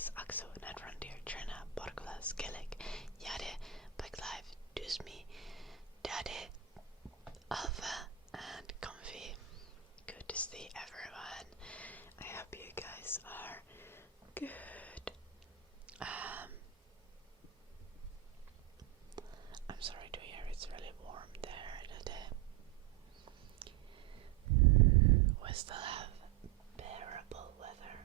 Alex, Axo, Night Frontier, Cherna, Borgla, Skellig, Yade, Backlife, Dusmi, Daddy, Alpha, and Comfy. Good to see everyone. I hope you guys are good. I'm sorry to hear it's really warm there today. We still have bearable weather.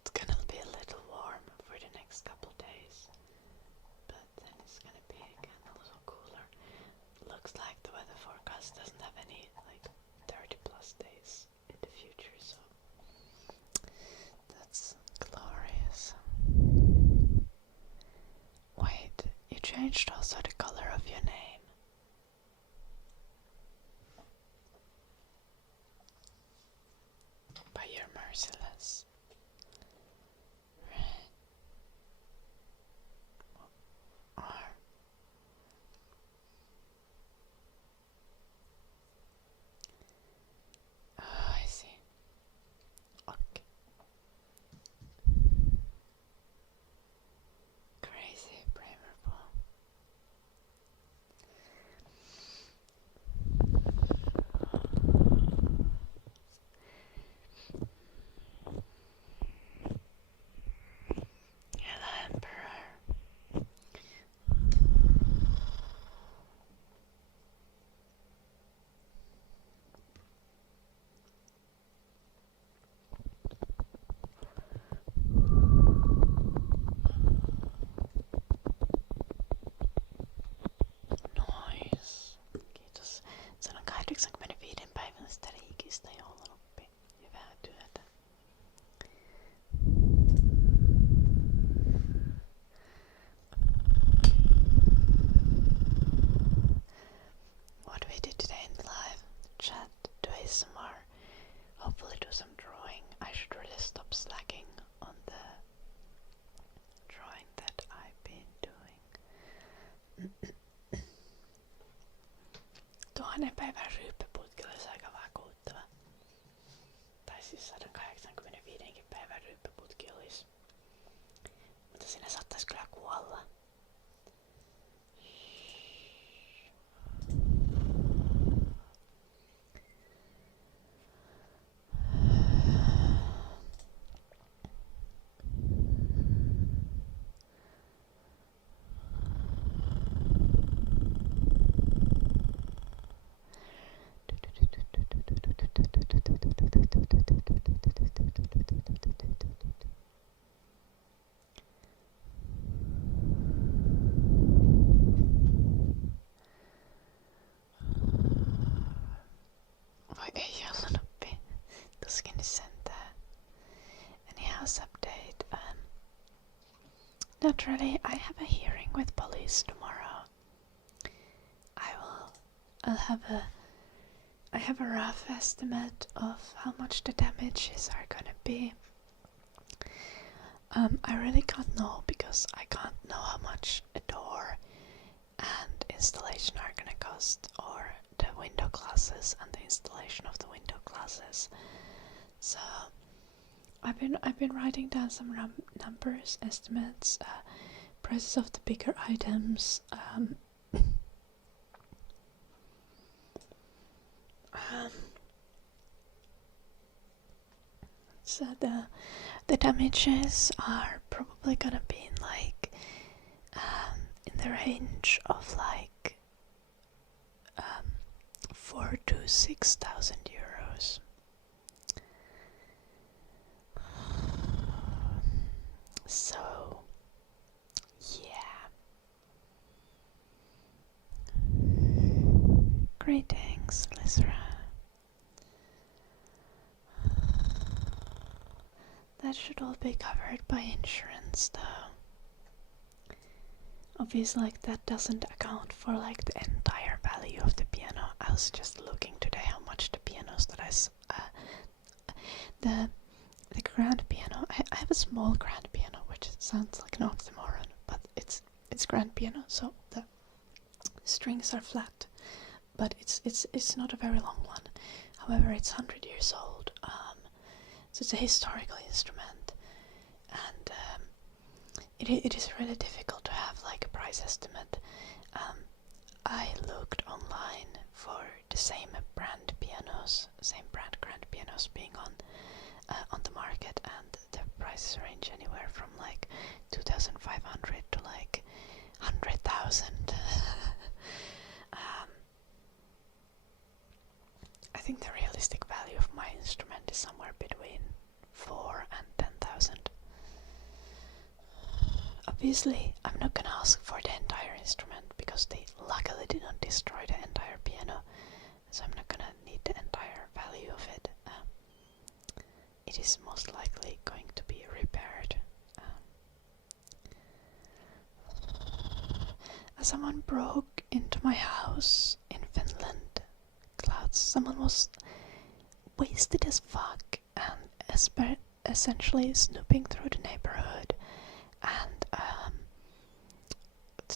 It's gonna be a little warm for the next couple days, but then it's gonna be again a little cooler. Looks like the weather forecast doesn't have any like 30 plus days in the future, so that's glorious. Wait, you changed also the color of your name. But you're merciless. Right. Or oh, I see. Okay. Crazy Braverful. Hello, Emperor. Nois. Kiitos. Sanon 85 päivästä liikistä joulunoppi. Hyvää työtä. What do we do today in the live chat? Do ASMR. Hopefully do some drawing. I should really stop slacking on the drawing that I've been doing. 1000 päivän ryyppyputki olisi aika vakuuttava. Tai siis 185 päivän ryyppyputki olisi. Mutta siinä saattaisi kyllä kuolla. Voi ei joulunoppi. Tuskin sentään. Any house update? Not really. I have a hearing with police tomorrow. I have a rough estimate of how much the damages are gonna be. I really can't know because I can't know how much a door and installation are gonna cost, or the window glasses and the installation of the window glasses. So I've been writing down some numbers, estimates, prices of the bigger items. So the damages are probably gonna be in like in the range of like 4,000 to 6,000 euros. So yeah. Greetings, Lizra. That should all be covered by insurance though. Obviously, like, that doesn't account for like the entire value of the piano. I was just looking today how much the pianos that the grand piano. I have a small grand piano, which sounds like an oxymoron, but it's it's grand piano, so the strings are flat, but it's not a very long one. However, it's 100 years old, so it's a historical instrument, and it is really difficult to have like a price estimate. I looked online for the same brand grand pianos being on the market, and the prices range anywhere from like 2,500 to like 100,000. I think the realistic value of my instrument is somewhere between 4 and 10,000. Obviously, I'm not gonna ask for the entire instrument because they luckily did not destroy the entire piano, so I'm not gonna need the entire value of it. It is most likely going to be repaired. Someone broke into my house in Finland. Clouds. Someone was wasted as fuck and essentially snooping through the neighborhood and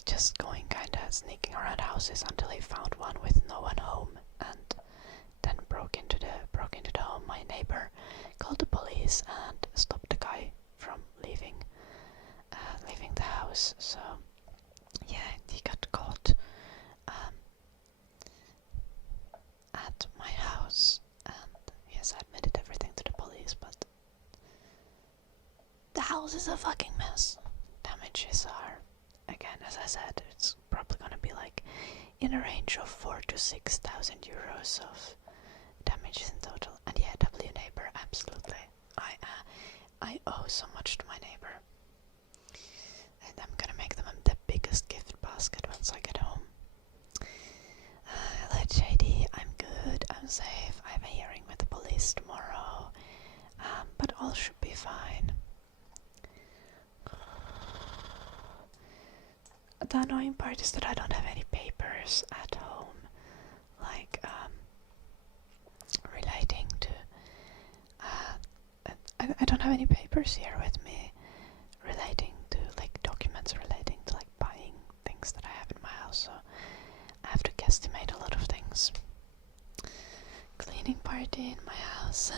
just going kinda sneaking around houses until he found one with no one home, and then broke into the home. My neighbor called the police and stopped the guy from leaving the house. So yeah, he got caught at my house, and he has admitted everything to the police, but the house is a fucking mess. Damages are, again, as I said, it's probably gonna be like in a range of 4,000 to 6,000 euros of damages in total. And yeah, W neighbor, absolutely. I owe so much to my neighbor, and I'm gonna make them the biggest gift basket once I get home. Hello JD, I'm good, I'm safe. I have a hearing with the police tomorrow, but all should be fine. The annoying part is that I don't have any papers at home, like relating to. I don't have any papers here with me relating to like documents relating to like buying things that I have in my house, so I have to guesstimate a lot of things. Cleaning party in my house.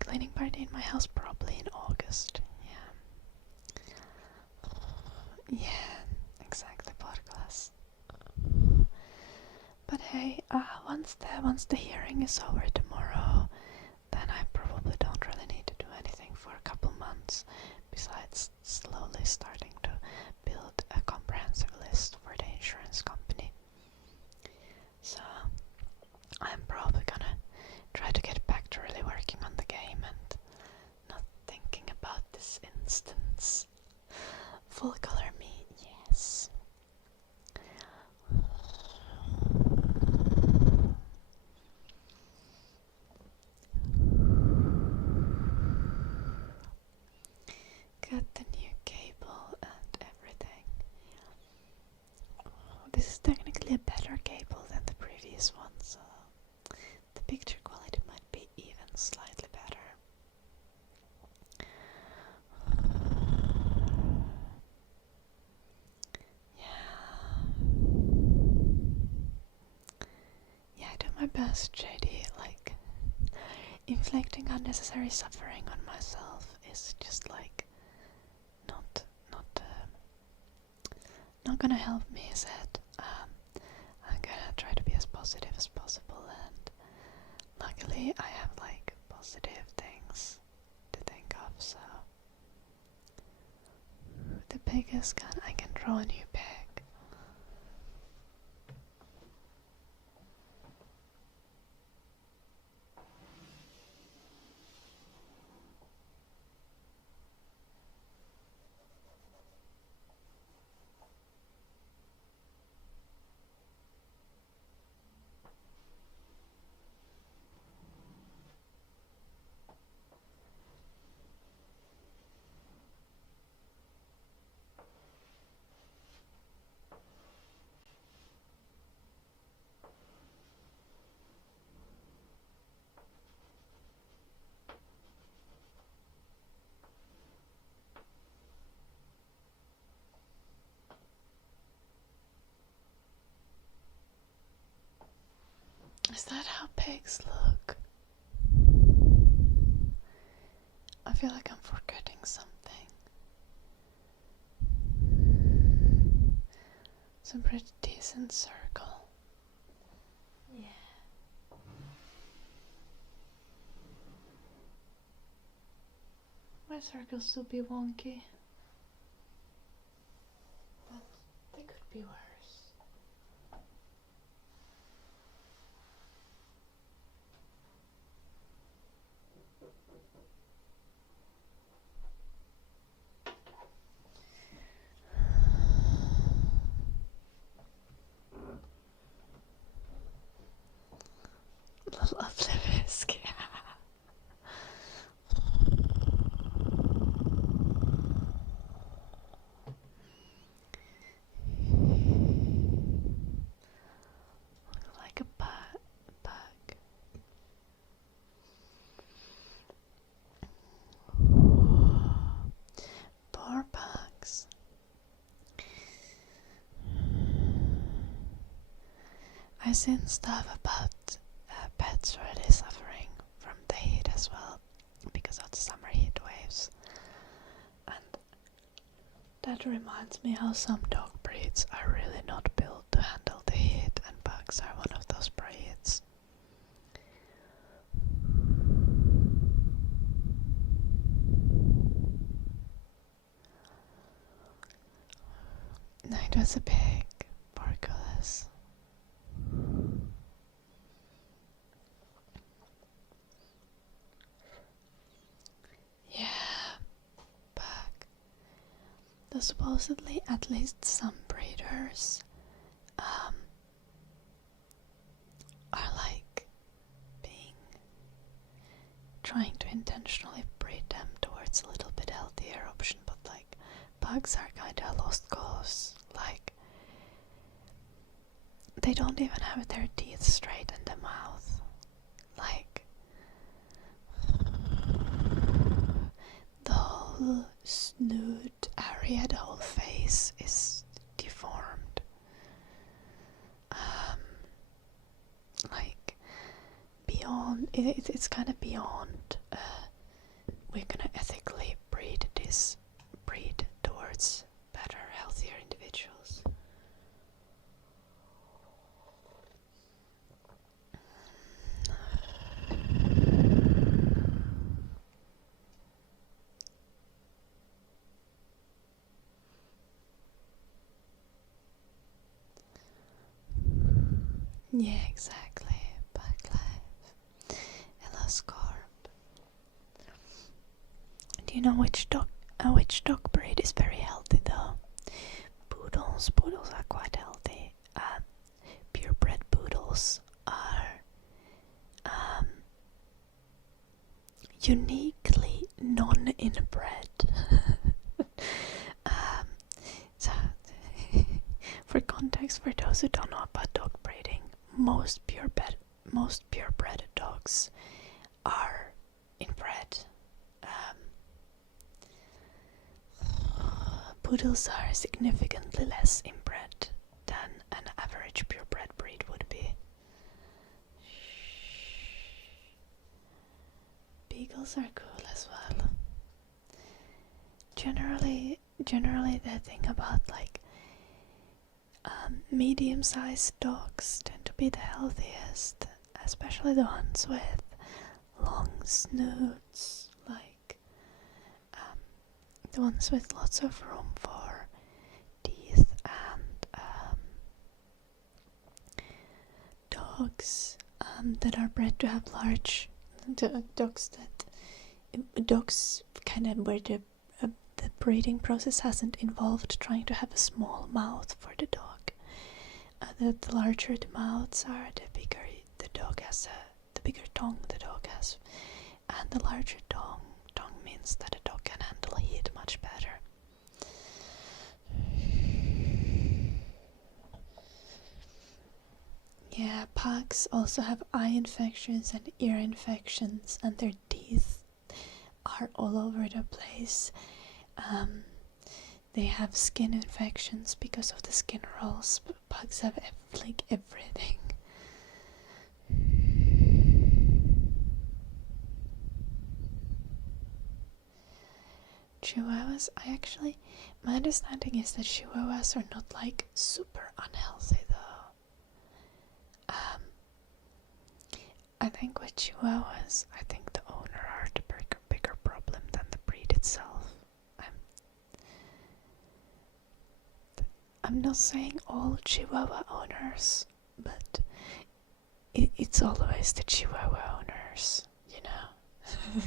Cleaning party in my house probably in August. Yeah, exactly, podcast. But hey, once the hearing is over tomorrow, then I probably don't really need to do anything for a couple months, besides slowly starting to build a comprehensive list for the insurance company. So I'm probably gonna try to get back to really working on the game and not thinking about this instance. Full color me, yes. Got the new cable and everything. This is technically a better cable than the previous one, so the picture quality might be even slightly better. Yeah, I do my best, JD. Like, inflicting unnecessary suffering on myself is just like not gonna help me, is it? I'm gonna try to be as positive as possible, and luckily I have like positive things to think of, so the biggest gun, I can draw a new pig. Is that how pigs look? I feel like I'm forgetting something. It's a pretty decent circle. Yeah. My circles still be wonky. But they could be worse. Little oblivious. Like a bug. Poor bugs. I've seen stuff about pets really suffering from the heat as well because of the summer heat waves, and that reminds me how some dog breeds are really not built to handle the heat, and bugs are one of those breeds. No, it was a pig, Porculus. Yeah, bug. Though supposedly at least some breeders are like trying to intentionally breed them towards a little bit healthier option, but like bugs are kinda a lost cause. Like they don't even have their teeth straight in the mouth. Like the whole snoot area, the whole face is deformed. Like beyond, it's kind of beyond. We're gonna ethically breed this breed towards better, healthier individuals. Yeah, exactly. Bug life. Hello, Scarp. Do you know which dog breed is very healthy though? Poodles. Poodles are quite healthy. Purebred poodles are uniquely non-inbred. So, for context, for those who don't know about dog breeding, most purebred dogs are inbred. Poodles are significantly less inbred than an average purebred breed would be. Beagles are cool as well. Generally the thing about like medium-sized dogs tend to be the healthiest, especially the ones with long snoots, like the ones with lots of room for teeth, and dogs that are bred to have large dogs kind of where the breeding process hasn't involved trying to have a small mouth for the dog. The larger the mouths are, the bigger the dog has, the bigger tongue the dog has, and the larger tongue means that the dog can handle heat much better. Yeah, pugs also have eye infections and ear infections, and their teeth are all over the place. They have skin infections because of the skin rolls. Pugs have like everything. Chihuahuas, my understanding is that Chihuahuas are not like super unhealthy though. I think with Chihuahuas, I think the owner are the bigger problem than the breed itself. I'm not saying all Chihuahua owners, but it's always the Chihuahua owners, you know.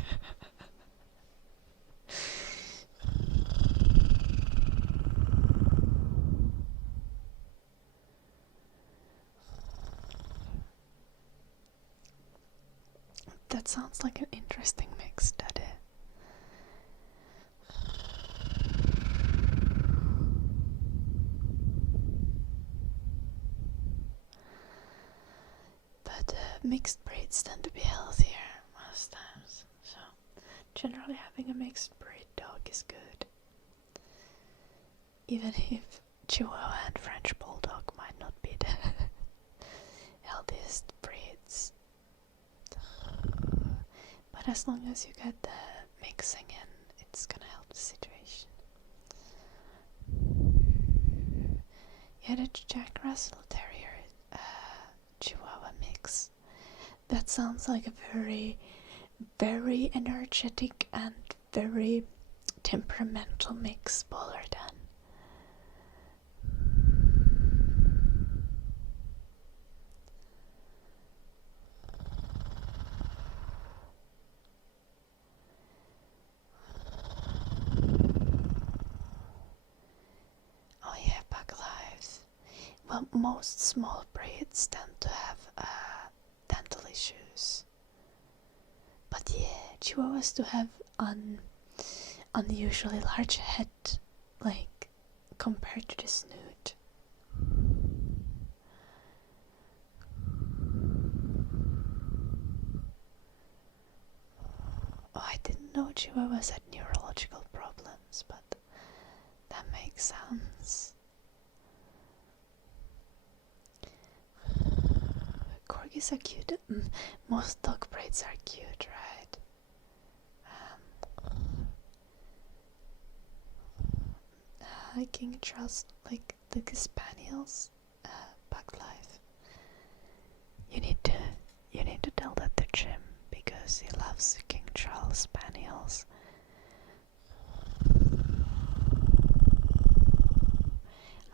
That sounds like an interesting mix, doesn't it? But mixed breeds tend to be healthier most times, so generally having a mixed breed dog is good. Even if Chihuahua and French Bulldog might not be the healthiest breeds. But as long as you get the mixing in, it's gonna help the situation. Yeah, the Jack Russell Terrier Chihuahua mix. That sounds like a very, very energetic and very temperamental mix, Polar Dan. Oh yeah, pug lives. Well, most small breeds tend to have dental issues. But yeah, Chihuahuas do have unusually large head, like, compared to the snoot. Oh, I didn't know Chihuahuas had neurological problems, but that makes sense. Corgis are cute. Most dog breeds are cute, right? King Charles, like the Spaniels, Pug Life. You need to tell that to Jim because he loves King Charles Spaniels.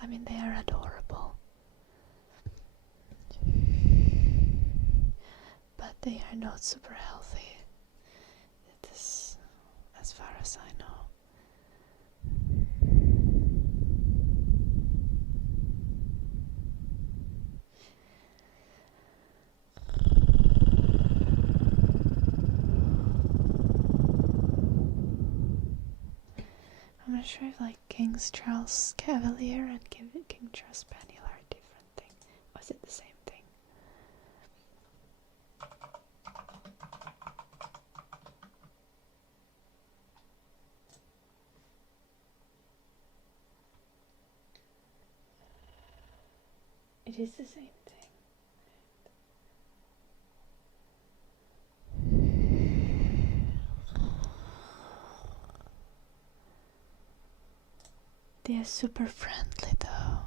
I mean, they are adorable. But they are not super healthy. It is, as far as I know. I'm not sure if like King Charles Cavalier and King Charles Spaniel are a different thing. Was it the same thing? It is the same thing. They are super friendly though.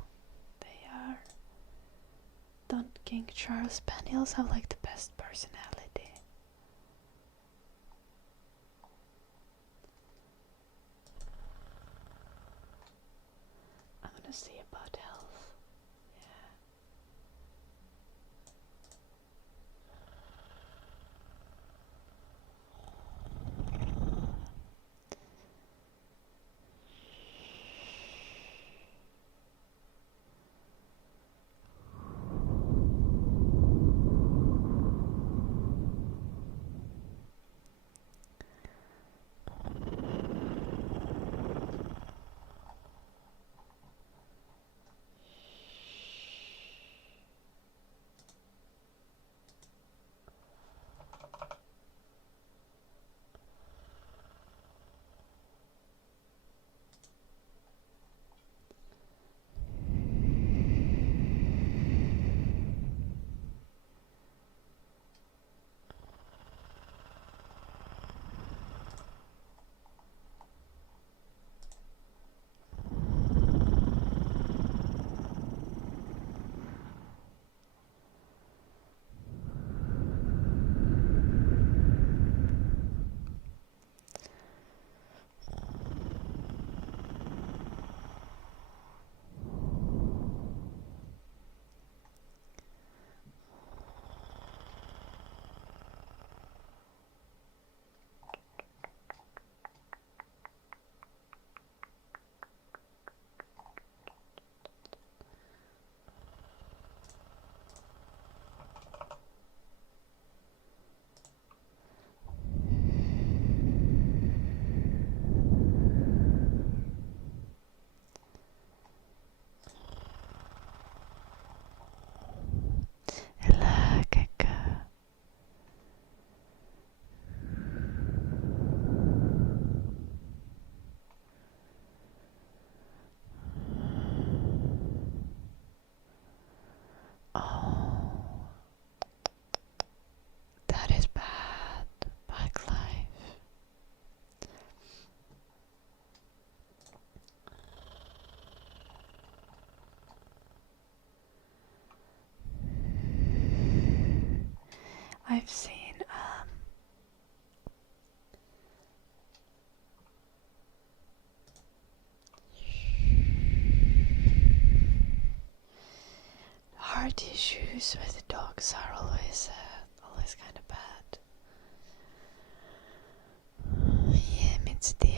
They are. Don't King Charles Spaniels have like the best personality? I'm gonna see about health. Yeah. I've seen heart issues with dogs are always kind of bad. Yeah, it's the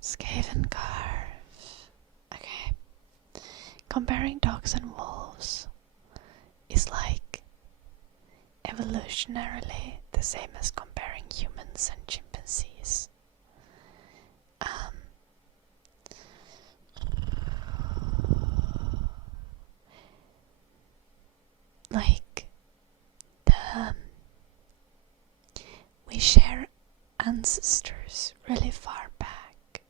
Skaven Carve. Okay. Comparing dogs and wolves is like evolutionarily the same as comparing humans and chimpanzees. Like we share ancestors really far back,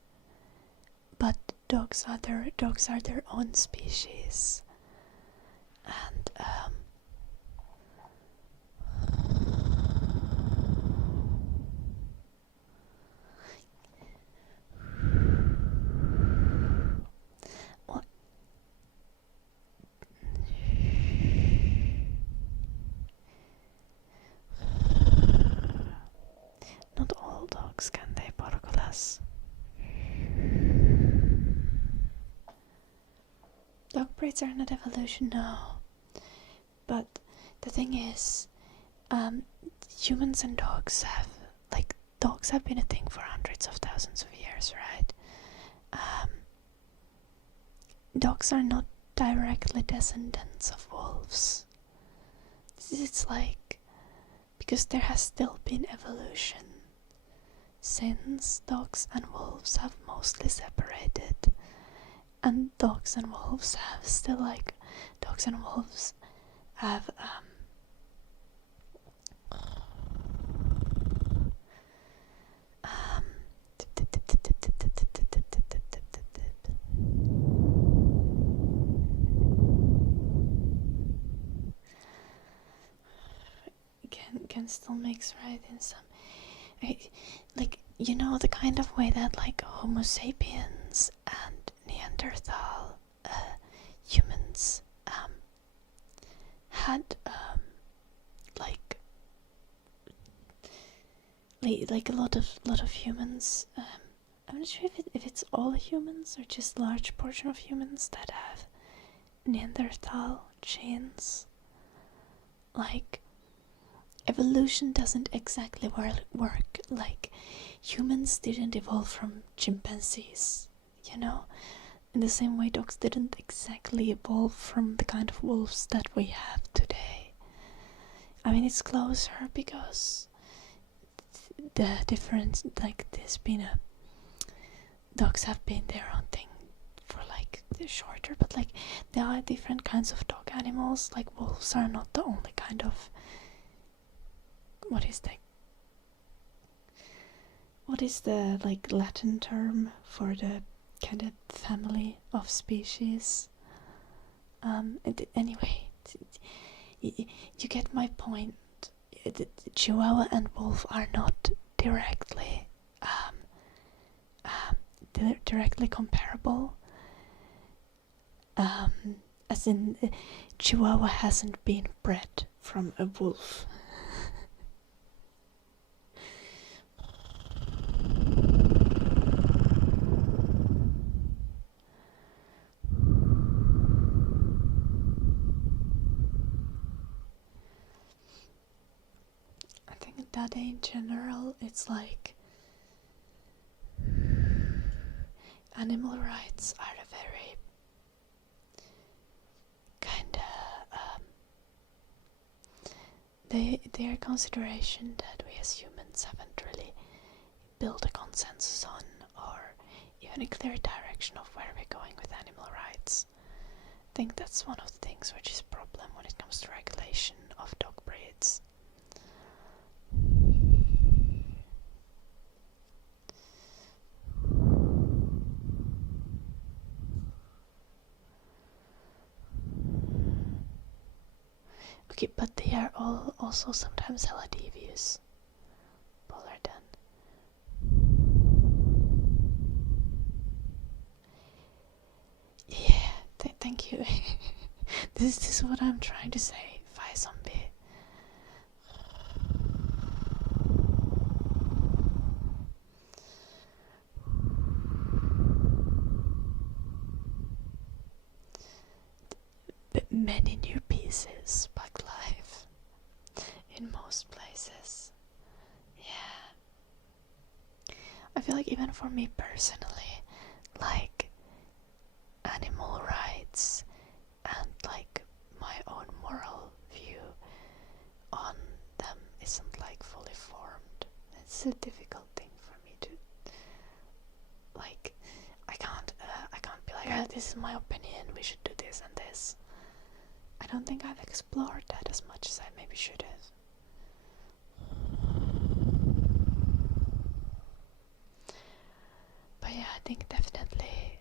but dogs are their own species, and well, not all dogs can they porcolas. Dog breeds are not evolution, no. But the thing is, humans and dogs have been a thing for hundreds of thousands of years, right? Dogs are not directly descendants of wolves. It's like, because there has still been evolution since dogs and wolves have mostly separated, and dogs and wolves have can still mix, right, in some like, you know, the kind of way that like Homo sapiens and Neanderthal humans had like a lot of humans. I'm not sure if it's all humans or just a large portion of humans that have Neanderthal genes. Like, evolution doesn't exactly work. Like, humans didn't evolve from chimpanzees, you know? In the same way, dogs didn't exactly evolve from the kind of wolves that we have today. I mean, it's closer because the difference, like, dogs have been their own thing for like shorter, but like there are different kinds of dog animals. Like, wolves are not the only kind of, what is the like Latin term for the kind of family of species? Anyway, you get my point. The Chihuahua and wolf are not directly comparable. As in, Chihuahua hasn't been bred from a wolf. I think that in general, it's like animal rights are a very kind of they are a consideration that we as humans haven't really built a consensus on, or even a clear direction of where we're going with animal rights. I think that's one of the things which is a problem when it comes to regulation of dog breeds. Okay, but they are all also sometimes hella devious. Polar then. Yeah, thank you. This is what I'm trying to say. Fi zombie. Many new pieces, bug life. In most places. Yeah. I feel like even for me personally, like animal rights and like my own moral view on them isn't like fully formed. It's a difficult thing for me to like. I can't be like, this is my opinion, we should do this and this. I don't think I've explored that as much as I maybe should have. But yeah, I think definitely,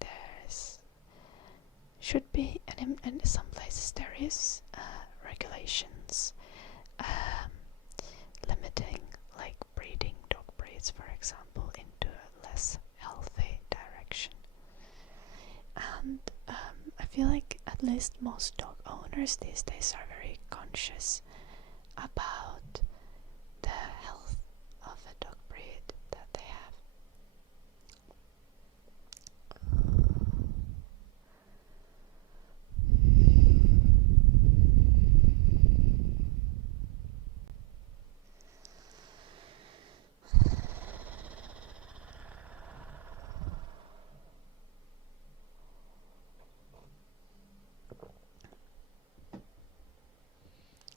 there's should be, and in some places there is regulations limiting like breeding dog breeds, for example, into a less healthy direction. And I feel like at least most dog owners these days are very conscious about the health of a dog breed that they have.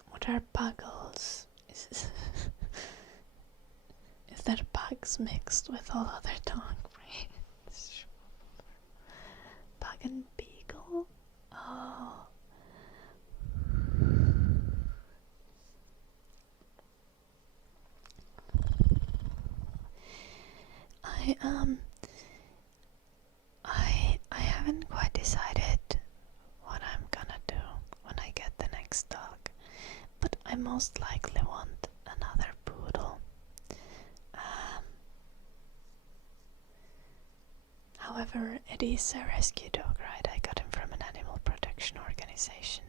What are puggles? Is that bugs mixed with all other dog breeds? Pug and beagle? Oh. I haven't quite decided what I'm gonna do when I get the next dog, but I most likely want another poodle. However, it is a rescue dog, right? I got him from an animal protection organization.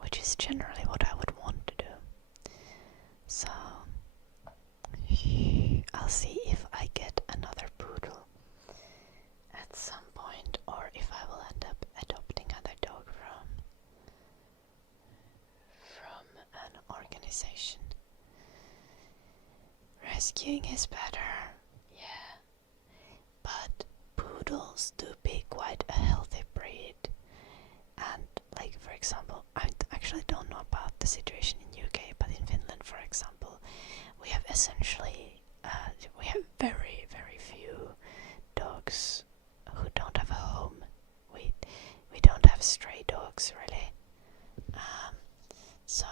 Which is generally what I would want to do. So I'll see if I get another poodle at some point, or if I will end up adopting another dog from an organization. Rescuing is better, yeah, but poodles do be quite a healthy breed. And like, for example, I actually don't know about the situation in UK, but in Finland, for example, we have essentially we have very, very few dogs who don't have a home. We don't have stray dogs, really. So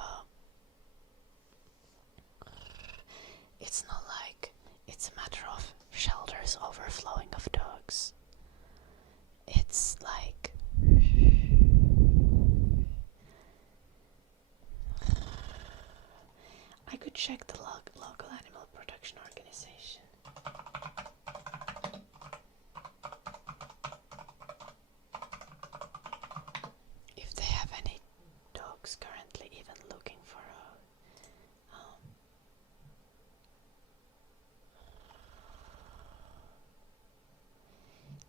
it's not like it's a matter of shelters overflowing of dogs. It's like I could check the local animal protection organization. If they have any dogs currently even looking for a home.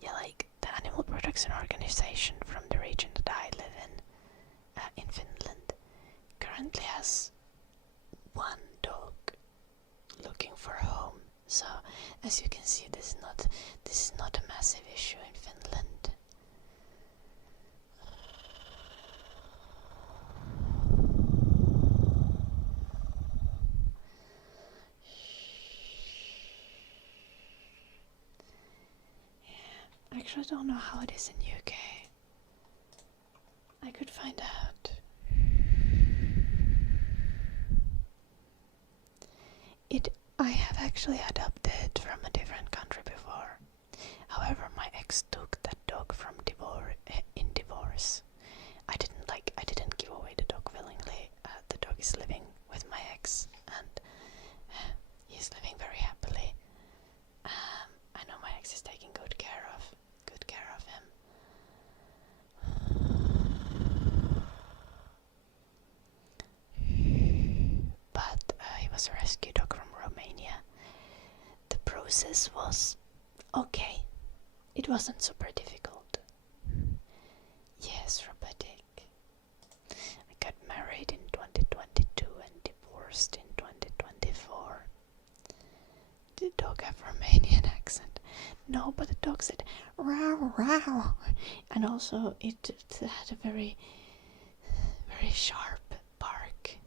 Yeah, like the animal protection organization from the region that I live in Finland, currently has one dog looking for a home. So as you can see, this is not a massive issue in Finland. I actually don't know how it is in UK. I could find out. I have actually adopted from a different country before. However, my ex took that dog from in divorce. I didn't give away the dog willingly. The dog is living with my ex, and he's living very happily. I know my ex is taking good care of him. But he was a rescue dog from Romania. The process was okay. It wasn't super difficult. Yes, robotic. I got married in 2022 and divorced in 2024. Did the dog have Romanian accent? No, but the dog said "row row," and also it had a very, very sharp bark.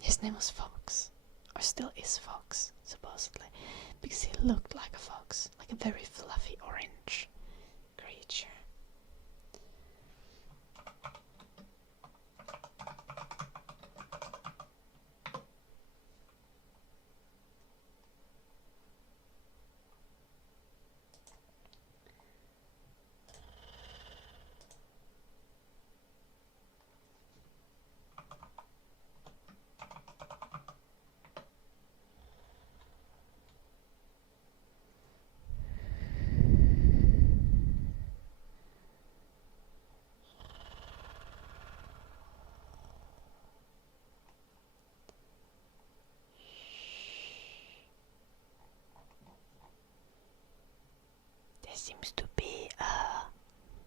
His name was Fox, or still is Fox, supposedly, because he looked like a fox, like a very fluffy orange creature. There seems to be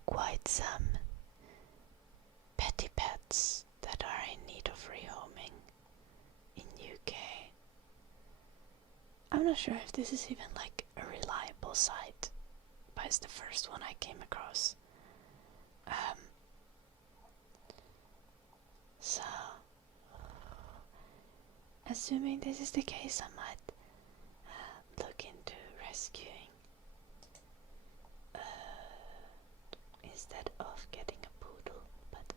quite some petty pets that are in need of rehoming in UK. I'm not sure if this is even like a reliable site, but it's the first one I came across. So, assuming this is the case, I might look into rescuing instead of getting a poodle, but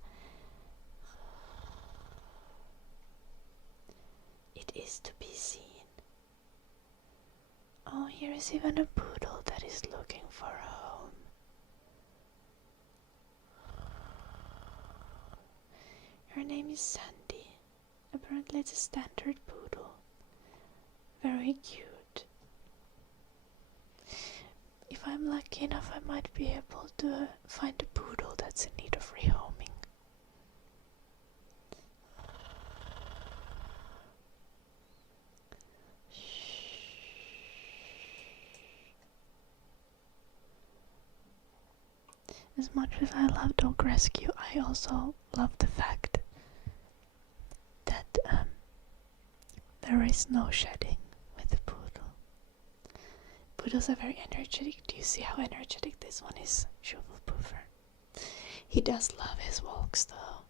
it is to be seen. Oh, here is even a poodle that is looking for a home. Her name is Sandy. Apparently it's a standard poodle. Very cute. If I'm lucky enough, I might be able to find a poodle that's in need of rehoming. As much as I love dog rescue, I also love the fact that there is no shedding with the poodle. Poodles are very energetic. Do you see how energetic this one is? Puffer. He does love his walks though.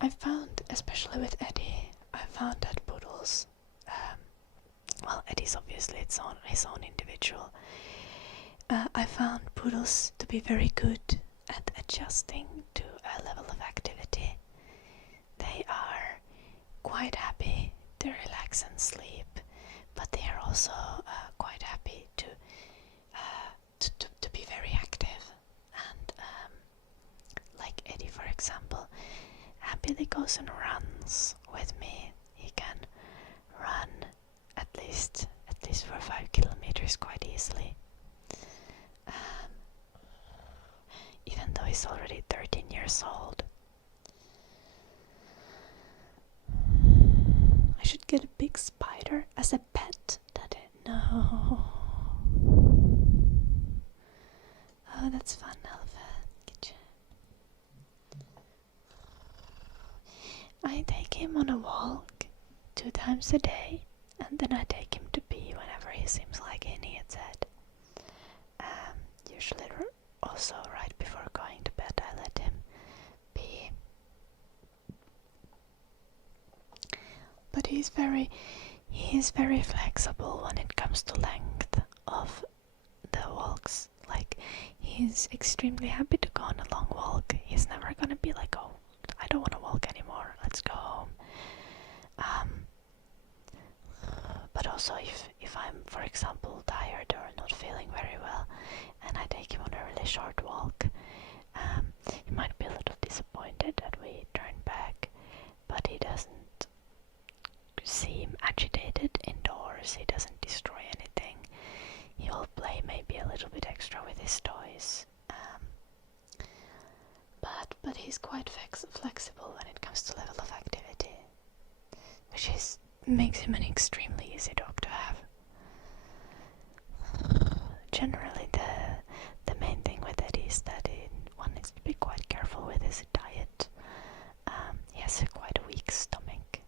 I found, especially with Eddie, I found that poodles, well, Eddie's obviously his own individual. I found poodles to be very good at adjusting to a level of activity. They are quite happy to relax and sleep, but they are also quite happy to be very active. And like Eddie, for example, happily goes and runs with me. He can run at least for 5 kilometers quite easily. Even though he's already 13 years old. I should get a big spider as a pet. No. Oh, that's fun, Alpha. I take him on a walk 2 times a day, and then I take him to pee whenever he seems like he needs it. Usually also right before going to bed I let him pee. But he is very flexible when it comes to length of the walks. Like, he's extremely happy to go on a long walk. He's never gonna be like, oh, I don't want to walk anymore, let's go home. Um, but also if I'm, for example, tired or not feeling very well, and I take him on a really short walk, he might be a little disappointed that we turn back, but he doesn't seem agitated indoors. He doesn't destroy anything. He'll play maybe a little bit extra with his toys, but he's quite flexible when it comes to level of activity, which makes him an extremely easy dog to have. Generally, the main thing with it is that one needs to be quite careful with his diet. He has quite a weak stomach.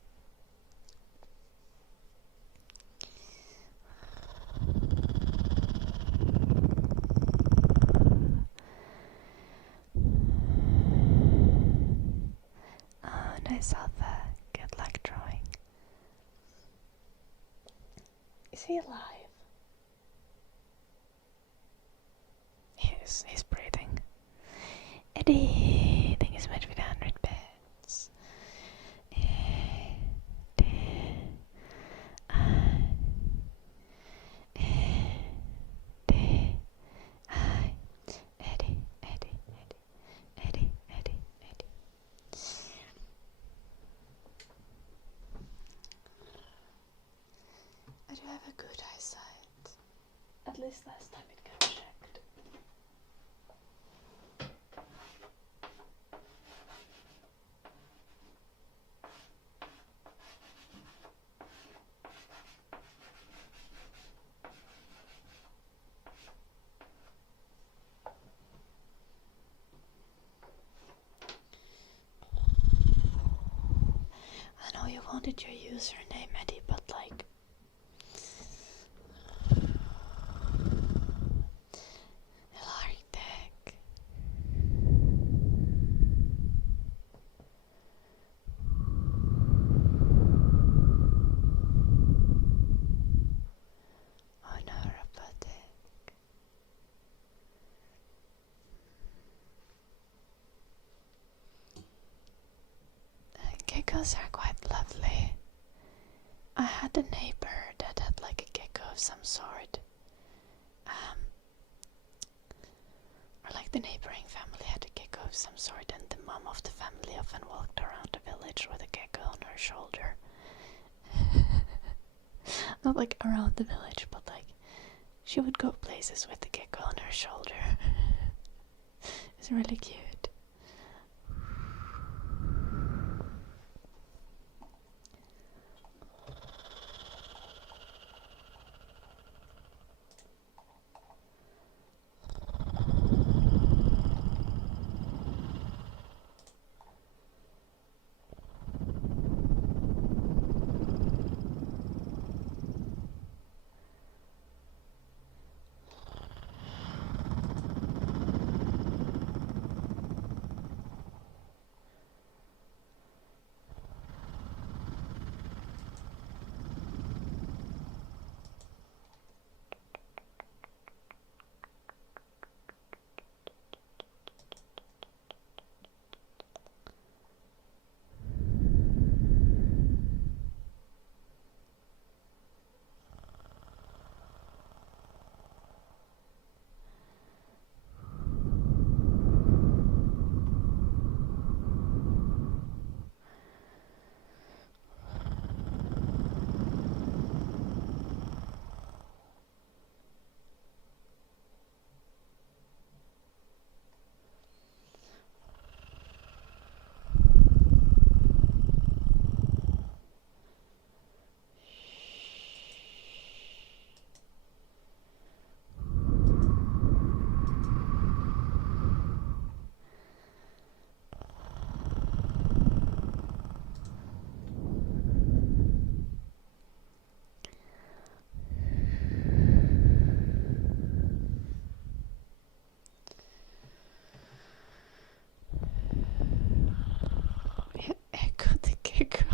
And I saw the good luck drawing. Is he alive? He's breathing. Eddie, I think it's meant with 100 beds. Eddie. I do have a good eyesight. At least last time it got checked. I know you wanted your username, Eddie, but like, geckos are quite lovely. I had a neighbor that had like a gecko of some sort. Or like the neighboring family had a gecko of some sort, and the mom of the family often walked around the village with a gecko on her shoulder. Not like around the village, but like she would go places with the gecko on her shoulder. It's really cute.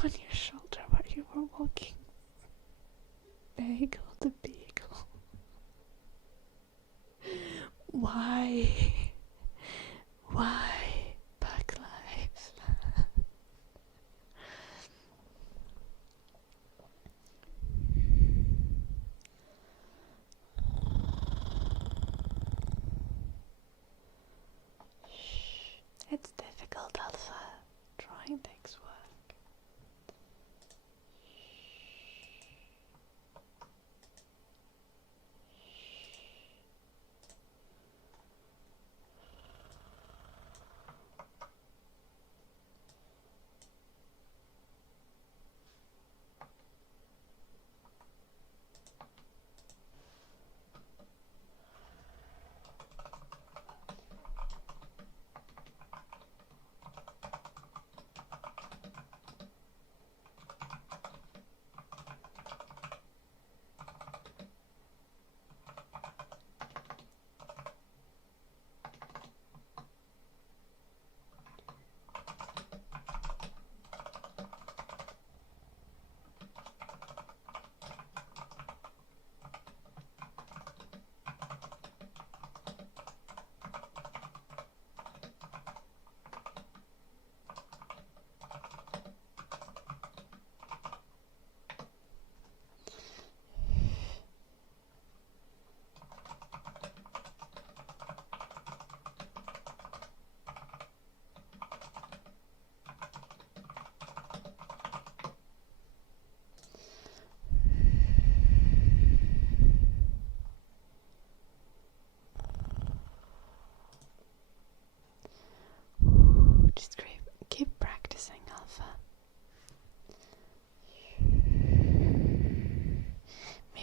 On your shoulder while you were walking. Bagel the beagle. Why? Why? Bug life.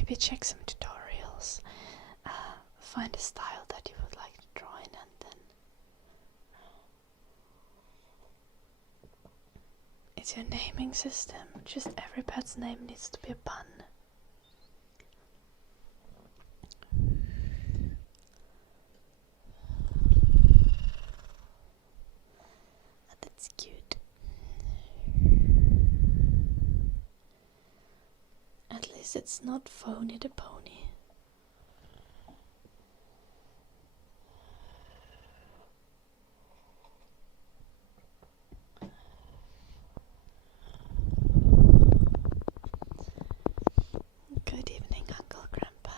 maybe check some tutorials, find a style that you would like to draw in, and then it's your naming system. Just every pet's name needs to be a pun. That's cute. At least it's not Phony the Pony. Good evening, Uncle Grandpa.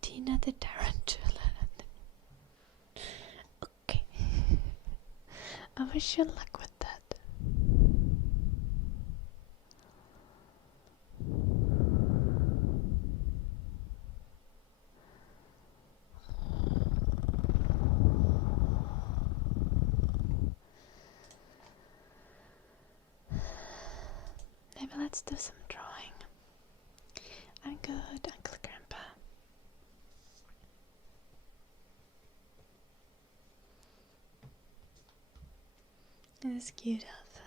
Tina the Tarantula. Okay. I wish you luck with that. Maybe let's do some drawing. I'm good, Uncle Grandpa. It's cute, Alpha.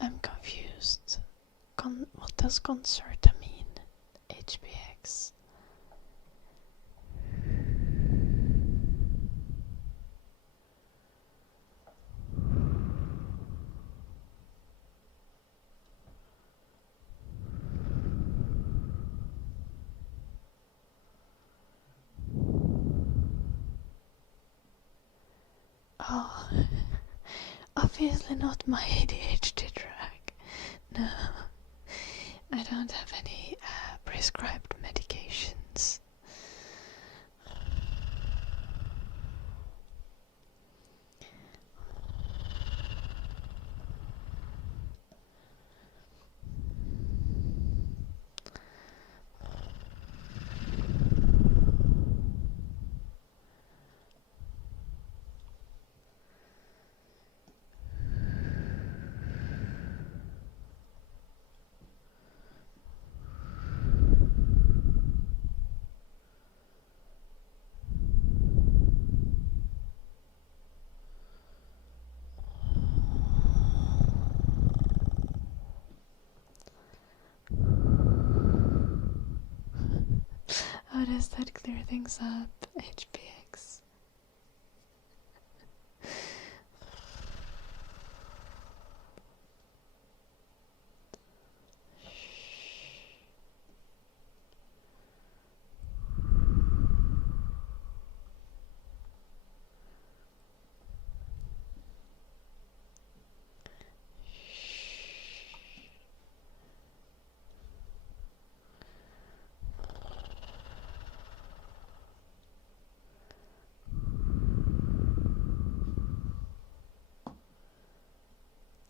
I'm confused. What does concerta mean? HBX. Oh, obviously not my ADHD drug. No, I don't have any prescribed medications. How does that clear things up? HPX.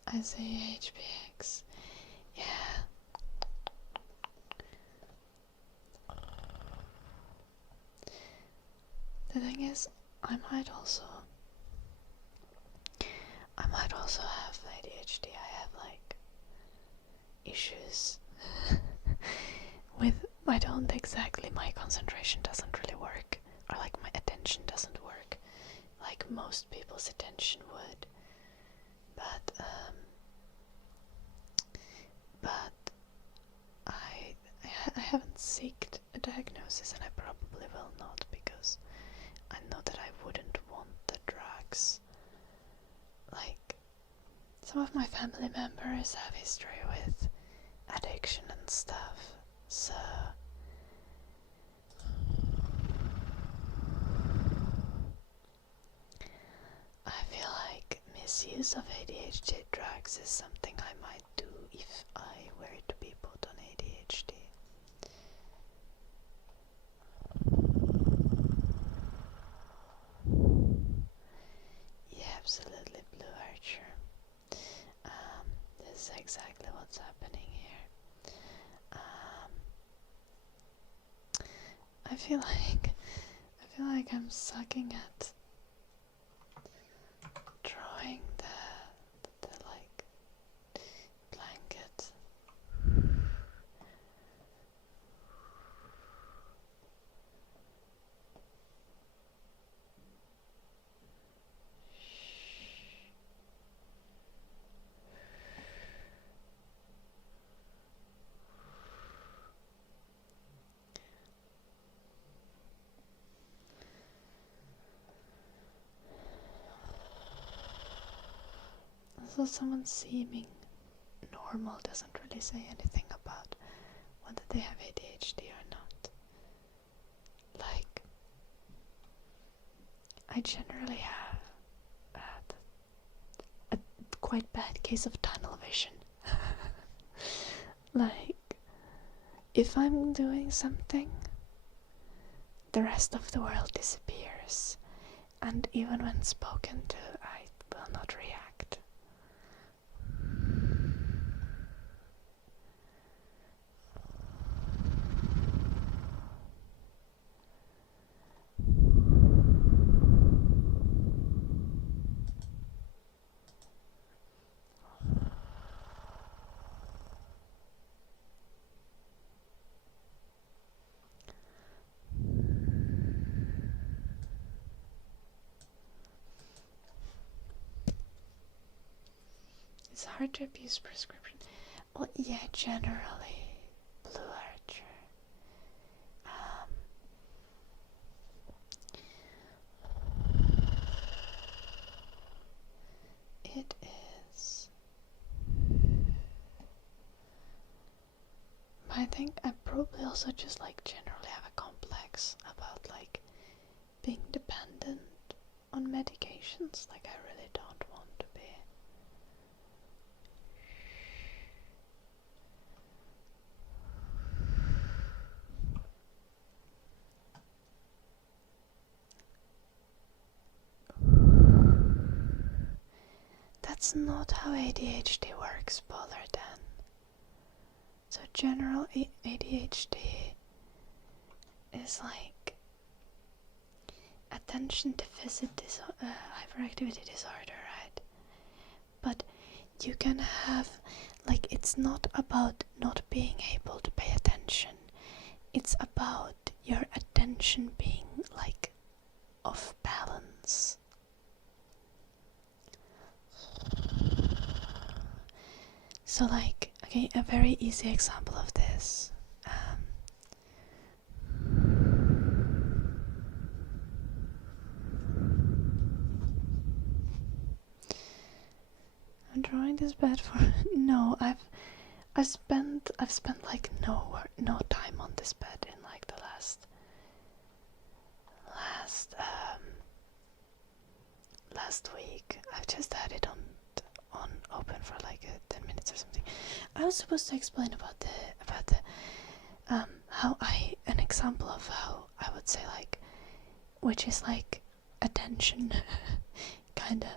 I say HPX. Yeah. The thing is, I might also have ADHD. I have like issues with I don't exactly, my concentration doesn't really work, or like my attention doesn't work like most people's attention would. But I haven't sought a diagnosis, and I probably will not, because I know that I wouldn't want the drugs. Like, some of my family members have history with addiction and stuff, so I feel like misuse of ADHD drugs is something I might do if I were to be put on ADHD. Yeah, absolutely, Blue Archer. This is exactly what's happening here. I feel like I'm sucking at drawing the like blanket. So someone seeming normal doesn't really say anything about whether they have ADHD or not. Like, I generally have a quite bad case of tunnel vision. Like, if I'm doing something, the rest of the world disappears, and even when spoken to, I will not react. It's hard to abuse prescription. Well, yeah, generally, Blue Archer. It is. I think I probably also just like generally have a complex about like being dependent on medications. Like, I really don't want to be. That's not how ADHD works, Bollerden. So general ADHD is like attention deficit hyperactivity disorder, right? But you can have, like, it's not about not being able to pay attention. It's about your attention being like off balance. So like, okay, a very easy example of this. been drawing this bed for no. I've spent like no time on this bed in like the last week. I've just had it on open for like 10 minutes or something. I was supposed to explain about the how an example of how I would say like, which is like attention kind of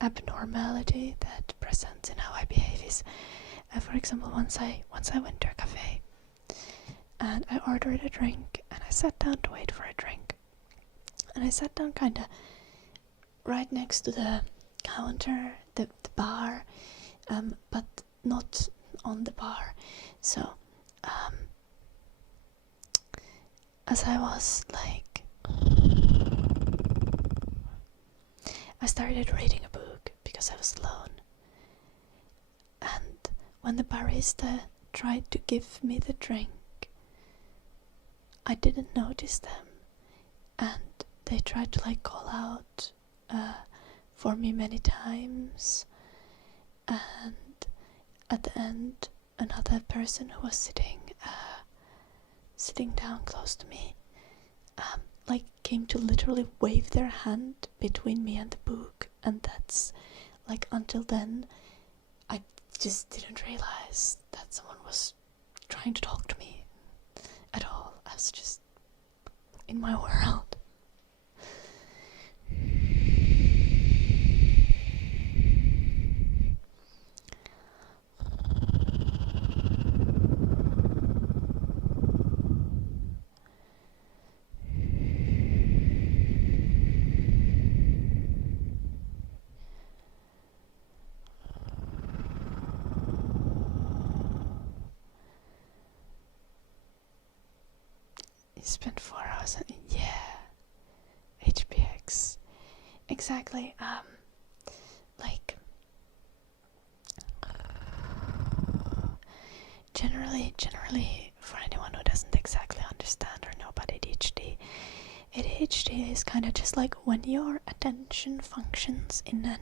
abnormality that presents in how I behave is, for example, once I went to a cafe and I ordered a drink and I sat down to wait for a drink, and I sat down kind of right next to the counter, the bar, but not on the bar. So as I was like, I started reading a book because I was alone, and when the barista tried to give me the drink, I didn't notice them, and they tried to like call out for me many times, and at the end another person who was sitting down close to me like came to literally wave their hand between me and the book, and that's like, until then I just didn't realize that someone was trying to talk to me at all. I was just in my world. You spent 4 hours on, HPX. Exactly. Like, generally, for anyone who doesn't exactly understand or know about ADHD is kind of just like when your attention functions in a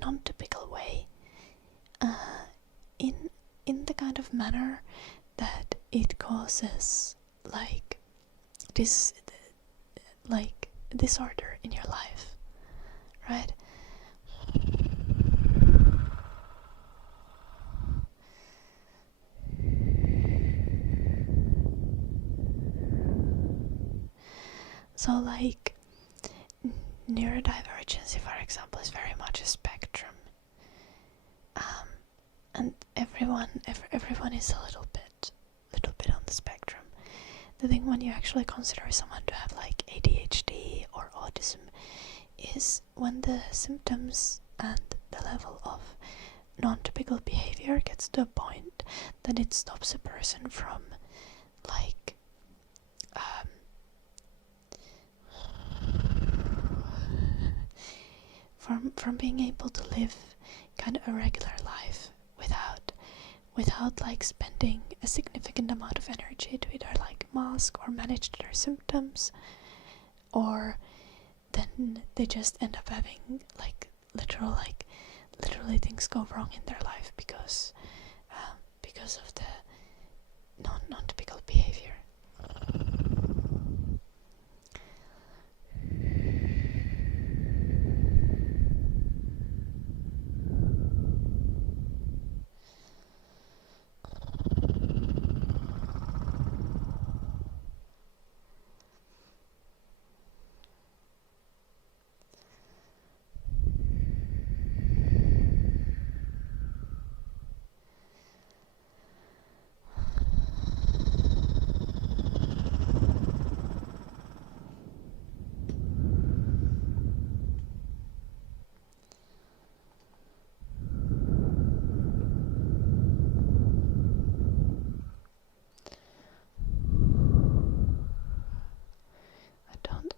non-typical way, in the kind of manner that it causes like this, like disorder in your life, right? So like neurodivergency, for example, is very much a spectrum, and everyone is a little bit on the spectrum. The thing when you actually consider someone to have like ADHD or autism is when the symptoms and the level of non-typical behavior gets to a point that it stops a person from like from being able to live kind of a regular life without like spending a significant amount of energy to either like mask or manage their symptoms, or then they just end up having like literally things go wrong in their life because of the non-typical behavior.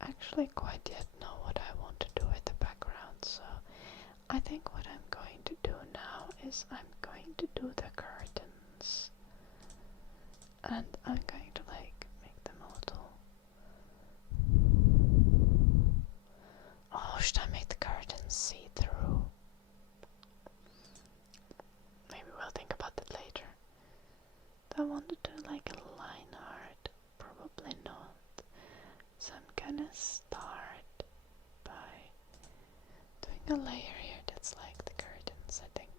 Actually quite yet know what I want to do with the background, so I think what I'm going to do now is I'm going to do the curtains, and I'm going to like make them a little. Oh, should I make the curtains see through? I want to do like a line art, probably not. So I'm gonna start by doing a layer here that's like the curtains, I think.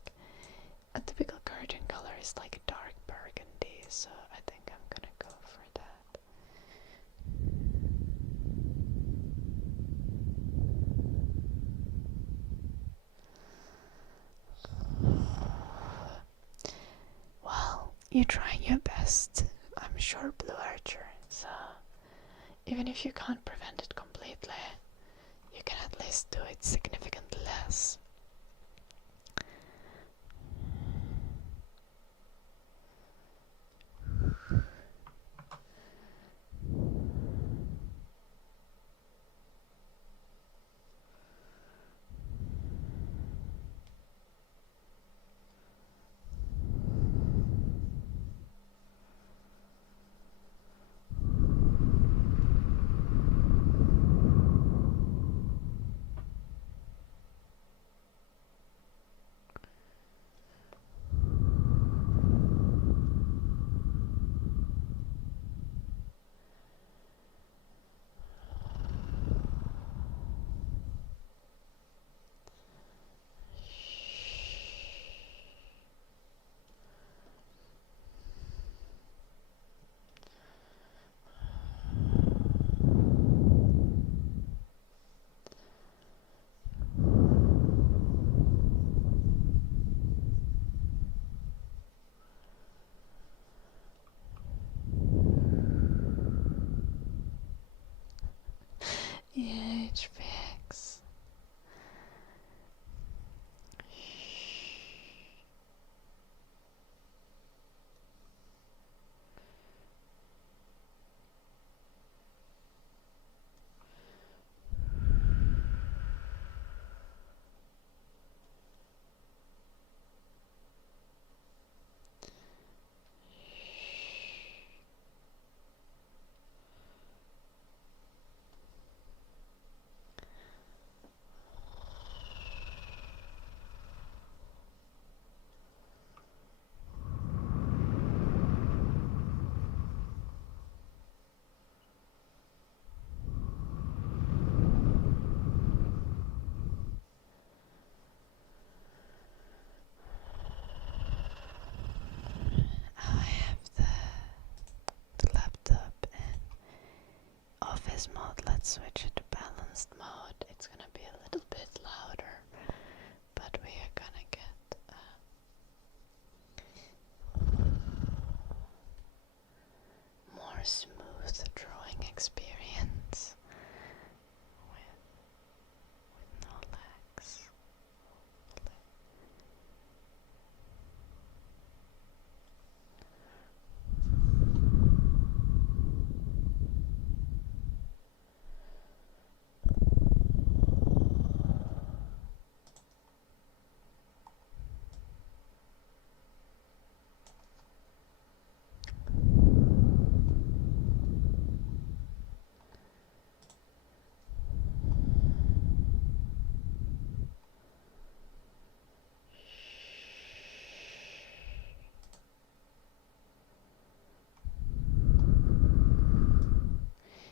A typical curtain color is like a dark burgundy, so I think I'm gonna go for that. Well, you're trying your best, I'm sure, Blue Archer, so even if you can't prevent it completely, you can at least do it significantly less. Yeah, it's fix. I have the laptop in office mode. Let's switch it to balanced mode. It's gonna be a little bit louder, but we are gonna get more smooth drawing experience with no lags.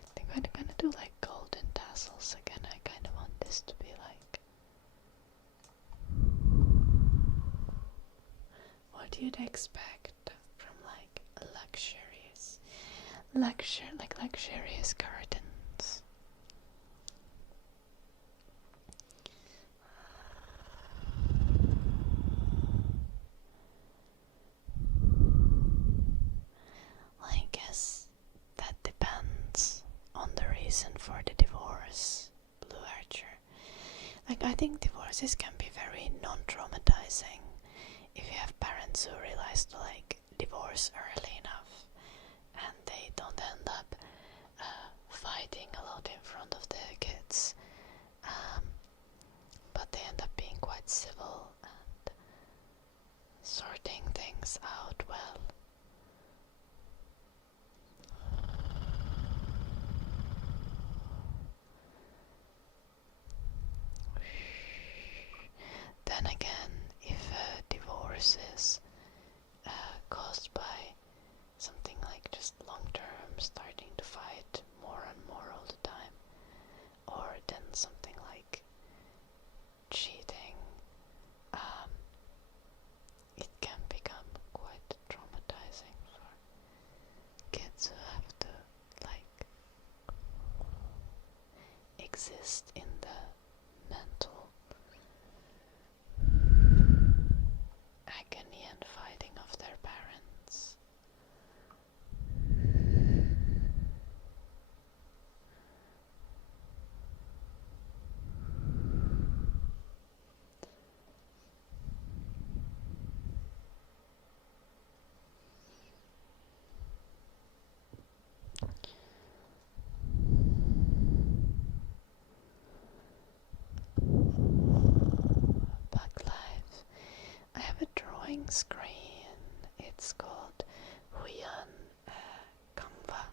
I think I'm gonna do like golden tassels again. I kind of want this to be like, what you'd expect from like a luxurious curtains. I guess that depends on the reason for the divorce, Blue Archer. Like, I think divorces can be very non-traumatizing if you have parents who realize to like divorce early enough and they don't end up fighting a lot in front of their kids, but they end up being quite civil and sorting things out well. Then again, if a divorce is caused by drawing screen. It's called Huion Canva.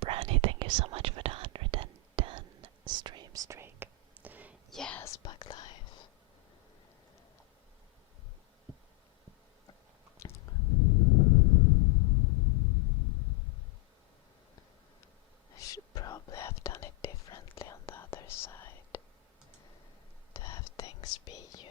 Brownie, thank you so much for the 110 stream streak. Yes, Bug Life. I should probably have done it differently on the other side to have things be unique.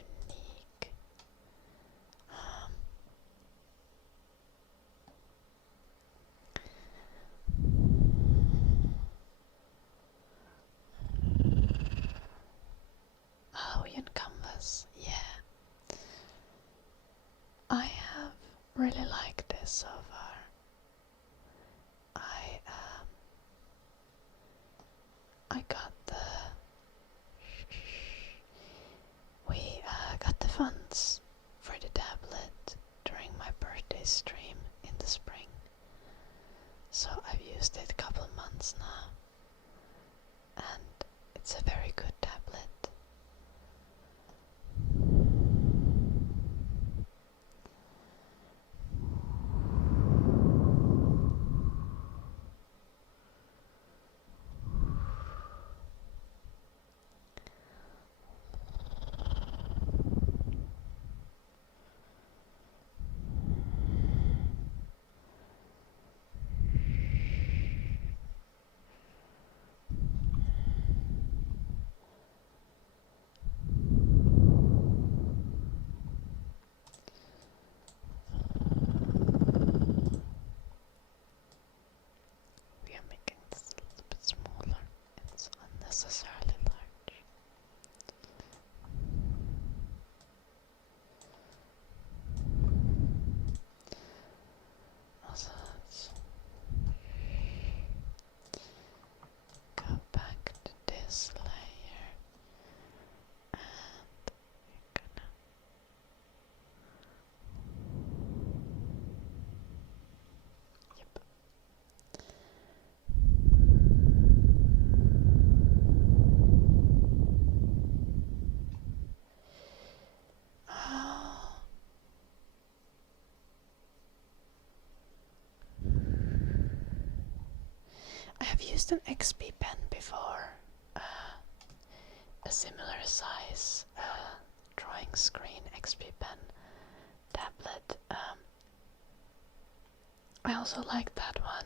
Oh, in Canvas, yeah. I have really liked this so far. I got we got the funds for the tablet during my birthday stream in the spring. So I've used it a couple months now. And it's a very good tablet. We are making this a little bit smaller. It's unnecessarily large. Also, let's go back to this layer and we're gonna yep. Oh. I have used an XP pen before, a similar size drawing screen XP pen tablet. I also like that one.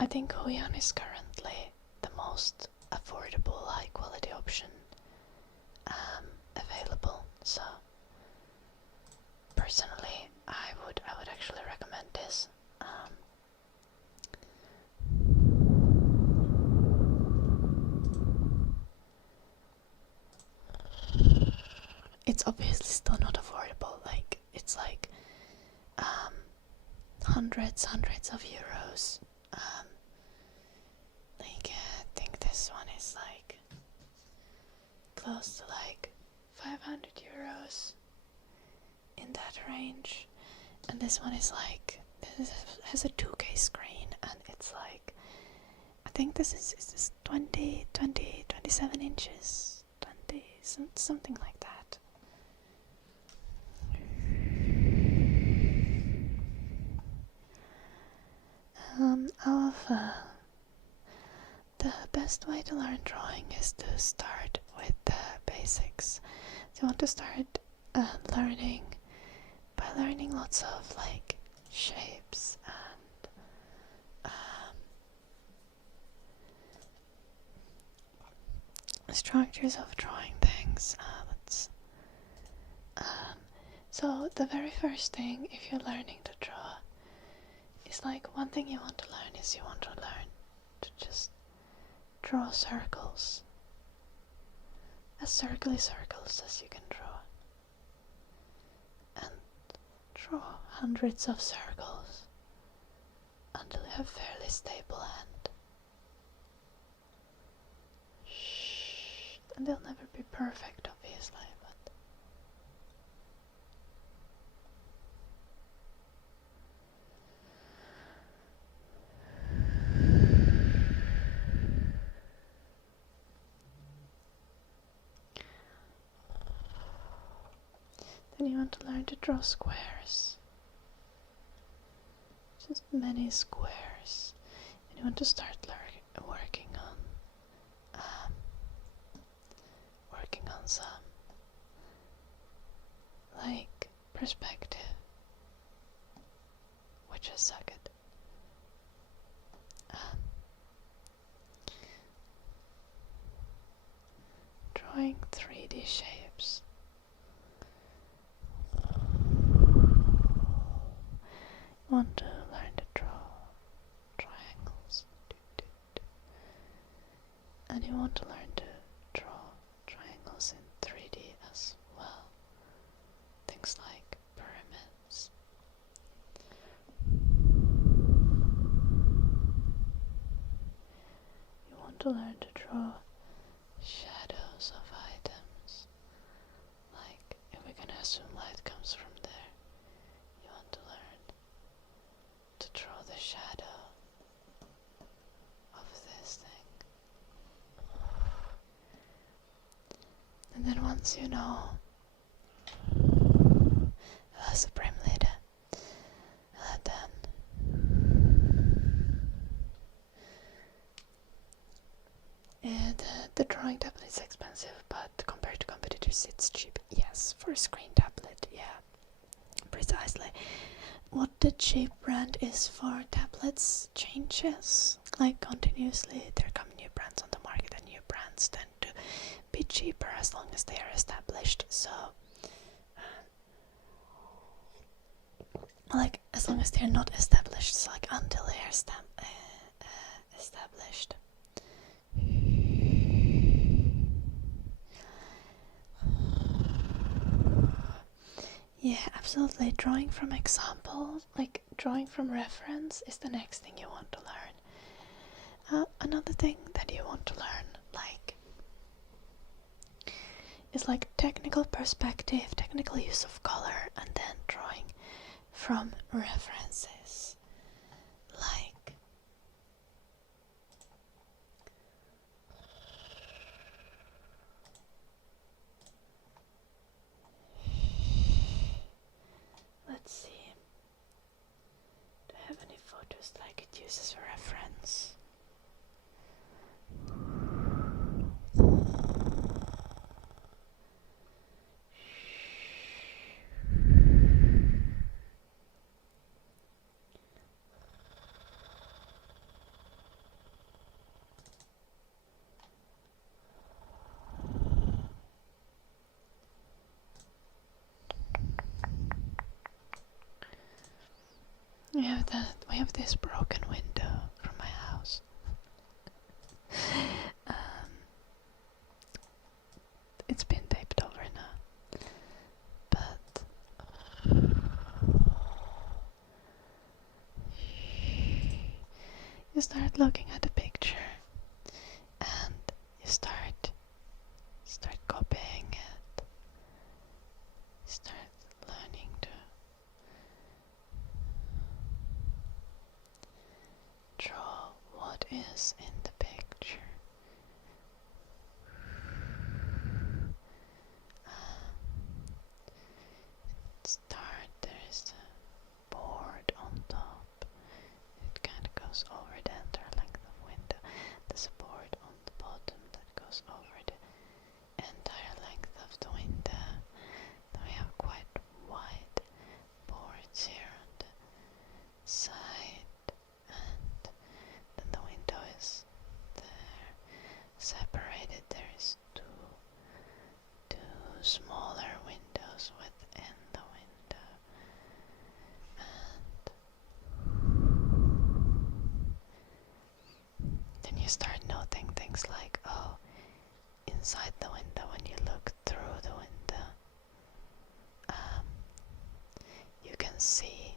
I think Huion is currently the most affordable high quality option available, so personally I would actually recommend this. It's obviously still not affordable, like it's like hundreds of euros. Like I think this one is like close to like 500 euros in that range, and this one is like this has a 2K screen, and it's like I think this is 27 inches, 20 something like that. Of the best best way to learn drawing is to start with the basics. So you want to start learning by learning lots of like shapes and structures of drawing things. So the very first thing, if you're learning to draw, is like one thing you want to learn is you want to learn to just draw circles, as circly circles as you can draw, and draw hundreds of circles until you have a fairly stable hand. And they'll never be perfect, obviously, but then you want to learn to draw squares. Just many squares. And you want to start working on some like perspective, which I suck at. Drawing 3D shapes. You want to learn to draw triangles. And you want to learn to draw triangles in 3D as well. Things like pyramids. You want to learn to draw shadows of items. Like, if we can assume light comes from there, you want to learn to draw the shadow of this thing. And then once you know Supreme Leader, then the drawing tablet is expensive, but compared to competitors it's cheap. Yes, for a screen tablet, yeah, precisely. What the cheap brand is for tablets changes, like continuously. There come new brands on the market, and new brands tend to be cheaper as long as they are established. So like, as long as they're not established, so like until they are established. Yeah, absolutely. Drawing from example, like drawing from reference, is the next thing you want to learn. Another thing that you want to learn, like, is like technical perspective, technical use of color, and then drawing from references. Like, let's see. Do I have any photos like it uses a reference? We have this broken window from my house. It's been taped over now, but you start looking at the picture and you start copying it. You start learning to draw what is in the picture. There is a board on top. It kind of goes over the entire length of goes over the entire length of the window. Then we have quite wide boards here on the side, and then the window is there. Separated, there is two smaller windows within the window, and then you start noting things like, oh, inside the window, when you look through the window, you can see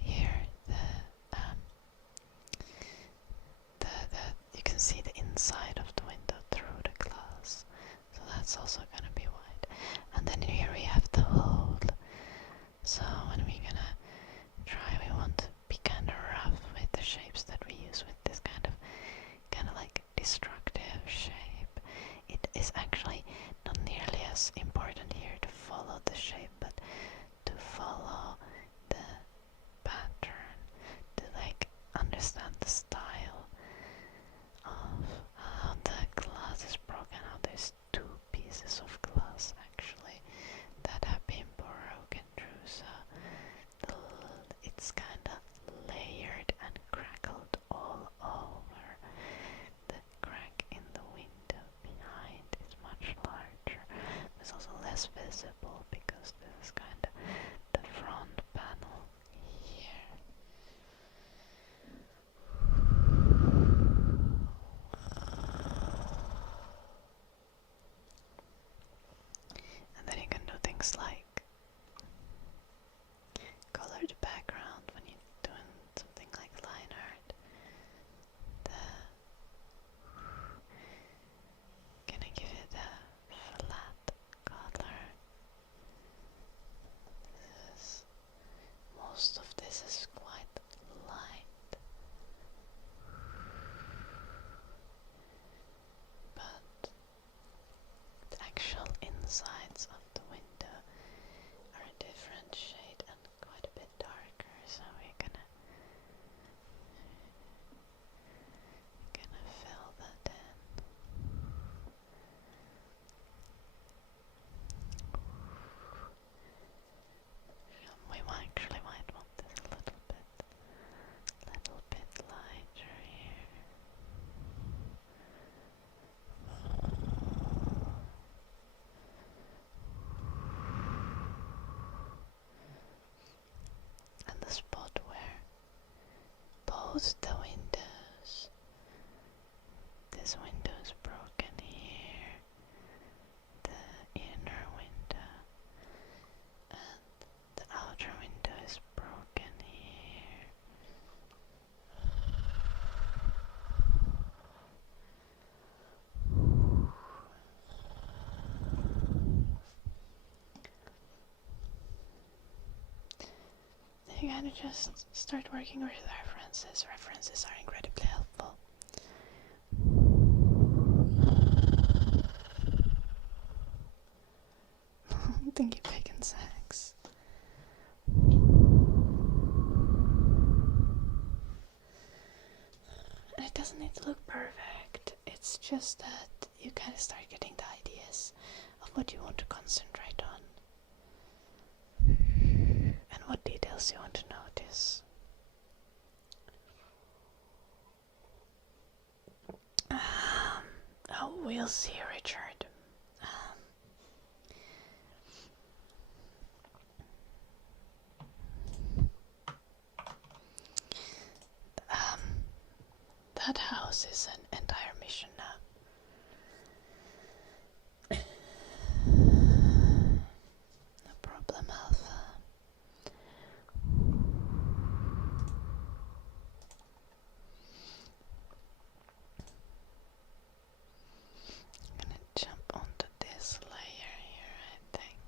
here you can see the inside of the window through the glass, so that's also gonna be wide. And then here we have the hole. So when we're gonna try, we want to be kind of rough with the shapes that we use with this kind of like destructive shape. It is actually not nearly as important here to follow the shape, but to follow the pattern, to like understand the style of how the glass is broken, how there's two pieces of glass actually that have been broken through, so it's kind of layered and crackled all over. The crack in the window behind is much larger. It's also less visible because this is kind of the front panel here. And then you can do things like color the background when you're doing something like line art. Gonna give it a flat color. Most of this is quite light, but the actual insides of the window are a different shade and quite a bit darker, so we're gonna fill that in. We actually might want this a little bit lighter here. And the spot where both the windows, this window is broken here, the inner window, and the outer window is broken here. You gotta just start working with references. References are incredibly helpful. Thank you, Bacon Sacks. And it doesn't need to look perfect. It's just that you kind of start getting the ideas of what you want to concentrate on and what details you want to notice. Oh, we'll see, Richard. That house is an entire mission now. No problem, Alpha. I'm gonna jump onto this layer here, I think.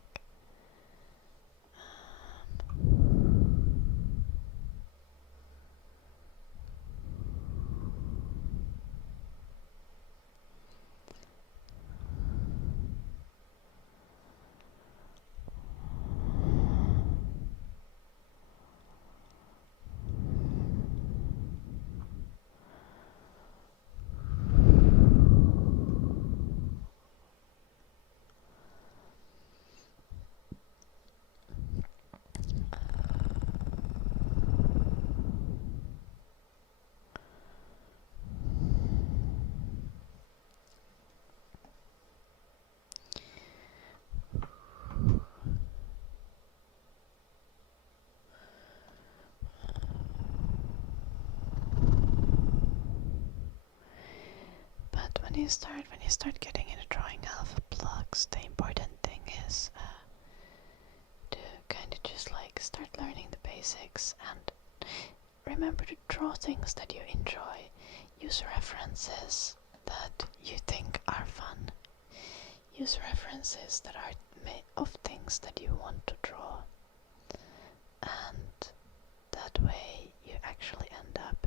you start getting into drawing alpha blocks, the important thing is to kind of just like start learning the basics and remember to draw things that you enjoy. Use references that you think are fun. Use references that are of things that you want to draw. And that way you actually end up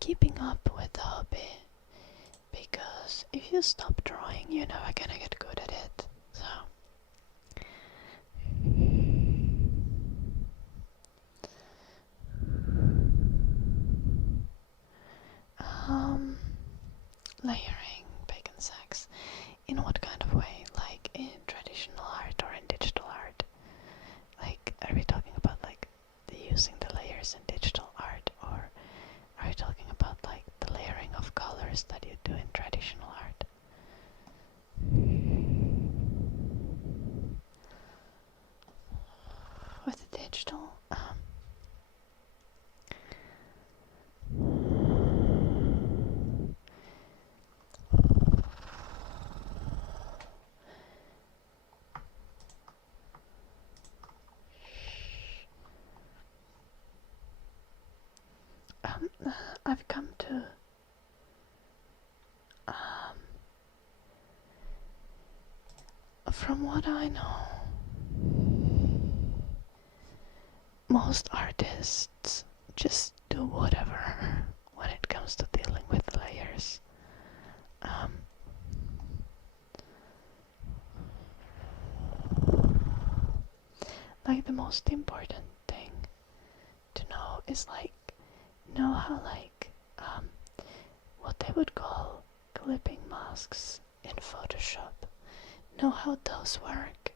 keeping up with the hobby. Because if you stop drawing, you're never gonna get good at it. So layering bacon sacks. In what kind of way? Like in traditional art or in digital art? Like, are we talking about like using the layers in digital art, or are you talking about like the layering of colors that you do in traditional art? With the digital, I've come to from what I know, most artists just do whatever when it comes to dealing with layers. Like the most important thing to know is like know how like what they would call clipping masks in Photoshop. Know how those work.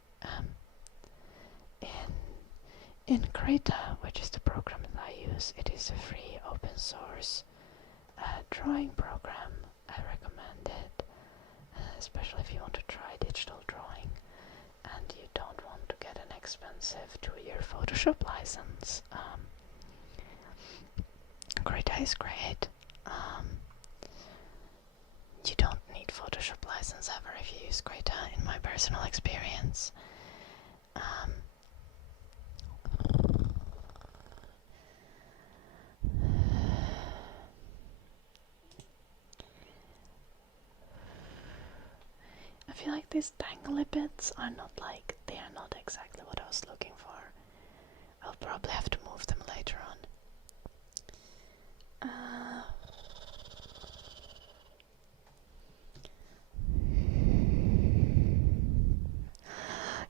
In Krita, which is the program that I use, it is a free open source drawing program. I recommend it, especially if you want to try digital drawing and you don't want to get an expensive 2-year Photoshop license. Krita is great. You don't need Photoshop license ever if you use Krita, in my personal experience. I feel like these dangly bits are not like, they are not exactly what I was looking for. I'll probably have to move them later on.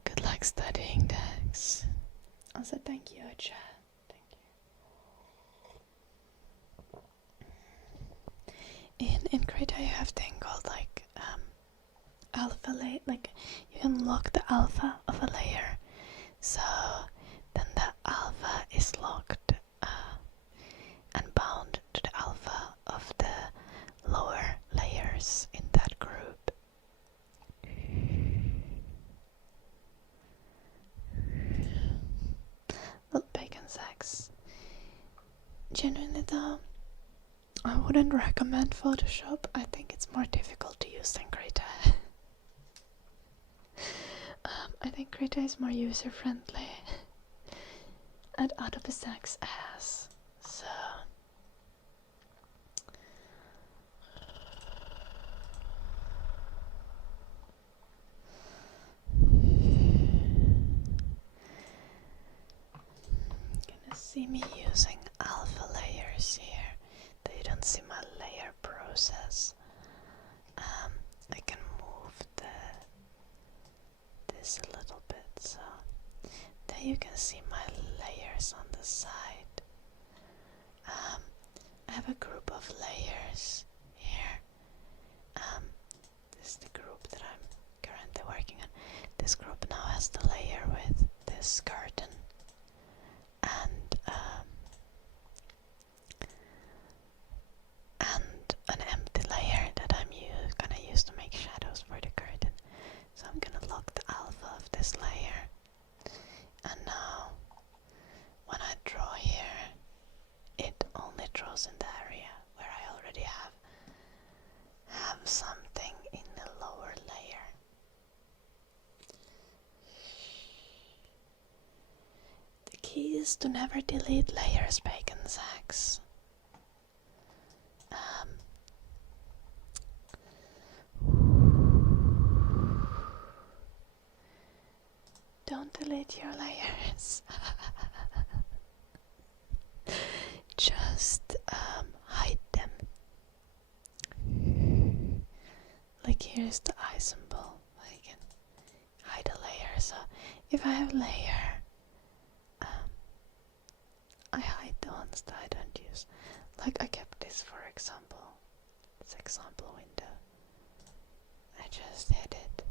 Good luck studying, Dex. Also, thank you, Ocha. Thank you. In Krita you have a thing called like alpha layer. Like you can lock the alpha of a layer, so then the alpha is locked and bound to the alpha of the lower layers in that group. Little bacon sacks. Genuinely though, I wouldn't recommend Photoshop. I think it's more difficult to use than Krita. I think Krita is more user friendly and Adobe Sax has, so gonna see me using alpha layers here, though you don't see my layer process. I can move this a little bit, so there you can see my layers on the side. I have a group of layers here. This is the group that I'm currently working on. This group now has the layer with this curtain and an empty layer that I'm gonna use to make shadows for the curtain. So I'm gonna lock the alpha of this layer, and now when I draw here, it only draws in the area where I already have something is to never delete layers, bacon sacks. Don't delete your layers. Just hide them. Like here's the eye symbol. I can hide a layer. So if I have layer, I hide the ones that I don't use. Like I kept this for example. This example window. I just hid it.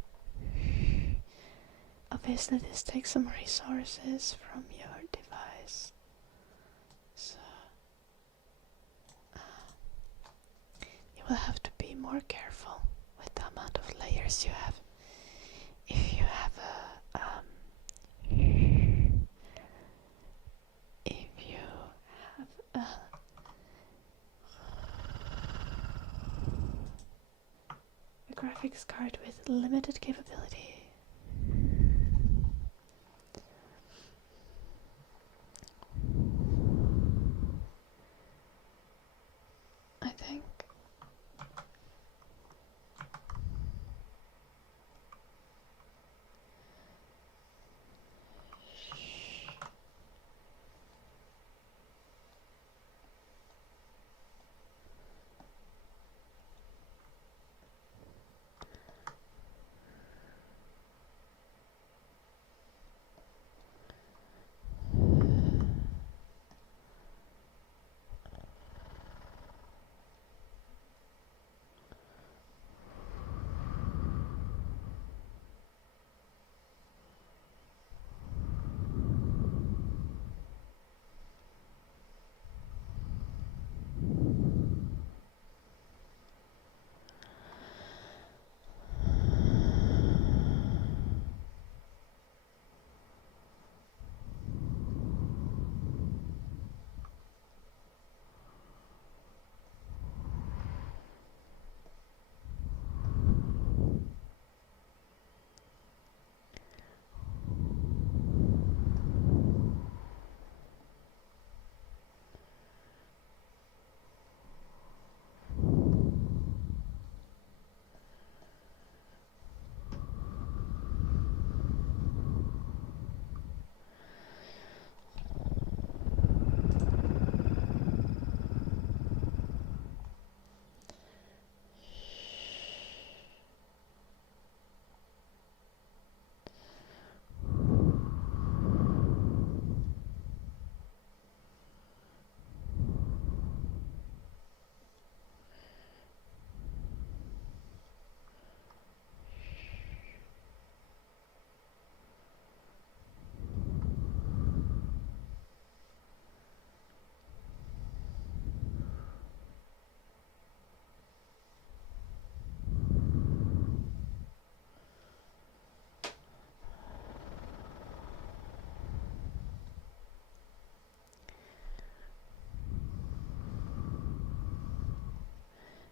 Obviously this takes some resources from your device. So you will have to be more careful with the amount of layers you have. If you have a graphics card with limited capability, I think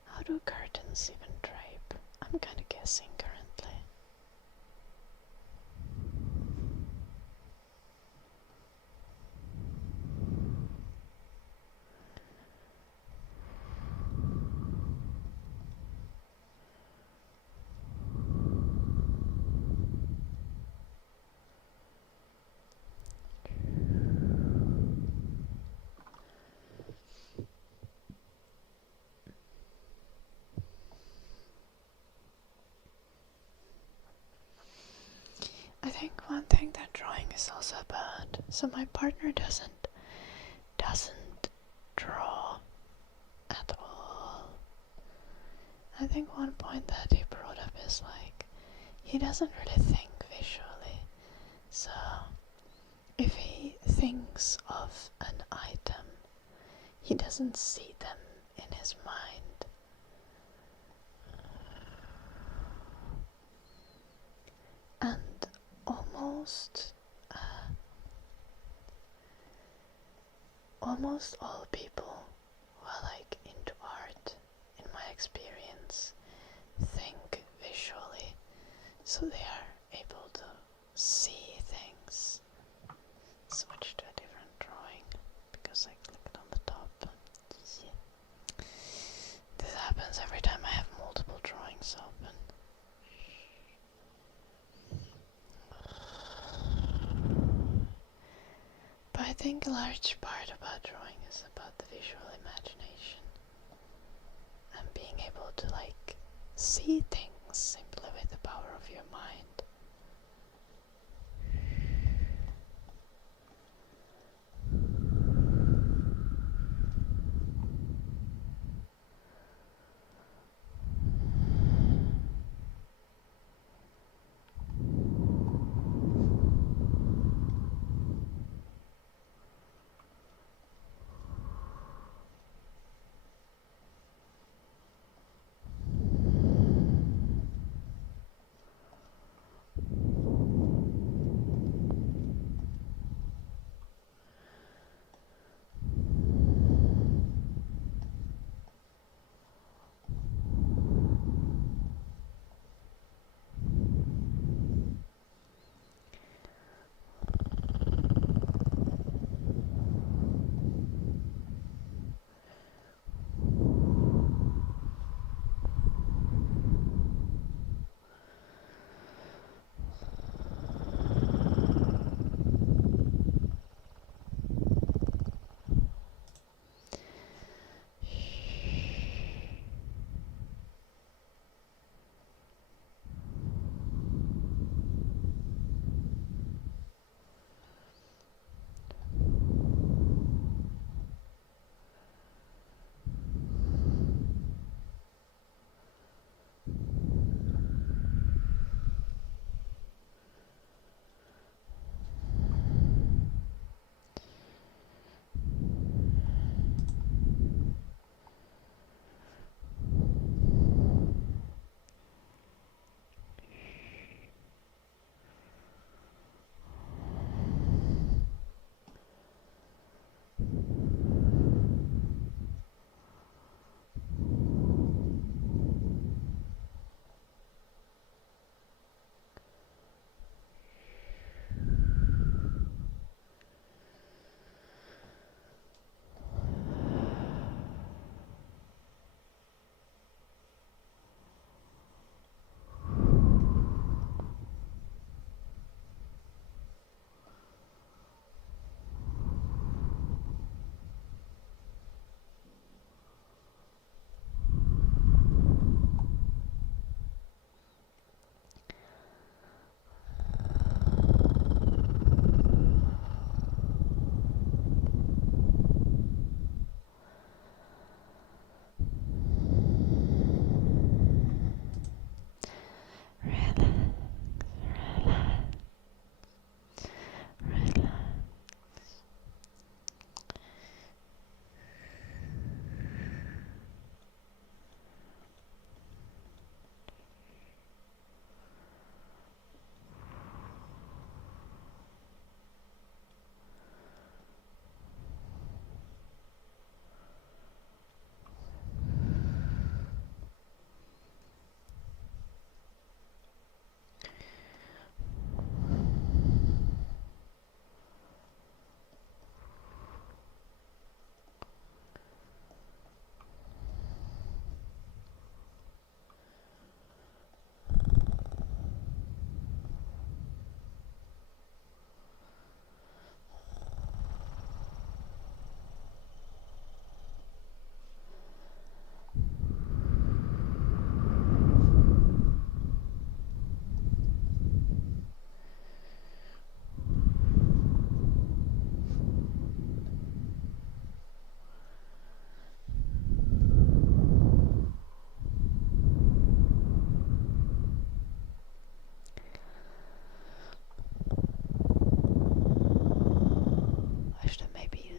how do curtains even drape? I'm kind of guessing currently. I think one thing that drawing is also about, so my partner doesn't draw at all. I think one point that he brought up is like, he doesn't really think visually. So if he thinks of an item, he doesn't see them in his mind. And almost all people who are like into art, in my experience, think visually, so they are able to see things. Switch to a different happens every time I have multiple drawings open. But I think a large part about drawing is about the visual imagination and being able to like see things simply with the power of your mind.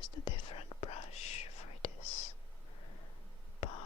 used a different brush for this part.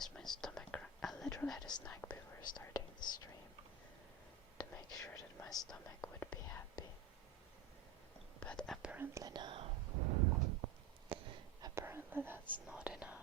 is my stomach. I literally had a snack before starting the stream to make sure that my stomach would be happy. But apparently no. Apparently that's not enough.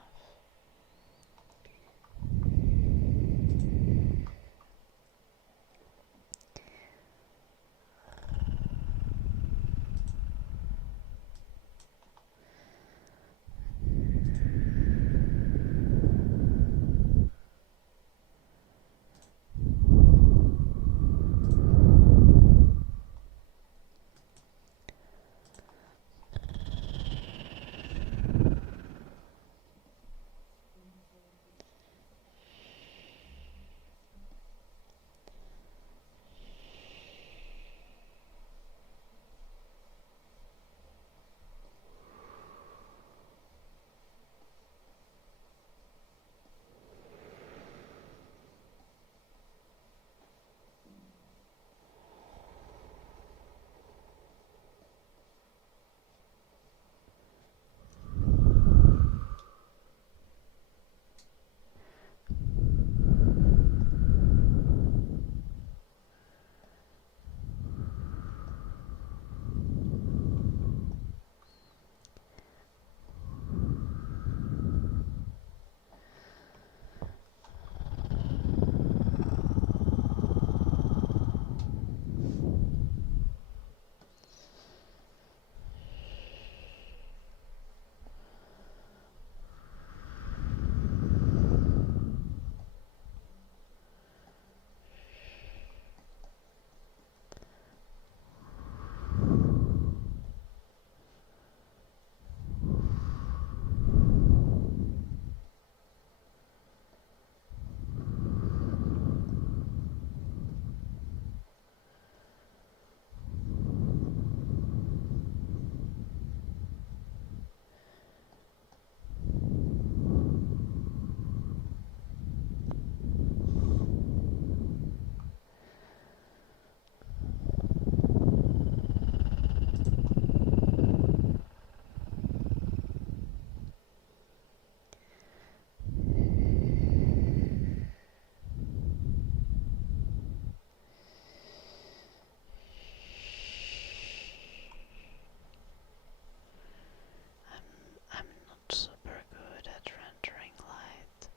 Super good at rendering light.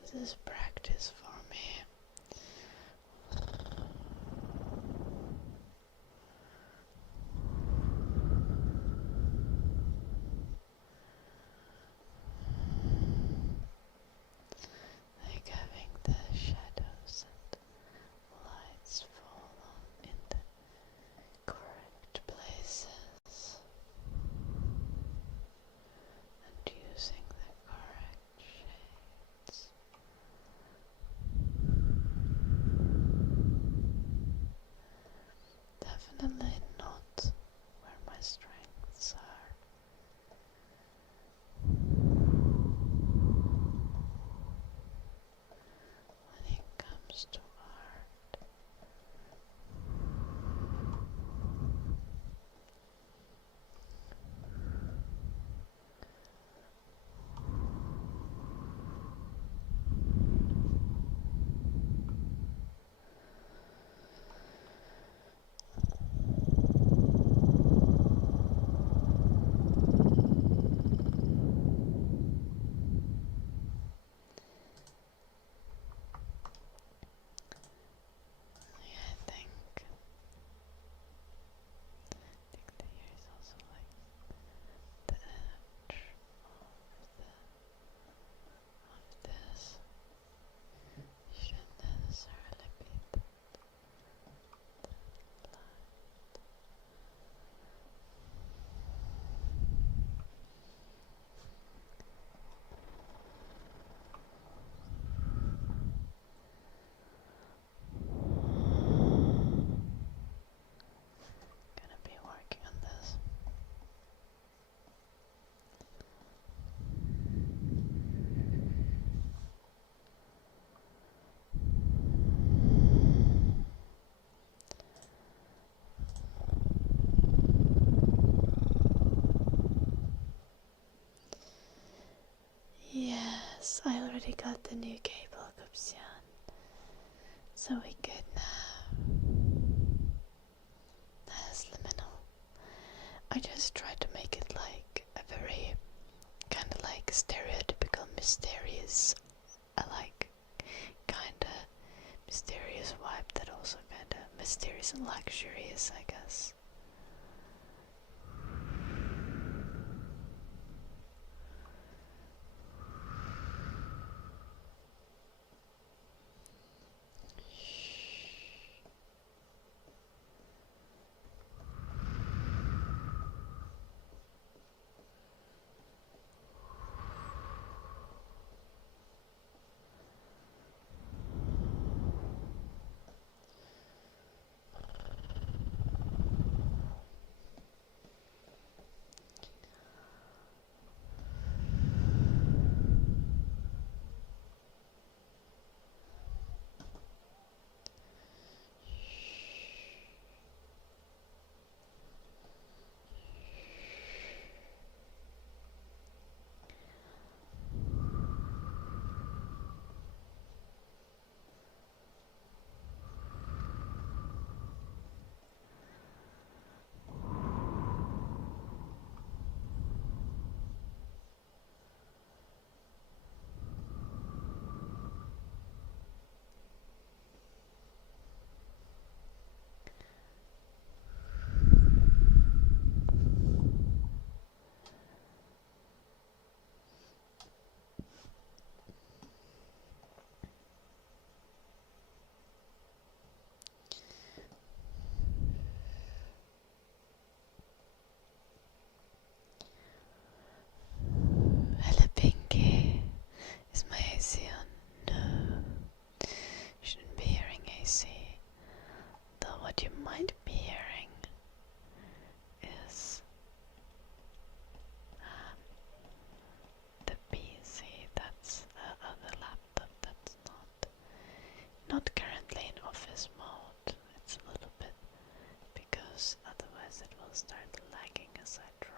This is practice for me. Like having the shadows and lights fall in the correct places and using the correct shades. Definitely not where my strengths are. When it comes to art. already got the new cable option, so we good now. That's liminal. I just tried to make it like a very kind of like stereotypical mysterious, like kind of mysterious vibe that also kind of mysterious and luxurious, I guess. Hello Pinky, is my AC on? No, shouldn't be hearing AC. Though what you might be hearing is the PC. That's the laptop that's not currently in office mode. It's a little bit because otherwise it will start lagging as I draw.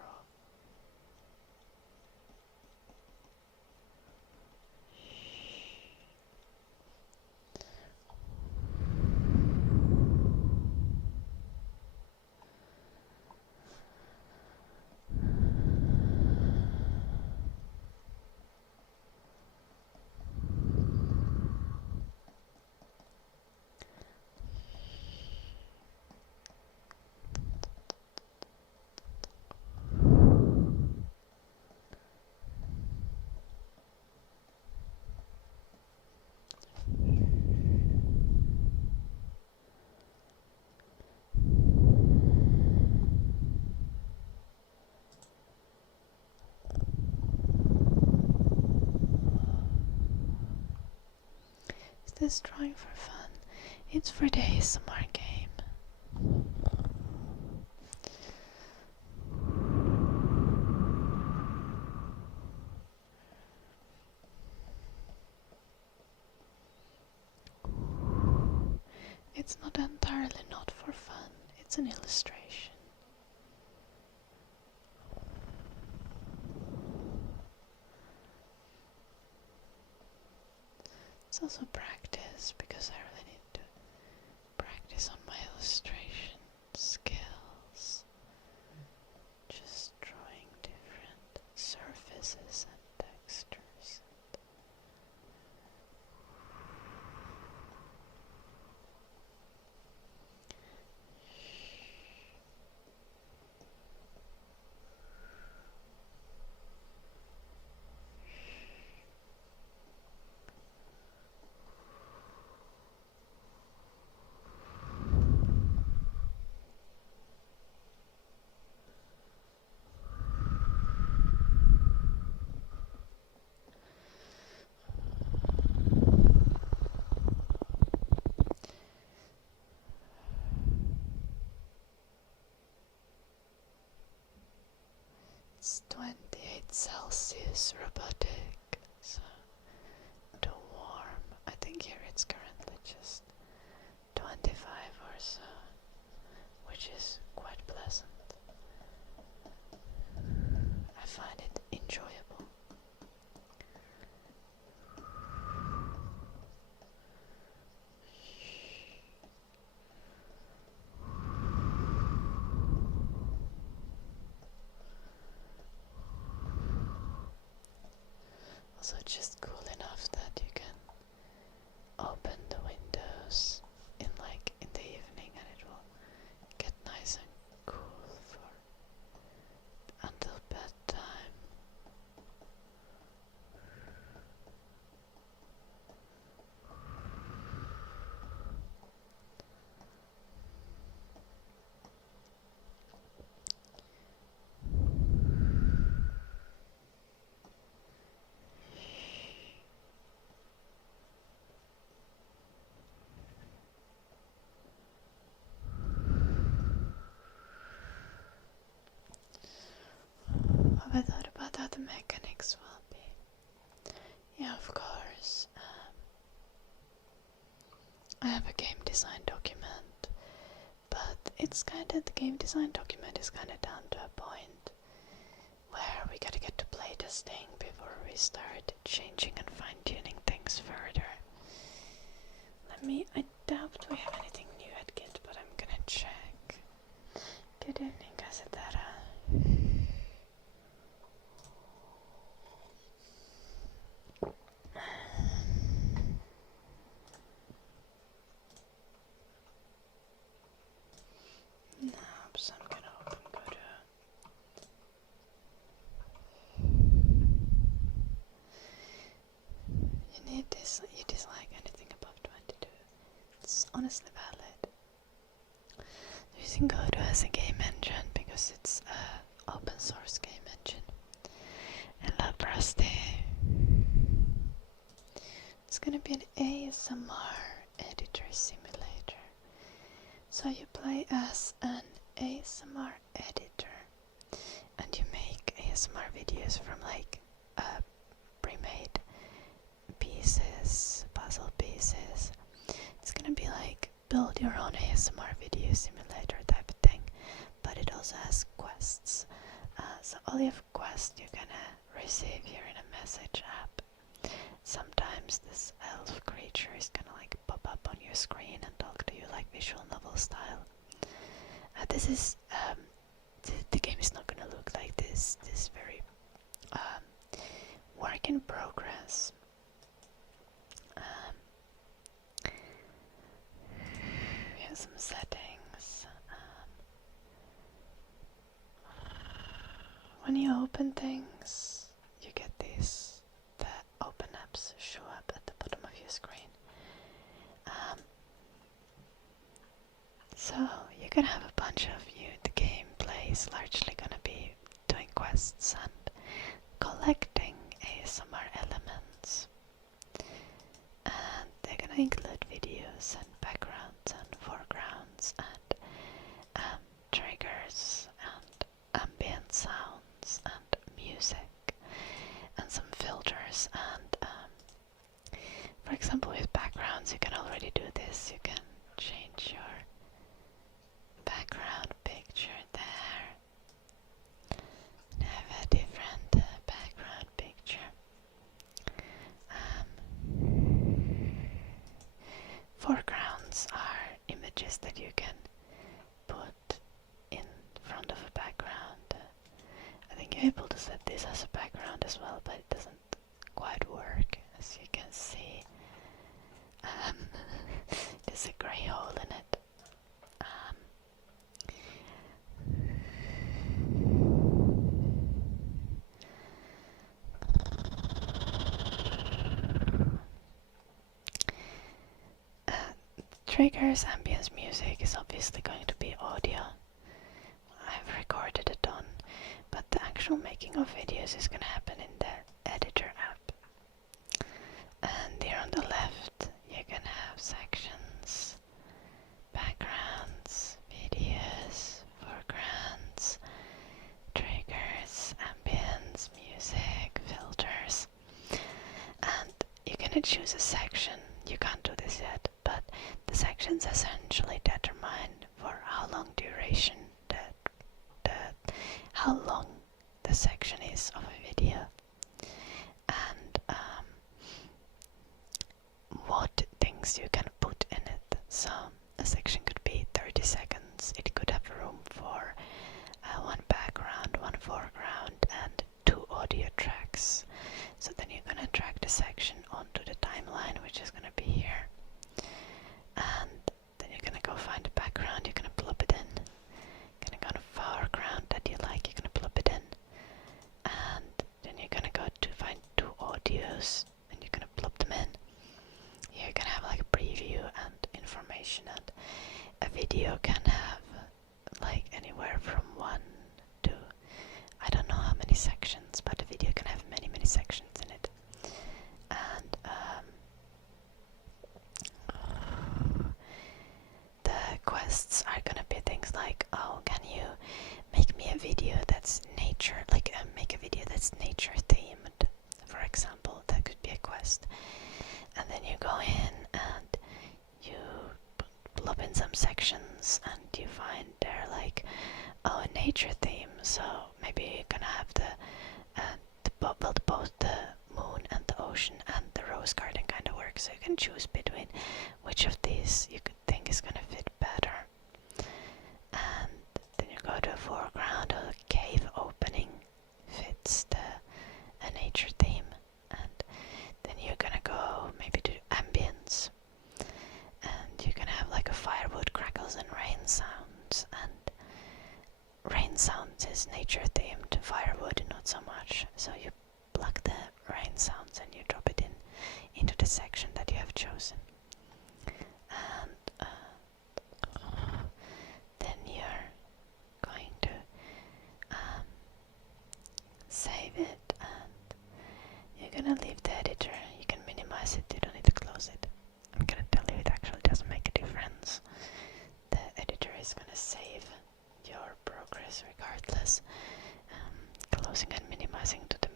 Is this drawing for fun? It's for the ASMR game. It's not entirely not for fun, it's an illustration. It's also practice, because I really need to practice on my illustration skills. Just drawing different surfaces and textures. It's 28 Celsius robotic, so too warm. I think here it's currently just 25 or so, which is quite pleasant. I find it enjoyable. also just cool enough that you can open the windows in the evening and it will get nice and cool for until bedtime. Have I thought about how the mechanics will be? Yeah, of course. I have a game design document, but the game design document is kinda down to a point where we gotta get to playtesting before we start changing and fine-tuning things further. I doubt we have anything new at Git, but I'm gonna check. Good evening, Gazetera. So I'm gonna go to you dislike anything above 22. It's honestly valid. Using Godo as a game engine because it's a open source game engine. I love Rusty. It's gonna be an ASMR editor simulator. So you play as an ASMR editor and you make ASMR videos from pre-made pieces, puzzle pieces. It's gonna be like build your own ASMR video simulator type of thing, but it also has quests. So all your quests you're gonna receive here in a message app. Sometimes this elf creature is gonna pop up on your screen and talk to you like visual novel style. This is the game is not gonna look like this. This is very work in progress. We have some settings. When you open things, you get these. The open apps show up at the bottom of your screen. So you can have a bunch of you. The gameplay is largely gonna be doing quests and collecting ASMR elements. And they're gonna include videos and backgrounds and foregrounds and triggers and ambient sounds and music and some filters and for example with backgrounds you can already do this. You can change your background picture there. Have a different background picture. Foregrounds are images that you can put in front of a background. I think you're able to set this as a background as well, but it doesn't quite work, as you can see. There's a grey hole in it. Triggers, ambience music is obviously going to be audio. I've recorded a ton, but the actual making of videos is going to happen in the editor app. And here on the left you can have sections, backgrounds, videos, foregrounds, triggers, ambience, music, filters. And you can choose a section. You can't do this yet, but the sections essentially determine for how long duration how long the section is of a video, and what things you can put in it. So a section could be 30 seconds. It could have room for one background, one foreground, and 2 audio tracks. So then you're gonna drag the section onto the timeline, which is gonna be here. And then you're gonna go find the background, you're gonna plop it in. Gonna go to foreground that you like, you're gonna plop it in. And then you're gonna go to find two audios and you're gonna plop them in. Here you're gonna have like a preview and information, and a video can have like anywhere from 1 to I don't know how many sections, but a video can have many sections in it. And the quests are gonna be things like, oh, can you make me a video that's nature, like make a video that's nature themed, for example. That could be a quest. And then you go in and you plop in some sections and you find they're like, oh, a nature theme, so maybe you're gonna have both the moon and the ocean and the rose garden kind of work, so you can choose between which of these you could think is gonna fit better. And then you go to a foreground, or a cave opening fits a nature theme, and then you're gonna go maybe to ambience, and you can have like a firewood crackles and rain sounds, and rain sounds is nature themed, firewood not so much, so you plug the rain sounds and you drop it into the section that you have chosen. And then you're going to save it, and you're gonna leave the editor. You can minimize it, you don't need to close it. I'm gonna tell you it actually doesn't make a difference. The editor is gonna save your progress regardless. Closing and minimizing do the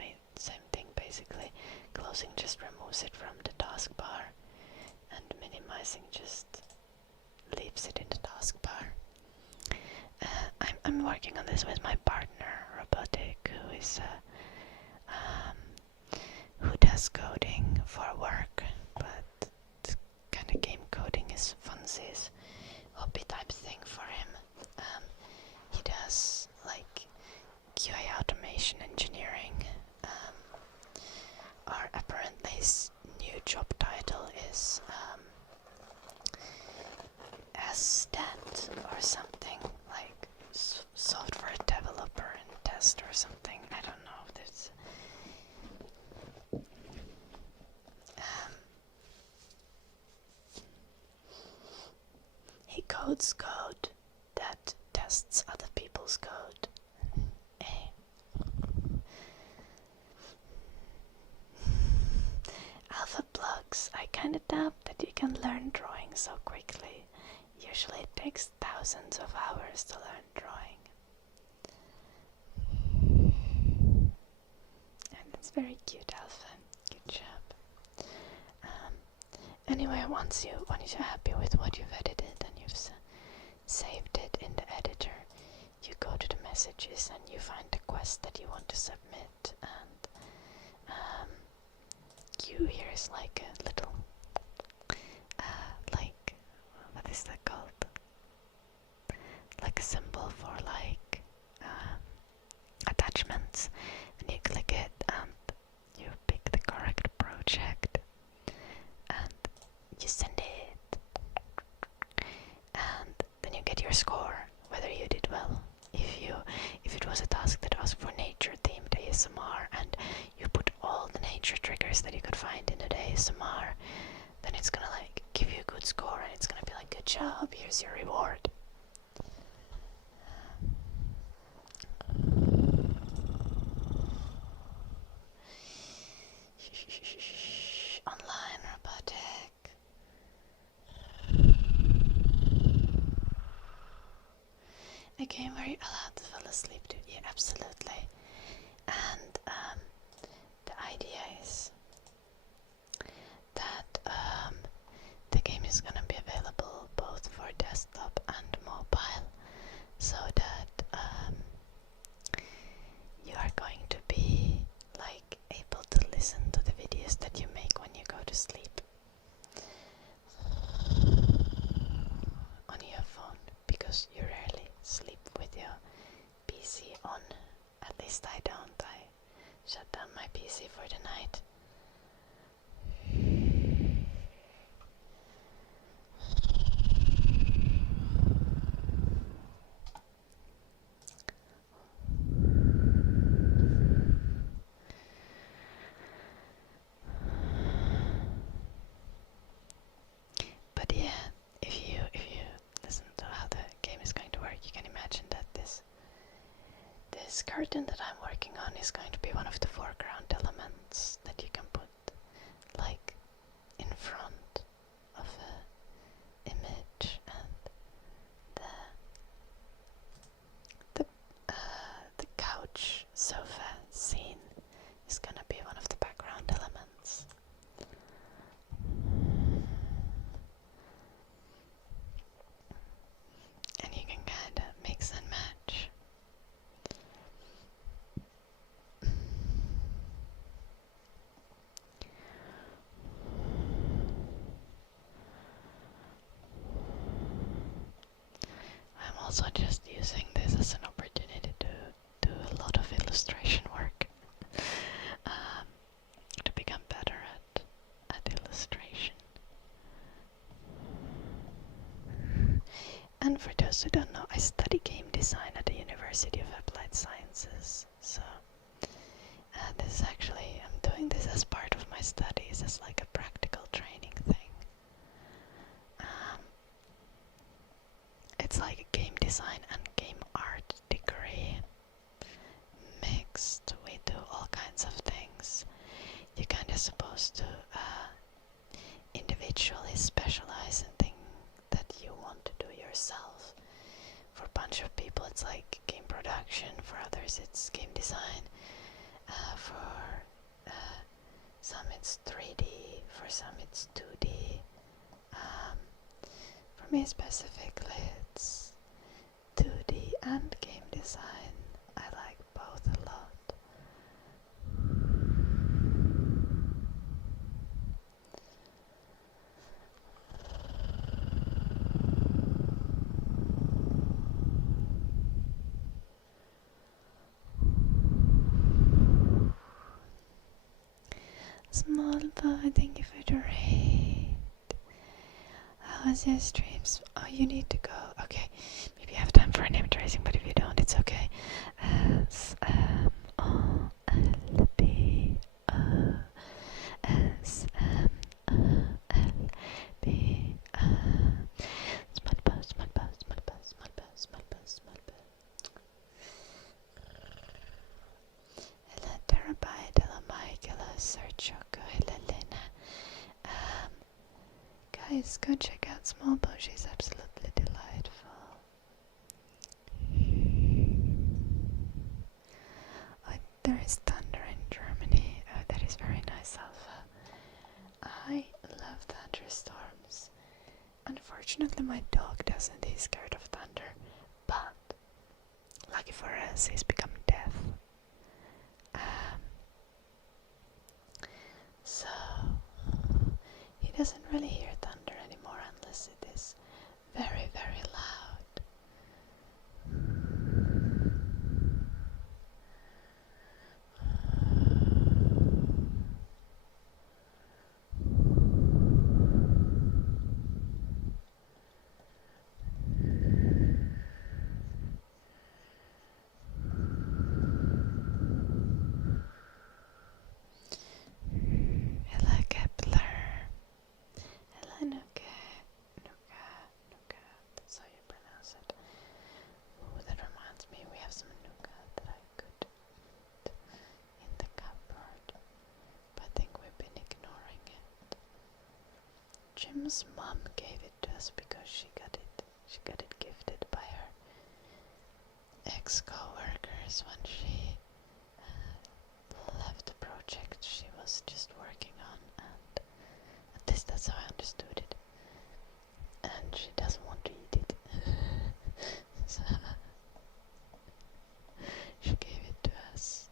same thing basically. Closing just removes it from the taskbar, and minimizing just leaves it in the taskbar. I'm working on this with my partner Robotic, who does coding for work, but kind of game coding is funsies, hobby type thing for him. He does like QA automation engineering, or apparently his new job title is STAT or something, like software developer and test or something. I don't know if there's he codes code that tests other people's code. Alpha plugs. I kinda doubt that you can learn drawing so quickly. Usually it takes thousands of hours to learn drawing. And that's very cute, Alpha. Good job. Anyway, once you're happy with what you've edited and you've saved it in the editor, you go to the messages and you find the quest that you want to submit, and Q here is like a little like, what is that called? Like a symbol for like attachments, and you click it and you pick the correct project and you send it, and then you get your score, whether you did well. If it was a task that asked for nature themed ASMR and you put all the nature triggers that you could find in the ASMR, then it's gonna like give you a good score, and it's gonna be like, good job, here's your reward. Online robotic. A game where you're allowed to fall asleep to. Yeah, absolutely. And the idea is that the game is gonna be available both for desktop and mobile, so that you are going to be like able to listen to the videos that you make when you go to sleep on your phone, because you rarely sleep with your PC on. At least I don't. I shut down my PC for the night. this curtain that I'm working on is going to be one of the foreground elements that you can put like in front of an image, and the couch sofa scene is gonna be one of the background elements. And you can kind of mix and match. I'm also just using this as an opportunity to do a lot of illustration work, to become better at illustration. And for those who don't know, I study game design at the University of Applied Sciences. So this is actually, I'm doing this as part of my studies, as like a practical training thing. It's like a game design and game art degree mixed. We do all kinds of things. You're kind of supposed to individually specialize in things that you want to do yourself. For a bunch of people it's like game production, for others it's game design, for some it's 3D, for some it's 2D. For me specifically it's 2D and game design. I like both a lot. Small boy, thank you for the raid. How was your streams? Oh, you need to go. Okay, maybe you have time for a name tracing, but if you don't, it's okay. SMOLBO. Small bow, small bow, small bow, small bow, small bow, small bow. Hello Terabyte, hello Mike, hello Sir Choco, hello Lena. Guys, go check out Small Bow, she's absolutely delightful. Oh, there is thunder in Germany. Oh, that is very nice, Alpha. I love thunderstorms. Unfortunately, my dog doesn't. He's scared of thunder. But, lucky for us, he's become deaf. So, he doesn't really hear thunder anymore unless it is very, very loud. Hello Kepler. Hello Nuka. Nuka. That's how you pronounce it. Ooh, that reminds me, we have some Nuka that I could put in the cupboard, but I think we've been ignoring it. Jim's mom gave it to us because she got it gifted by her ex-co-workers when she left the project she was just working on, and at least that's how I understood it. And she doesn't want to eat it. So she gave it to us.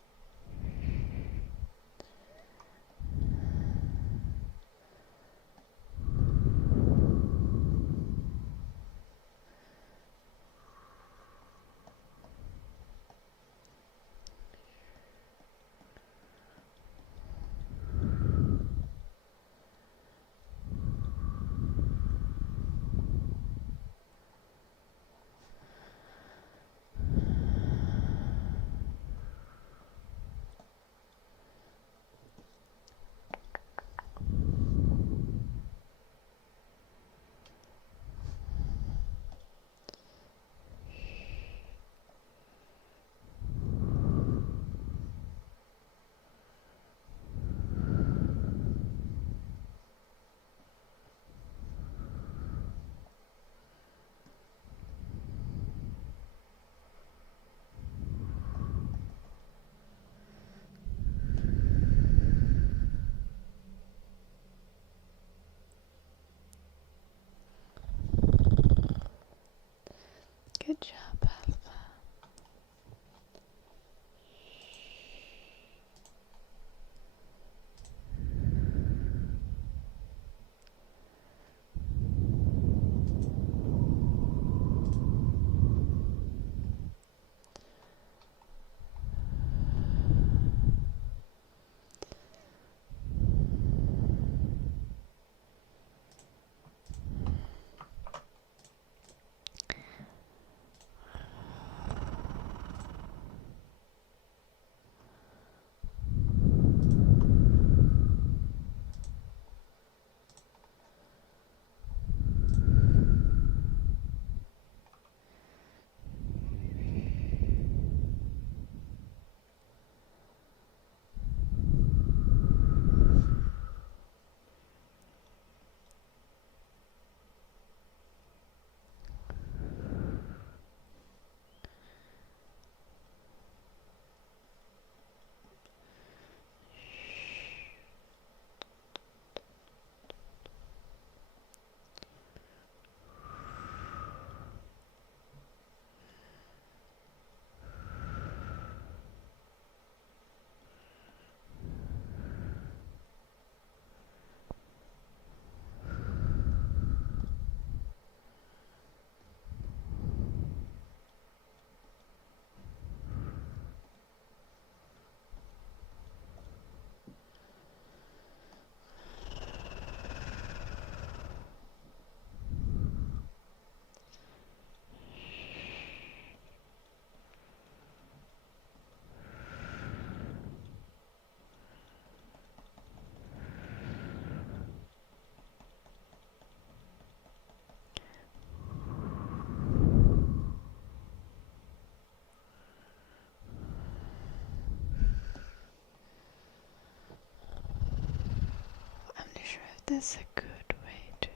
is a good way to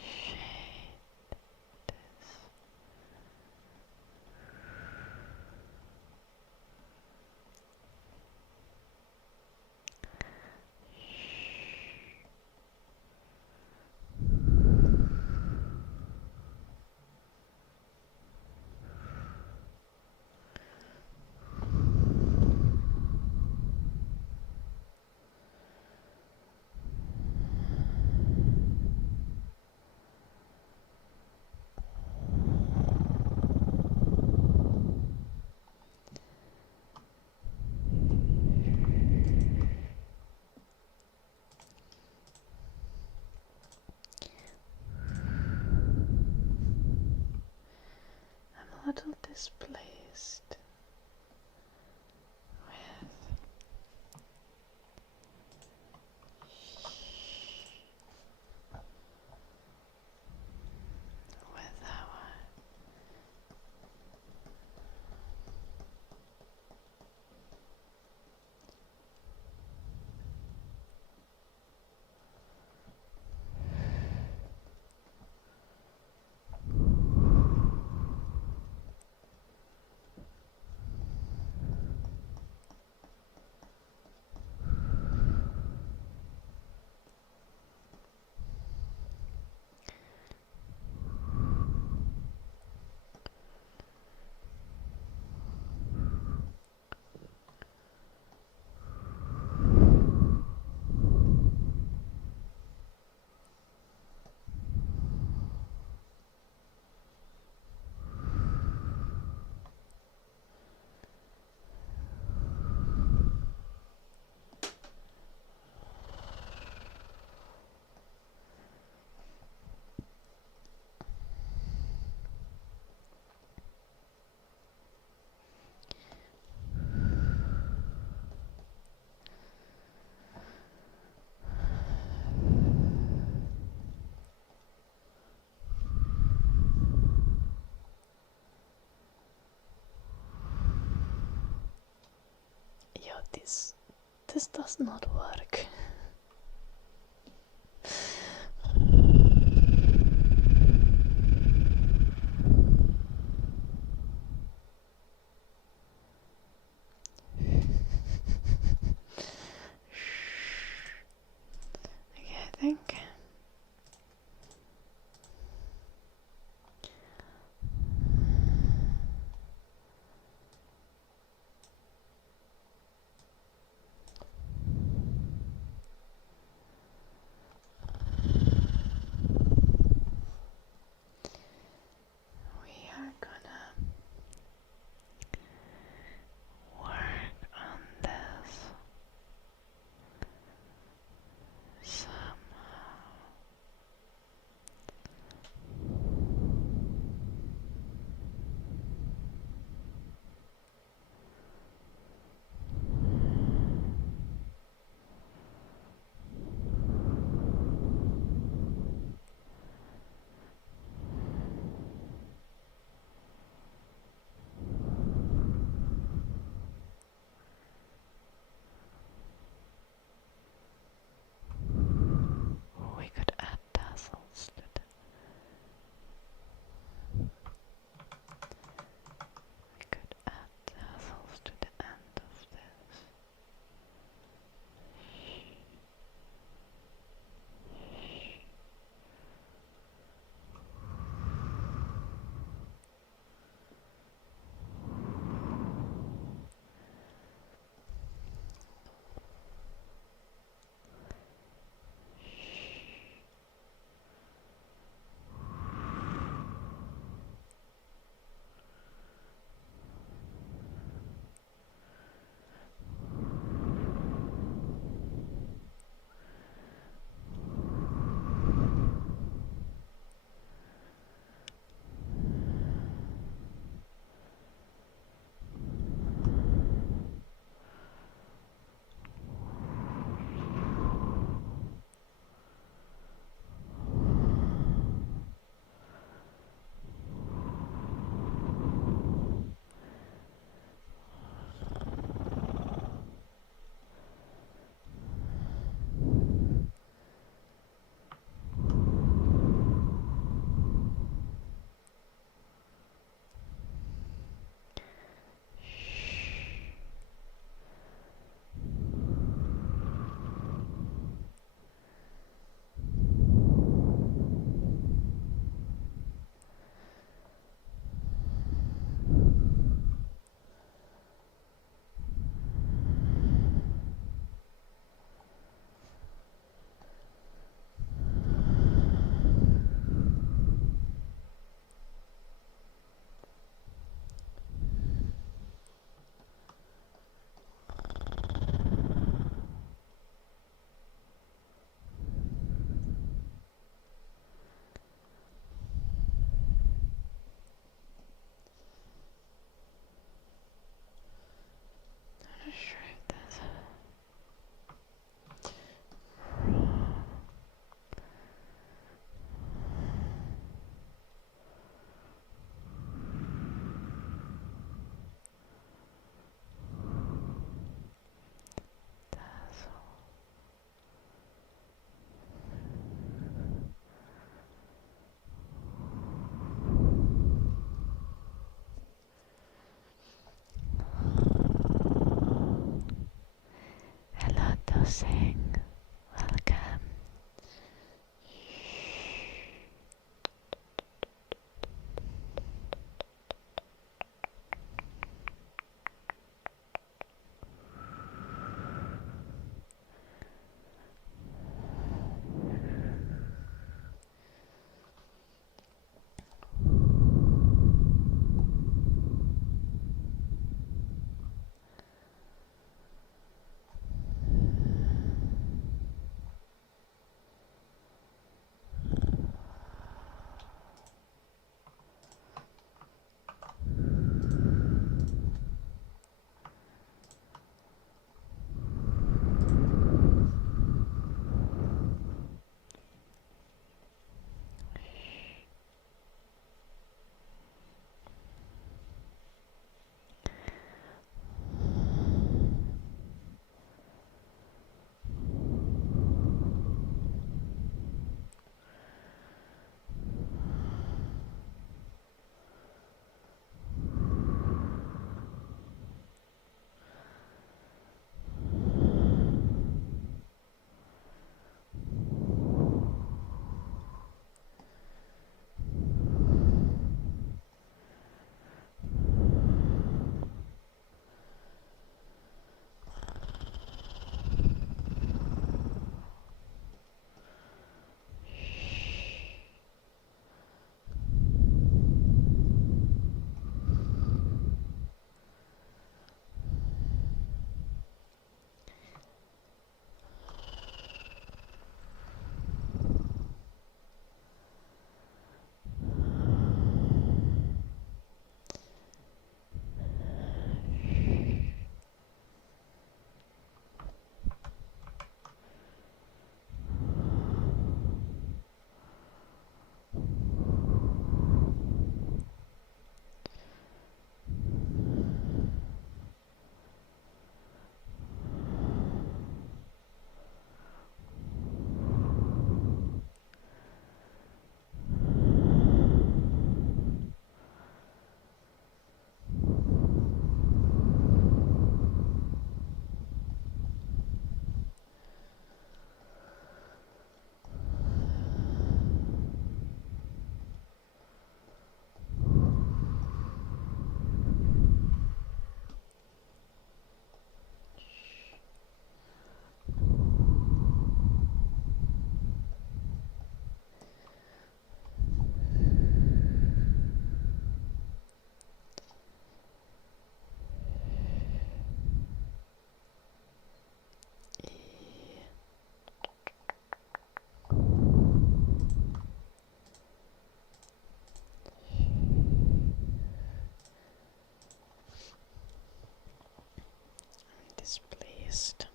shade this? I'm a little displeased with our this does not work. Okay, I think stylized.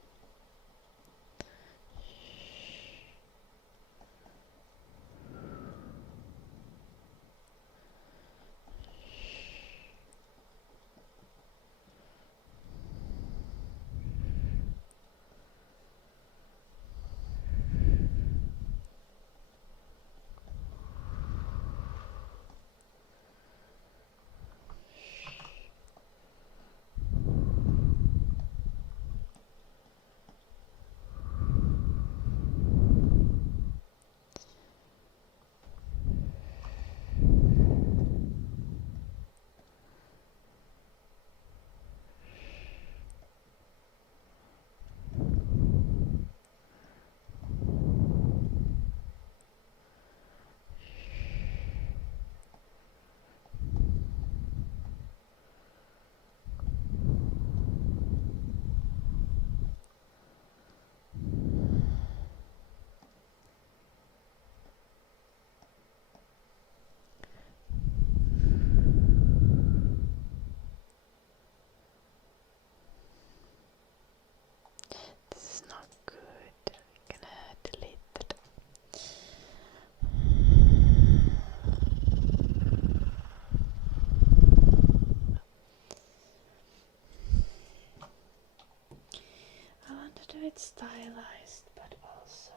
This is not good. I'm gonna delete it. I want to do it stylized, but also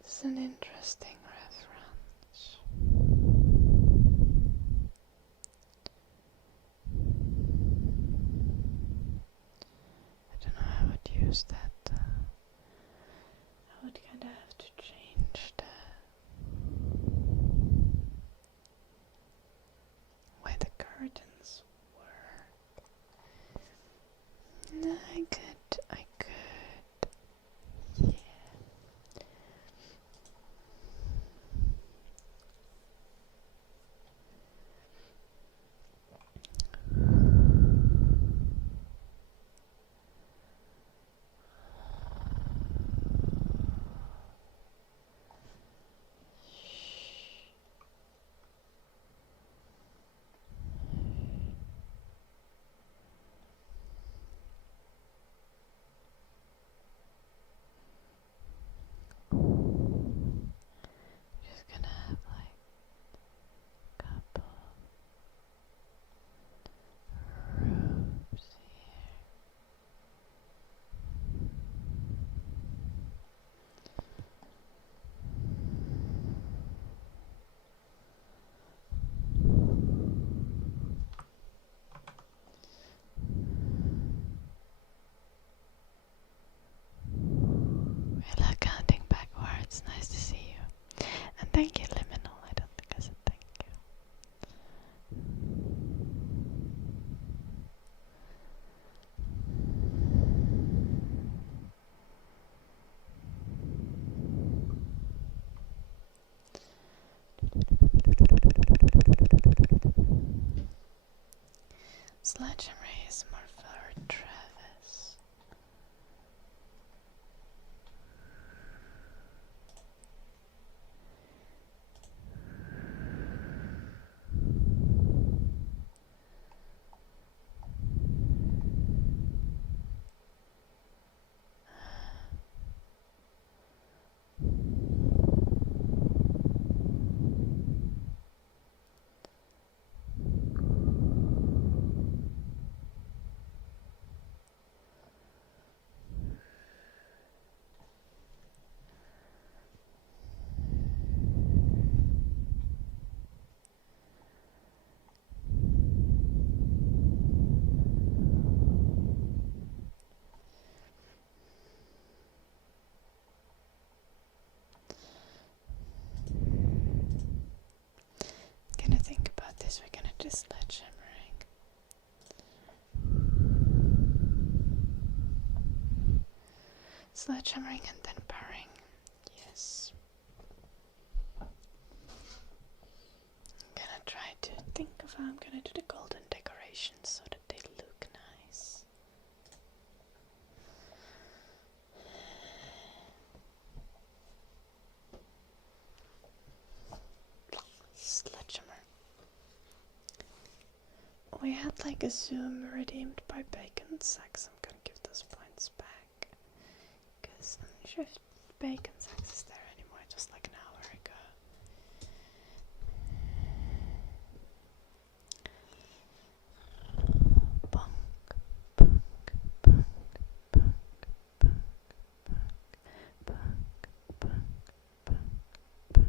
it's an interesting reference. I don't know how I would use that. I would kind of have to change the way the curtains work. No, I could. Yeah. Just gonna have like a couple ropes here. Hello, counting backwards. Nice to see you. And thank you, Liminal. I don't think I said thank you. Sledgehammer is more for Travis. Gonna think about this. We're gonna do sledgehammering. Sledgehammering and then parrying. Yes. I'm gonna try to think of how I'm gonna do the golden decorations so that they look nice. Sledgehammer. We had like a Zoom redeemed by Bacon Sacks. I'm gonna give those points back. Because I'm not sure if Bacon Sacks is there anymore, just like an hour ago. Bonk, bonk, bonk, bonk, bonk, bonk, bonk, bonk, bonk, bonk.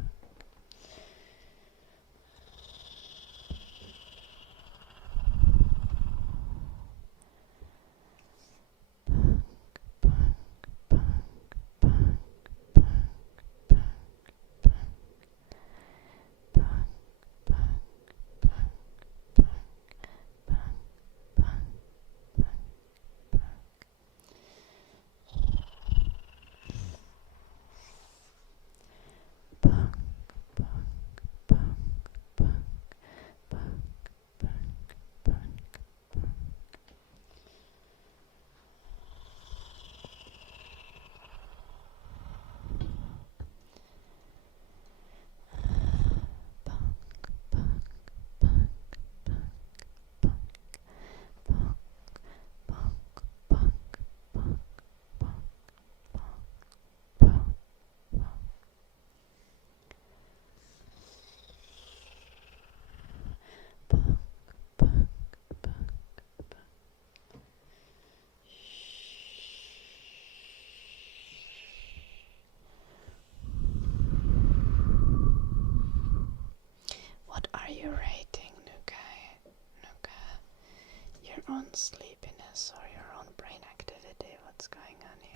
What are you rating, Nuka? Your own sleepiness or your own brain activity? What's going on here?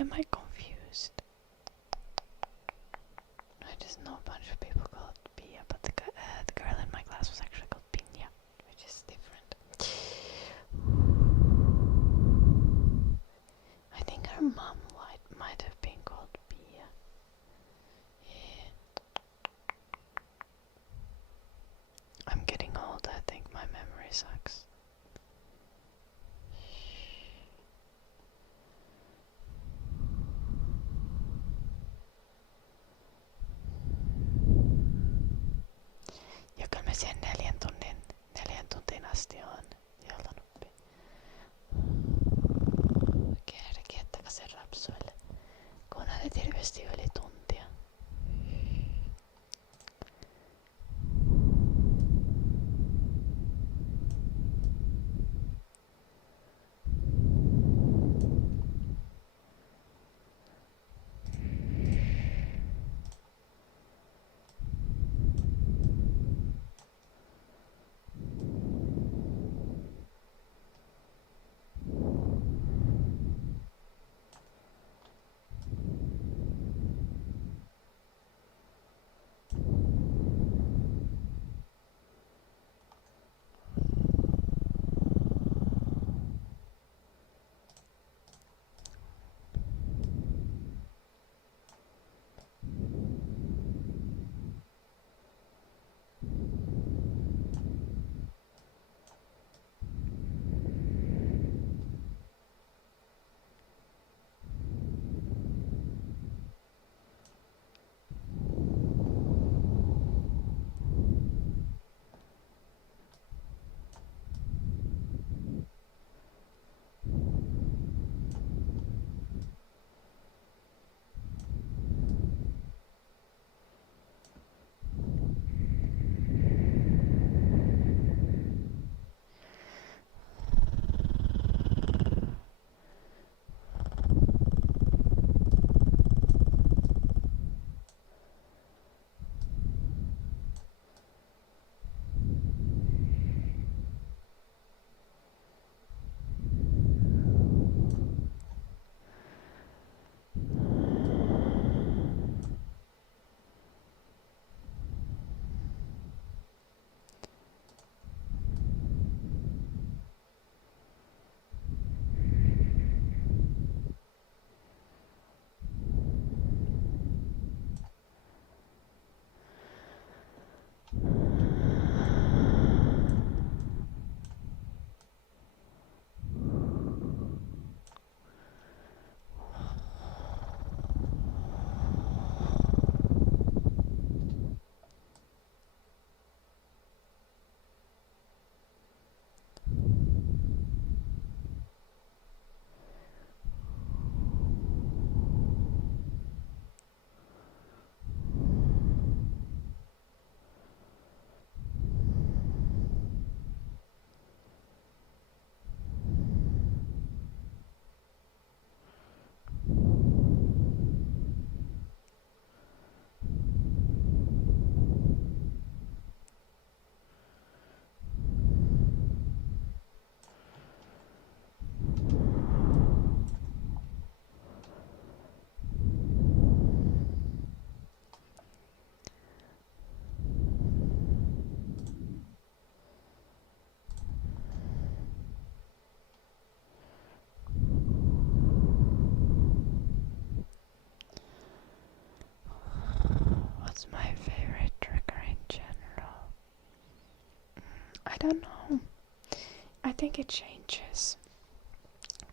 am I confused? I just know a bunch of people called Pia, but the girl in my class was actually called Pinja, which is different. I think her mom might have been called Pia. Yeah. I'm getting old, I think my memory sucks. Ja kyllä me sen 4 tuntiin asti on joltanut. Kerki, että se rapsuille. Kuunnellit hirveästi yli tuntia. What's my favorite trigger in general? I don't know. I think it changes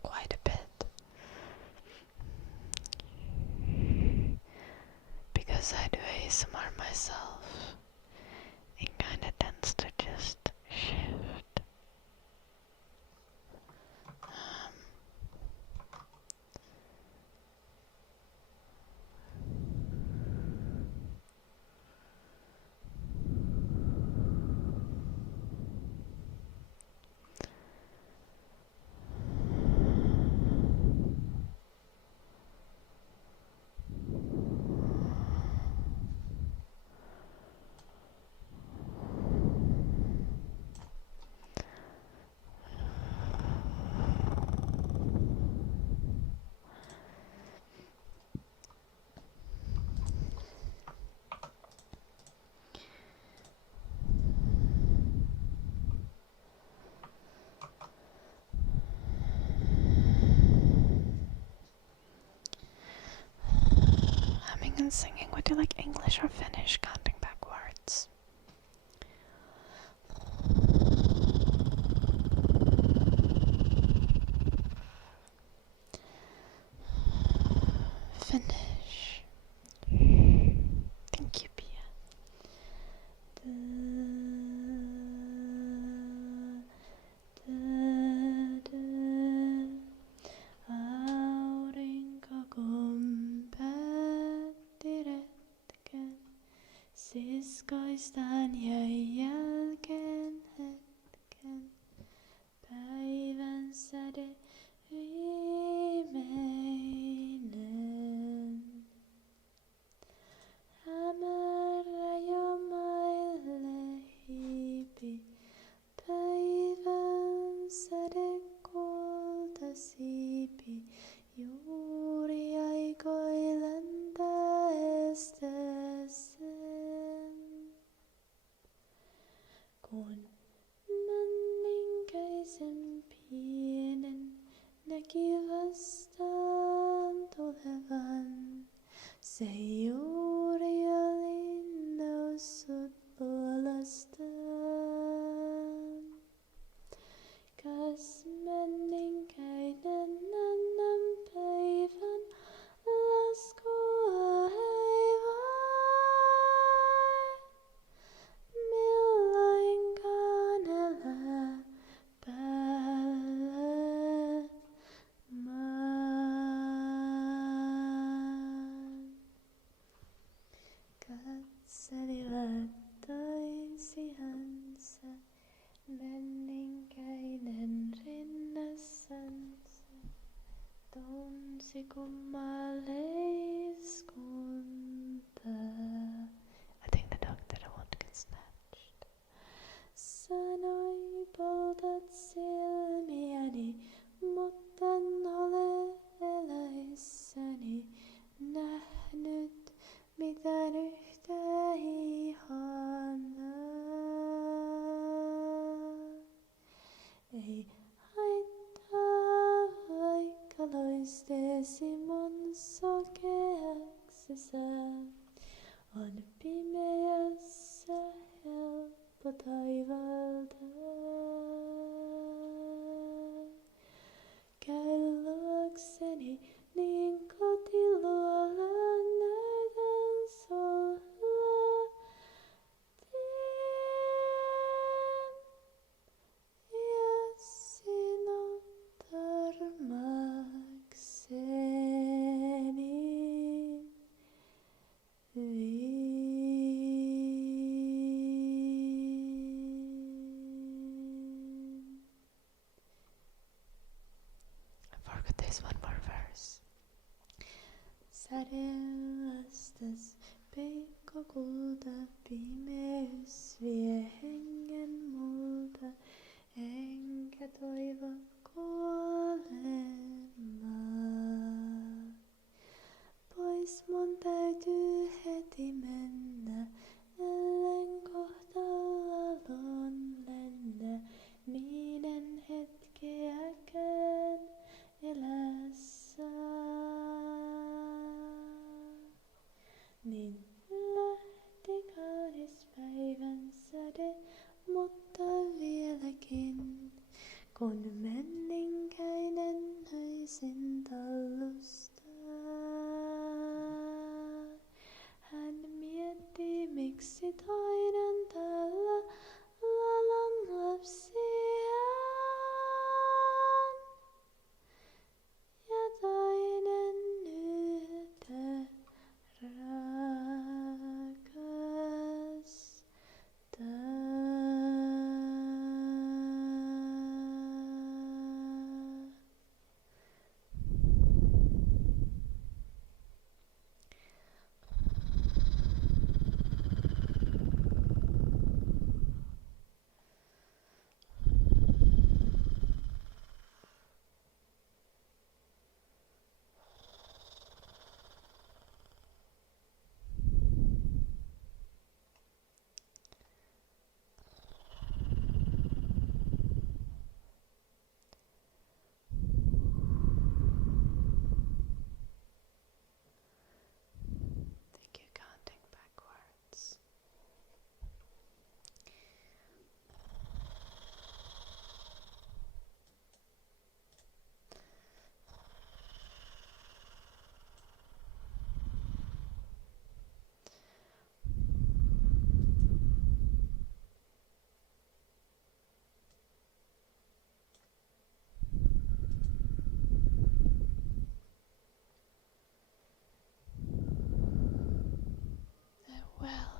quite a bit. Because I do ASMR myself, it kinda tends to just shift. when singing, would you like English or Finnish counting backwards? Finnish. Thank you, Pia. Aurinko kun päätti retken, siskoistaan jäi jälkeen hetken. Päivän säde viimeinen. Hämärä jo maille hiipi. Päivän säde kultasiipi. Juuri aikoi lentäessä sen. Kun männinkäisen pienen näki vastaan tulevan, se juuri oli noussut luolastaan. Kas männinkäinen annan päivän laskua heivai, milloinkaan elää päällä maan. Katselivat toisiansa, männinkäinen rinnassansa, tunsi kummaleiskunta. I think the dog didn't want to get snatched. Sanoi, poltat silmiäni, muttan ole eläissäni nähnyt mitään yhtä ihanaa. Ei haittaa, vaikka loisteesi mun sokeaksessa. On pimeässä helppo taivalta. Käy luokseni niin kotiluola näytän sulla tien. Jos sinut armakseni vien. I forgot this one more verse. Säde vastas peikko kulta, pimeys vie hengen multa, enkä toivo kuolemaa. Pois mun täytyy heti mennä, ellen kohta ladon lennä, niin en hetkeäkään elää saa. Niin lähti kaunis päivän säde, mutta vieläkin kun mennään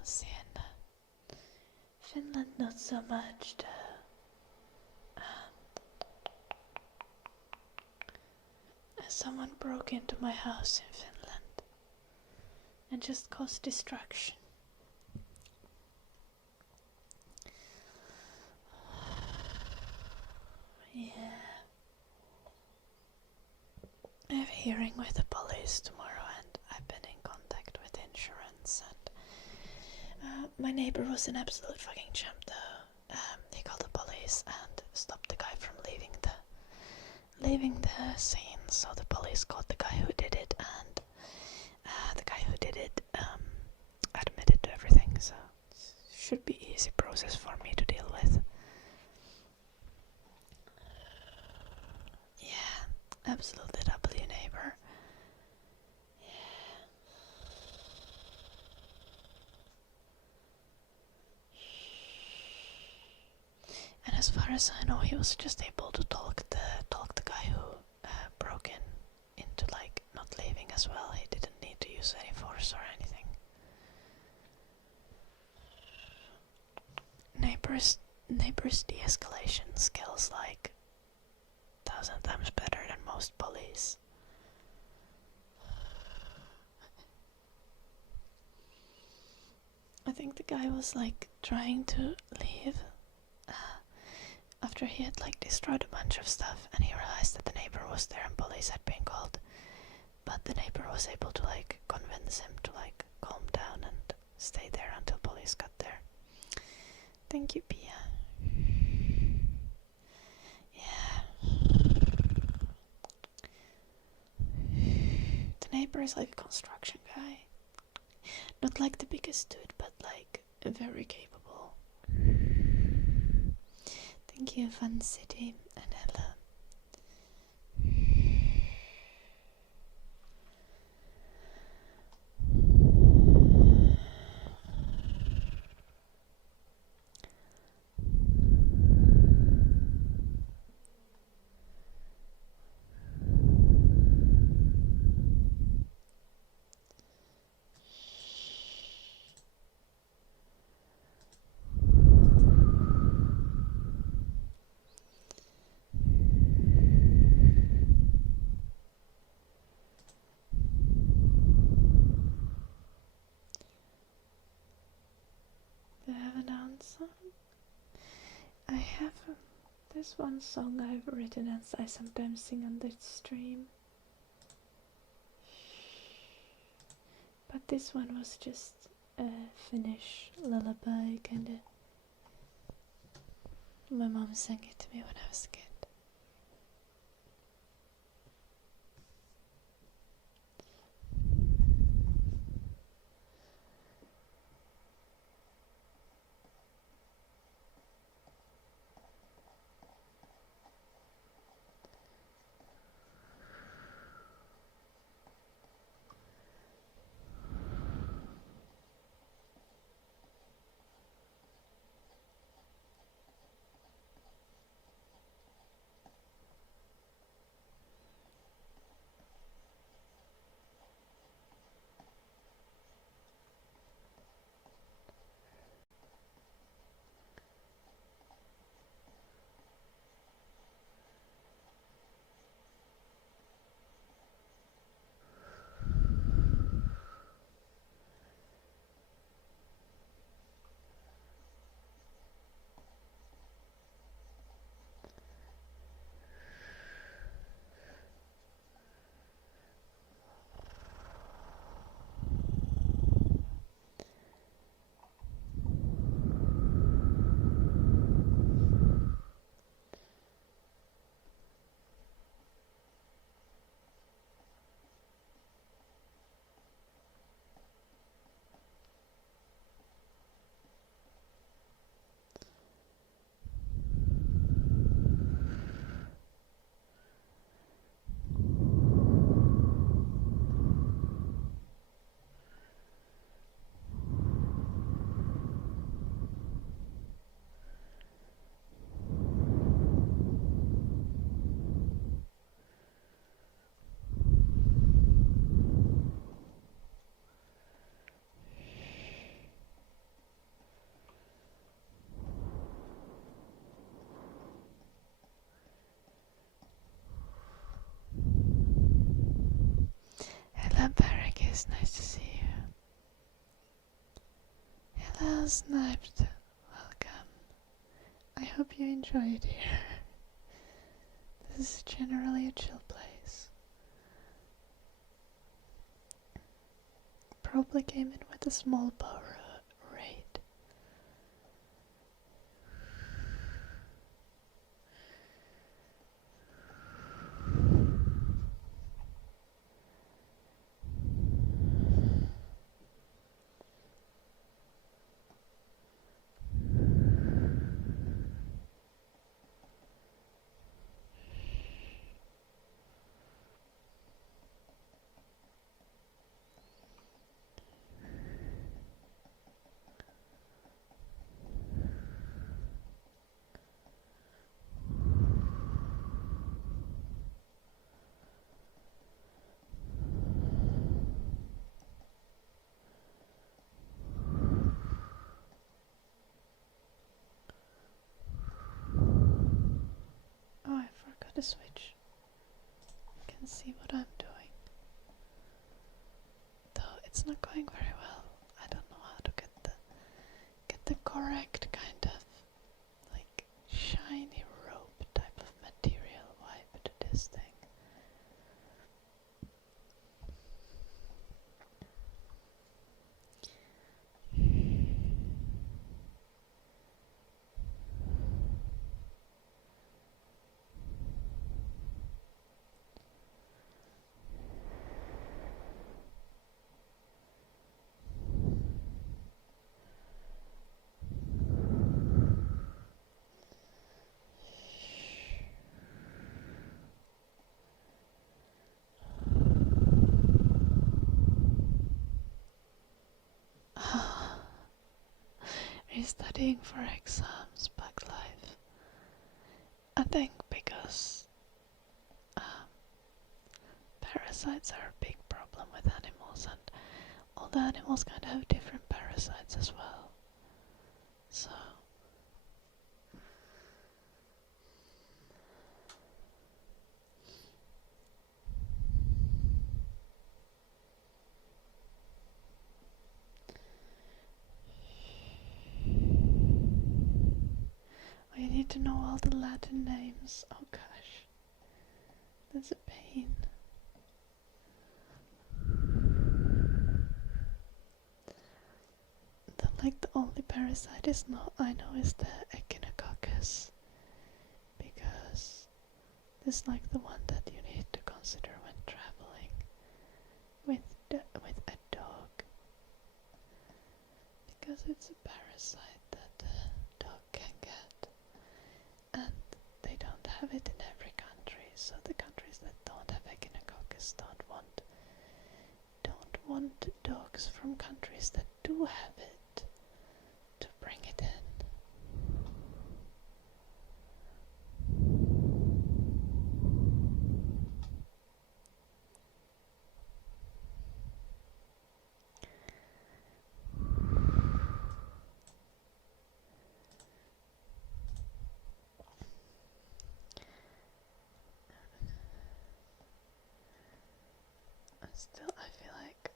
else in Finland, not so much though. Someone broke into my house in Finland and just caused destruction. Yeah. I have a hearing with the police tomorrow and I've been in contact with insurance and my neighbor was an absolute fucking chump though. He called the police and stopped the guy from leaving the scene, so the police caught the guy who did it and the guy who did it admitted to everything, so it should be easy process for me to deal with. Yeah, absolutely W neighbor. Yeah. And as far as I know, he was just able to talk the guy who broke into like not leaving as well. He didn't need to use any force or anything. Neighbors de-escalation skills like 1,000 times better than most police. I think the guy was like trying to leave after he had like destroyed a bunch of stuff, and he realized that the neighbor was there and police had been called, but the neighbor was able to like convince him to like calm down and stay there until police got there. Thank you, Pia. Yeah. The neighbor is like a construction guy. Not like the biggest dude, but like very capable. Thank you, Fun City and Ella. Do I have an answer? I have this one song I've written and I sometimes sing on the stream. But this one was just a Finnish lullaby kinda. My mom sang it to me when I was a kid. It's nice to see you. Hello, Sniped. Welcome. I hope you enjoy it here. This is generally a chill place. Probably came in with a small bow raid. Oh, I forgot to switch. You can see what I'm doing. Though it's not going very well. I don't know how to get the correct kind of like shiny rope type of material wipe to this thing. Studying for exams, bug life. I think because parasites are a big problem with animals, and all the animals kind of have different parasites as well. So you need to know all the Latin names. Oh gosh, that's a pain. The only parasite I know is the Echinococcus, because it's like the one that you need to consider when traveling with a dog, because it's a parasite that a dog can get. And they don't have it in every country, so the countries that don't have Echinococcus don't want dogs from countries that do have it to bring it in. Still, I feel like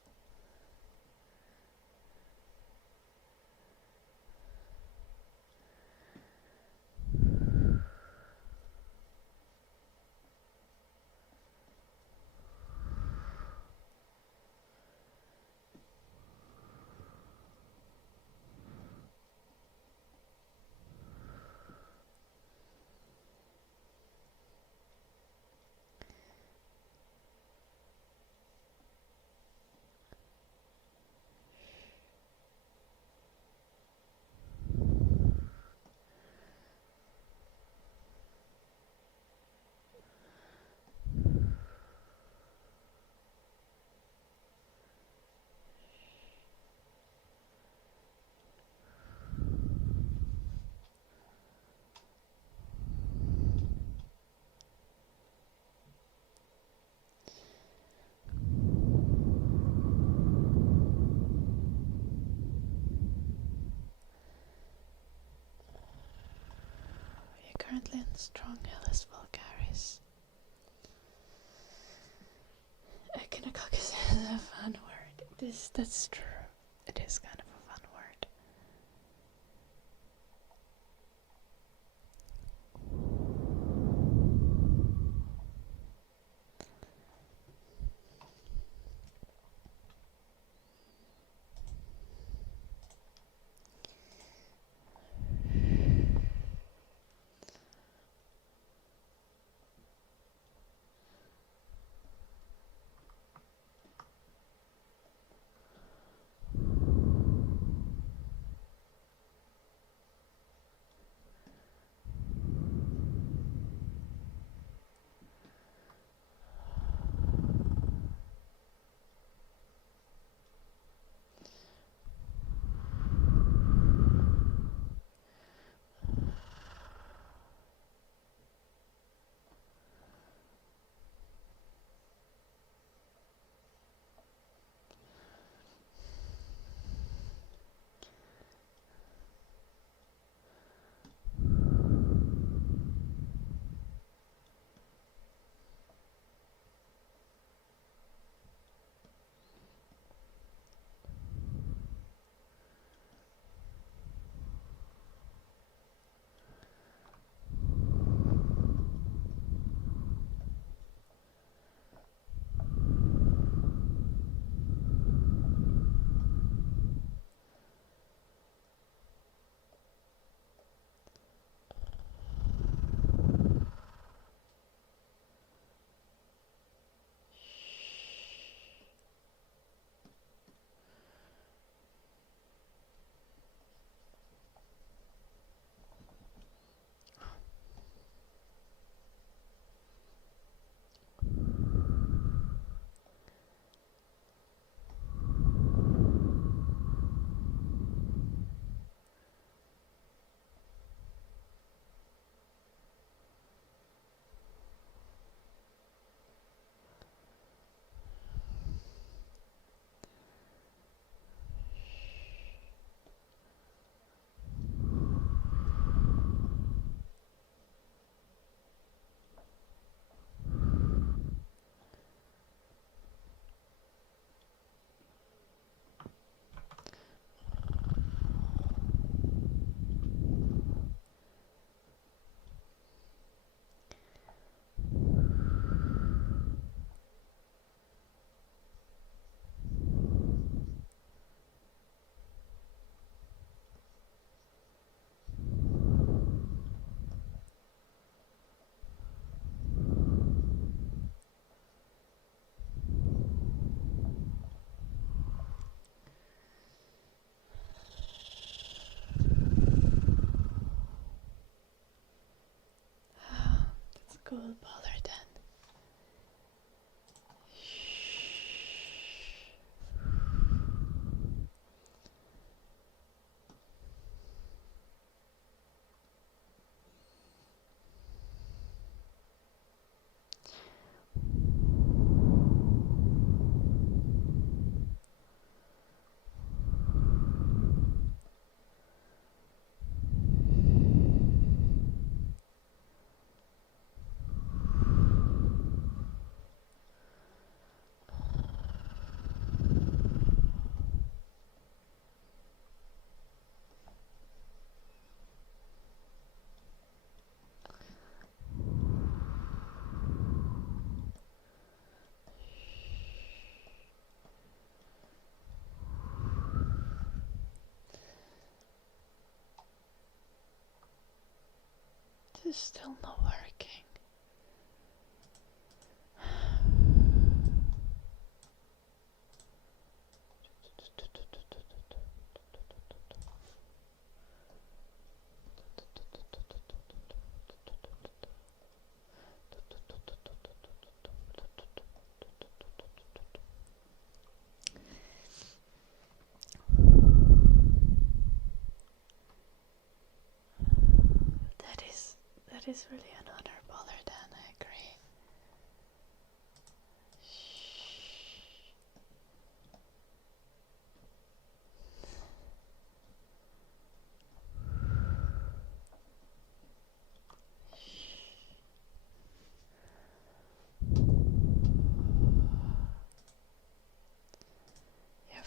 currently in Strong Hillis Vulgaris. Echinococcus is a fun word. That's true. It is kind of a fun word. Cool bother then. This is still not working. That is really another bother then, I agree. Yeah,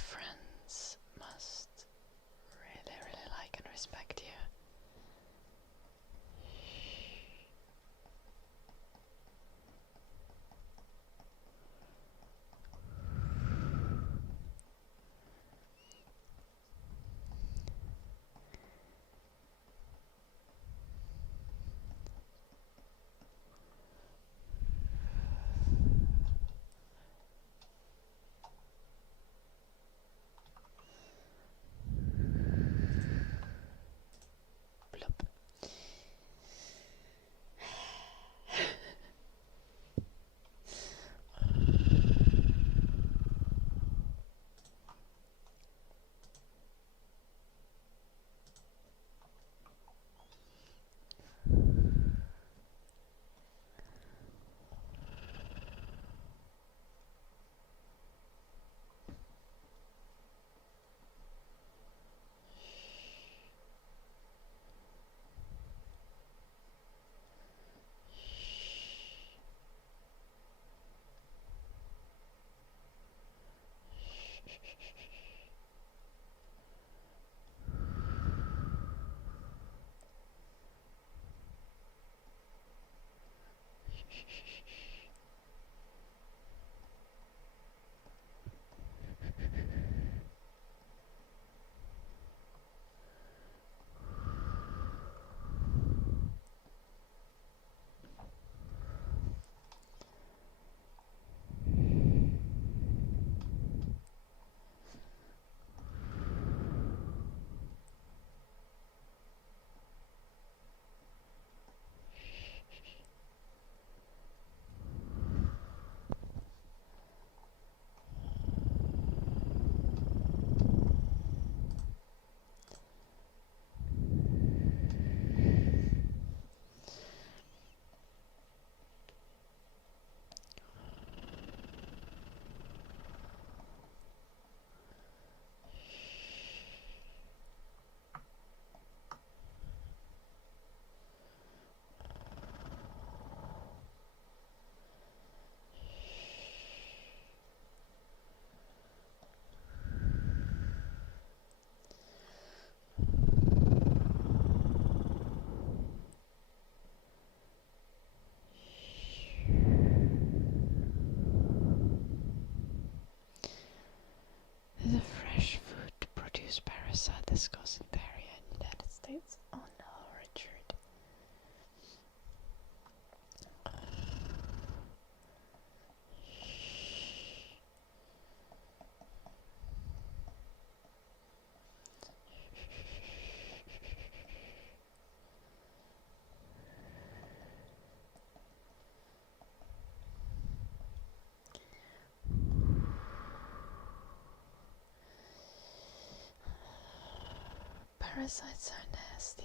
parasites are nasty.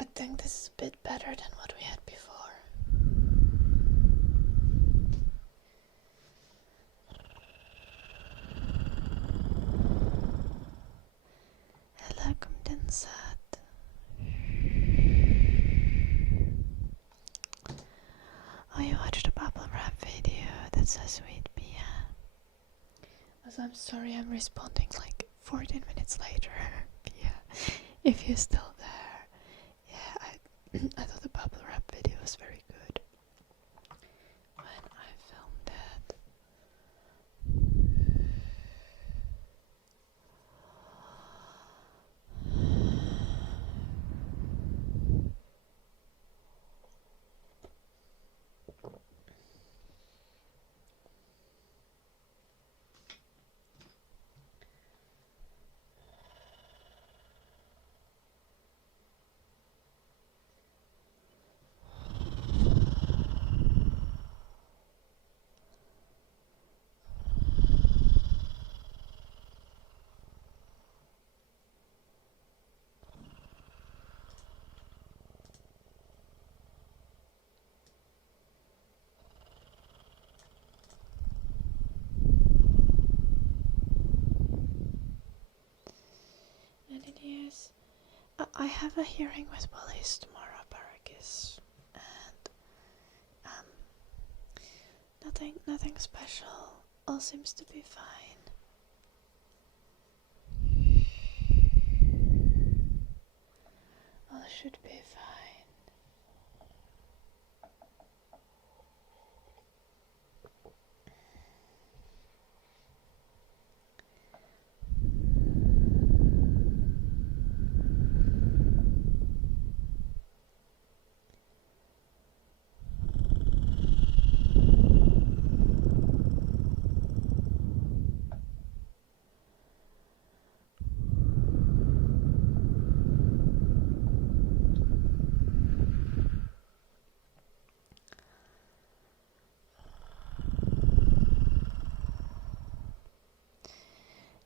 I think this is a bit better than what we had before. Hello, condensat. Oh, you watched a bubble wrap video. That's so sweet, Mia. Also, I'm sorry I'm responding like 14 minutes later. Yeah, if you're still there. Yeah, I thought the bubble wrap video was very good when I filmed it. And it is. I have a hearing with police tomorrow, Barakis, and nothing special. All seems to be fine. All should be fine.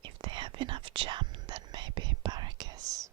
If they have enough jam, then maybe Barakis.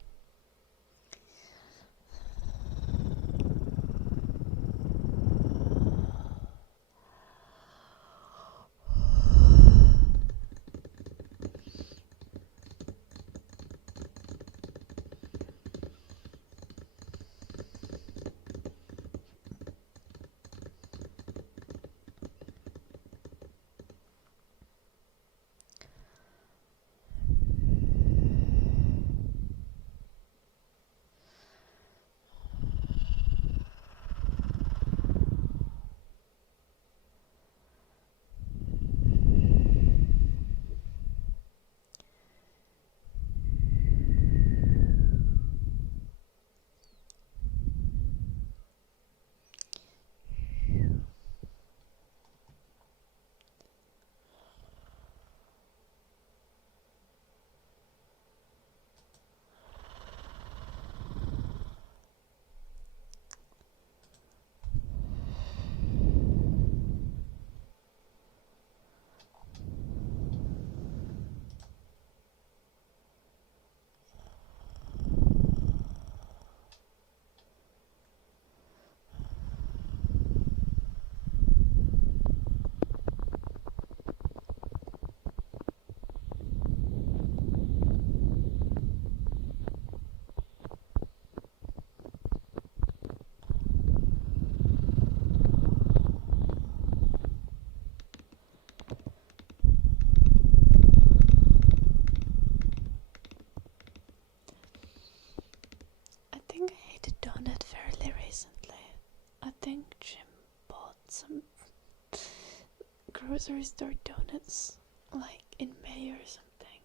grocery store donuts like in May or something.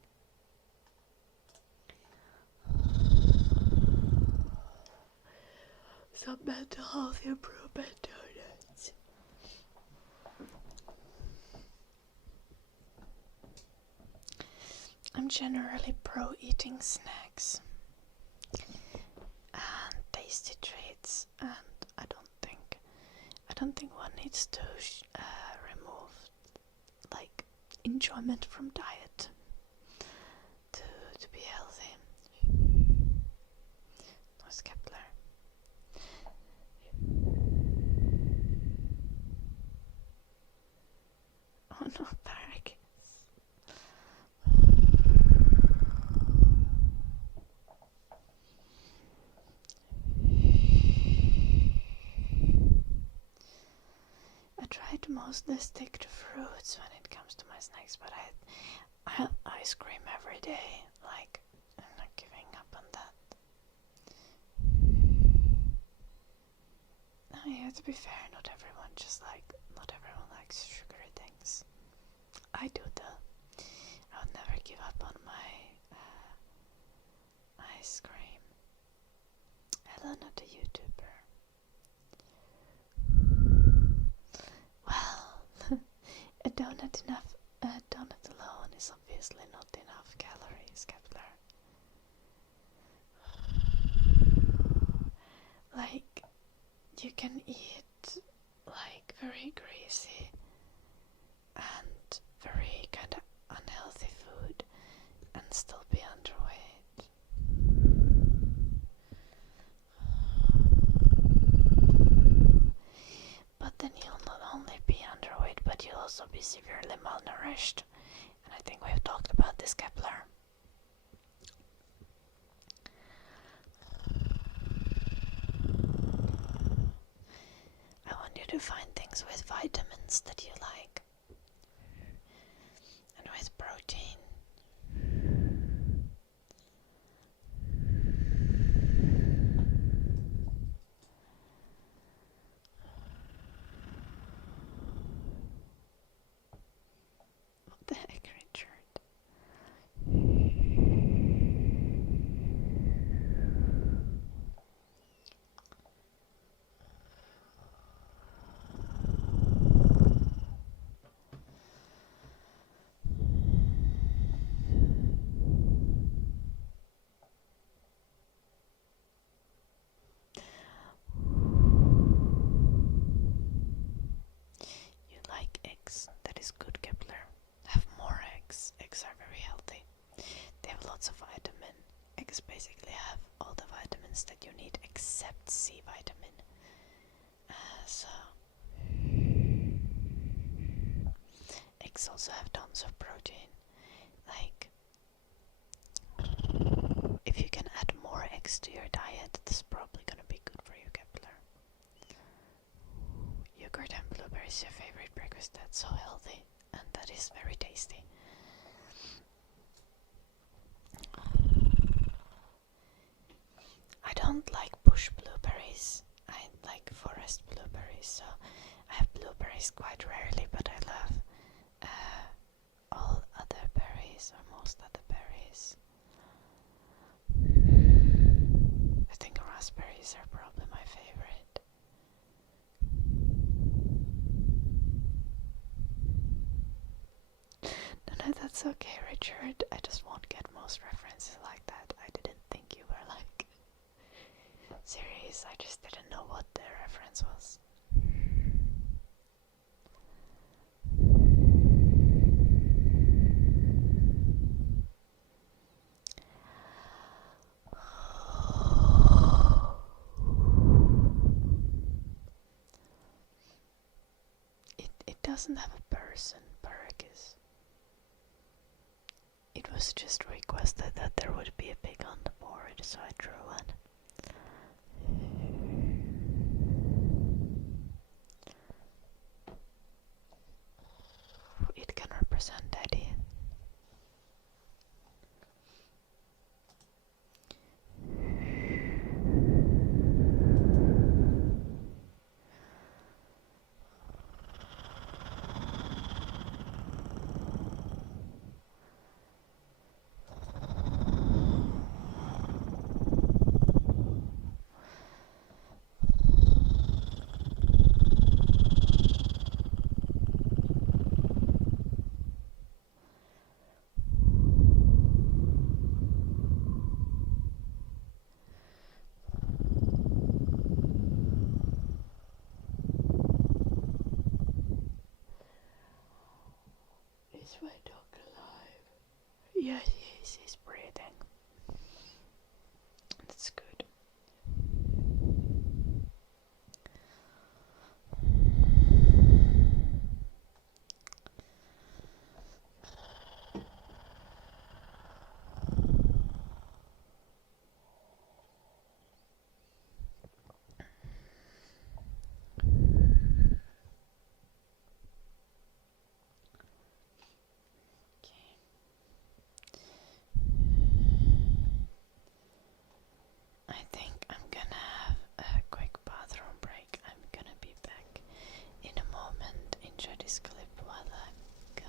Some mental health improvement donuts. I'm generally pro eating snacks. tasty treats, and I don't think one needs to remove like enjoyment from diet to be healthy. Noise Kepler. Oh no, parakeets. I try to mostly stick to fruits when it comes to my snacks, but I have ice cream every day. Like, I'm not giving up on that. Oh, yeah, to be fair, not everyone likes sugary things. I do though. I would never give up on my ice cream. Hello, not a YouTuber. Well, a donut alone is obviously not enough calories, Kepler. Like, you can eat like very greasy and very kind of unhealthy food and still be underweight. But then you'll not only be underweight, but you'll also be severely malnourished. And I think we've talked about this, Kepler. I want you to find things with vitamins that you like. And with protein. What the heck, Richard? You like eggs? That is good, Kepler. Have more eggs. Eggs are very healthy. They have lots of vitamin. Eggs basically have all the vitamins that you need except C vitamin. So eggs also have tons of protein. Like, if you can add more eggs to your diet, this is probably gonna be good for you, Kepler. Yogurt and blueberries, your favorite breakfast. That's so healthy, and that is very tasty. I don't like bush blueberries. I like forest blueberries, so I have blueberries quite rarely, but I love all other berries, or most other berries. I think raspberries are probably my favorite. No, that's okay, Richard. I just won't get most references like that. I didn't think you were like serious. I just didn't know what the reference was. It doesn't have a person, Paracus. It was just requested that there would be a pig on the board, so I drew one. It can represent Daddy. yes, he's breathing. That's good. I think I'm gonna have a quick bathroom break. I'm gonna be back in a moment. Enjoy this clip while I'm gone.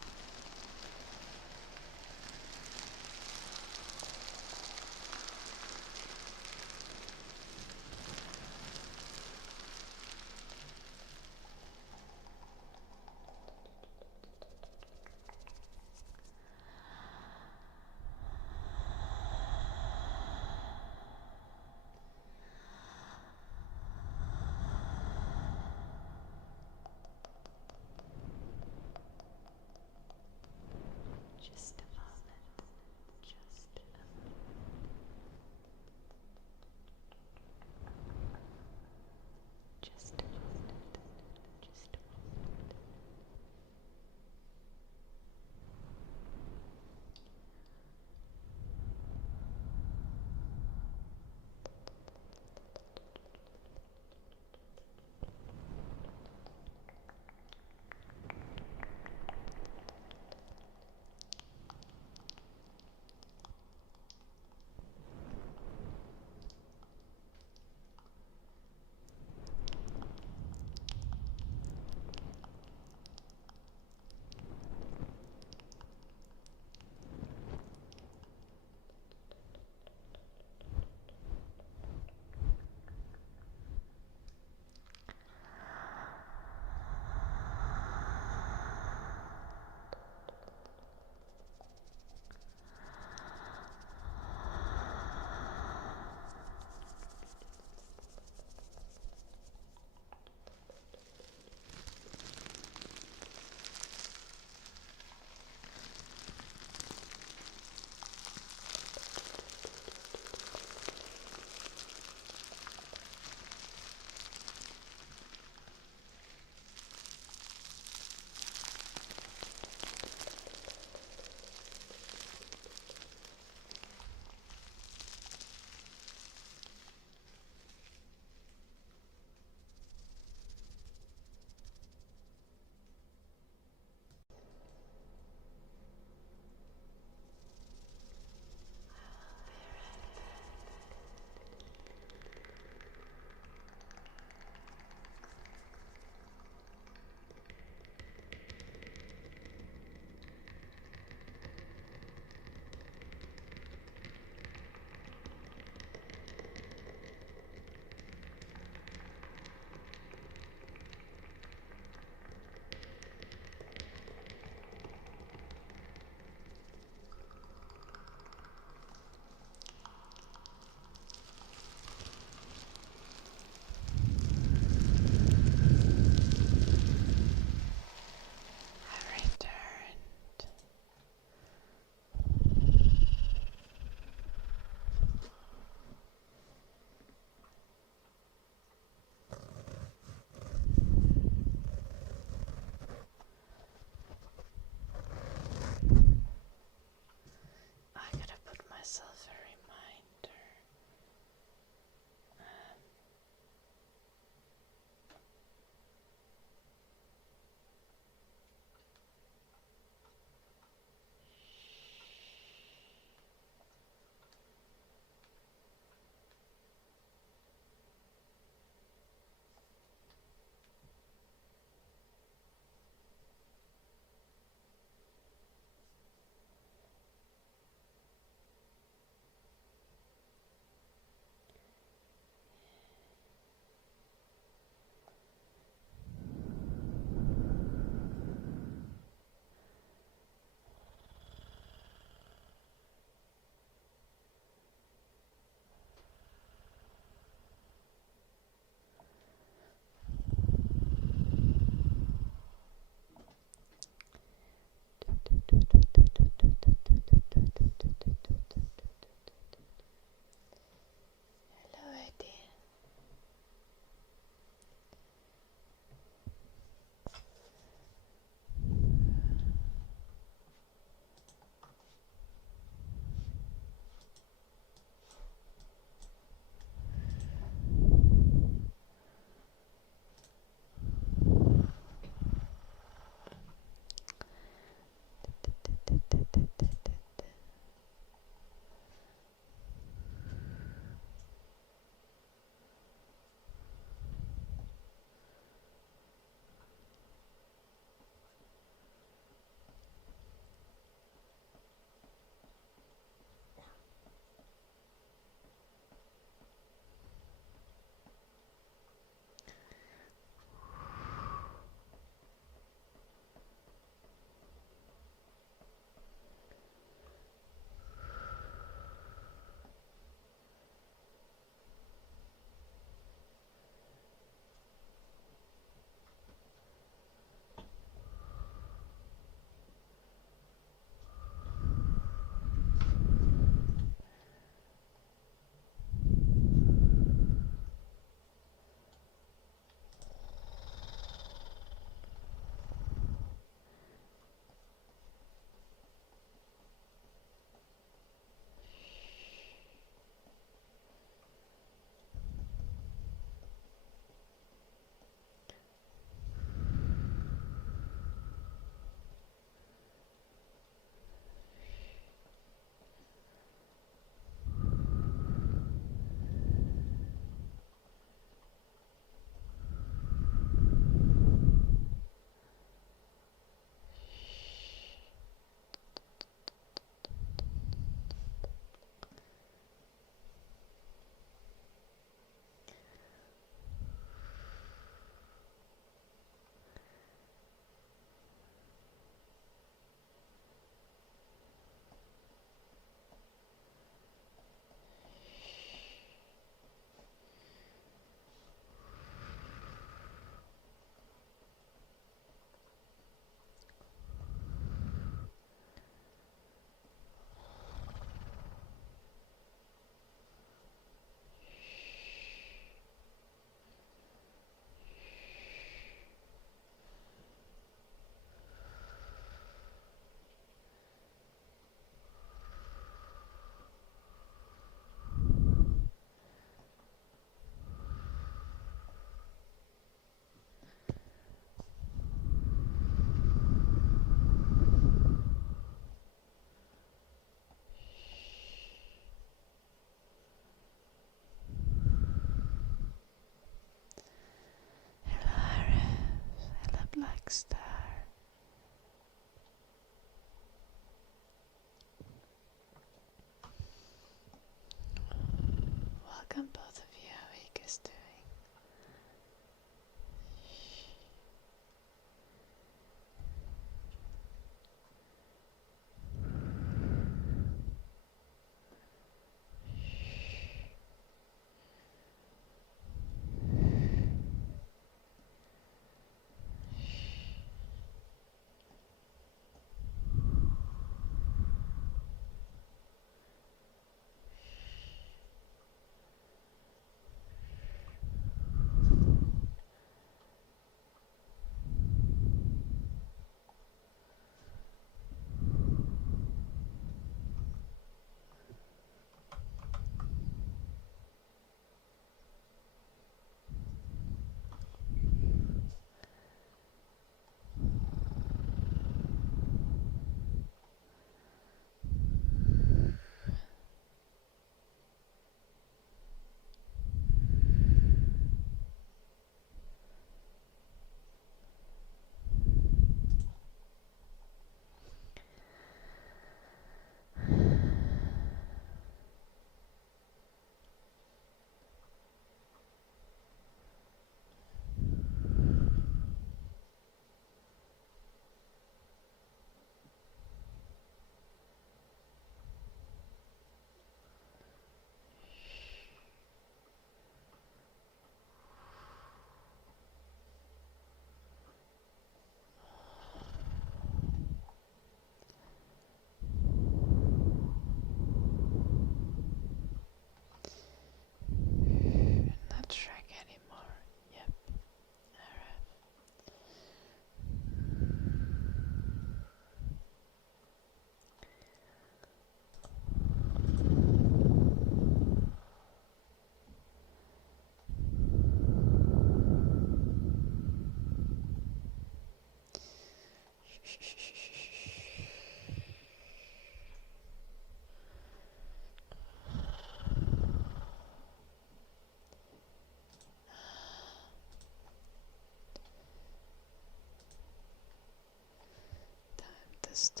Time to start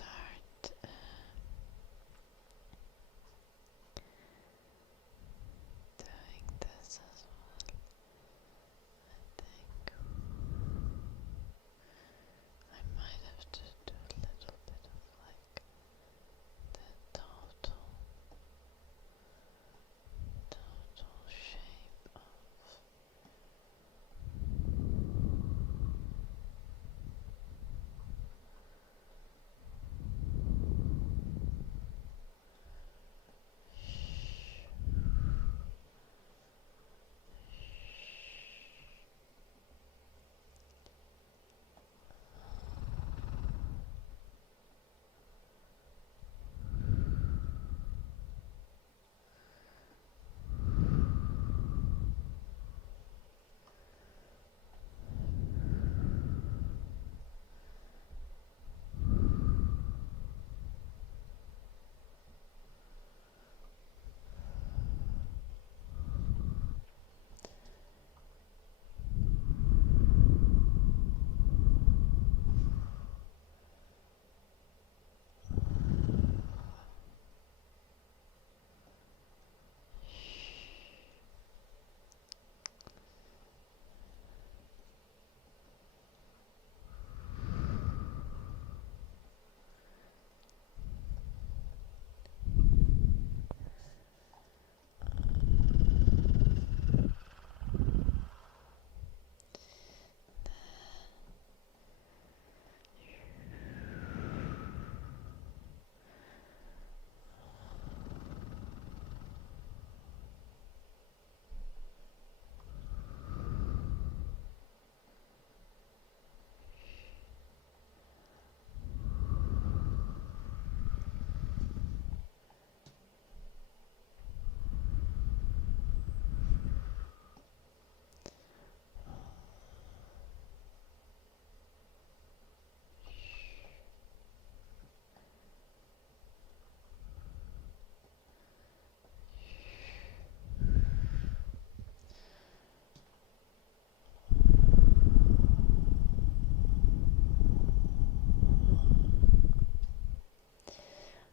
doing this as well. I think I might have to do a little bit of like the total shape of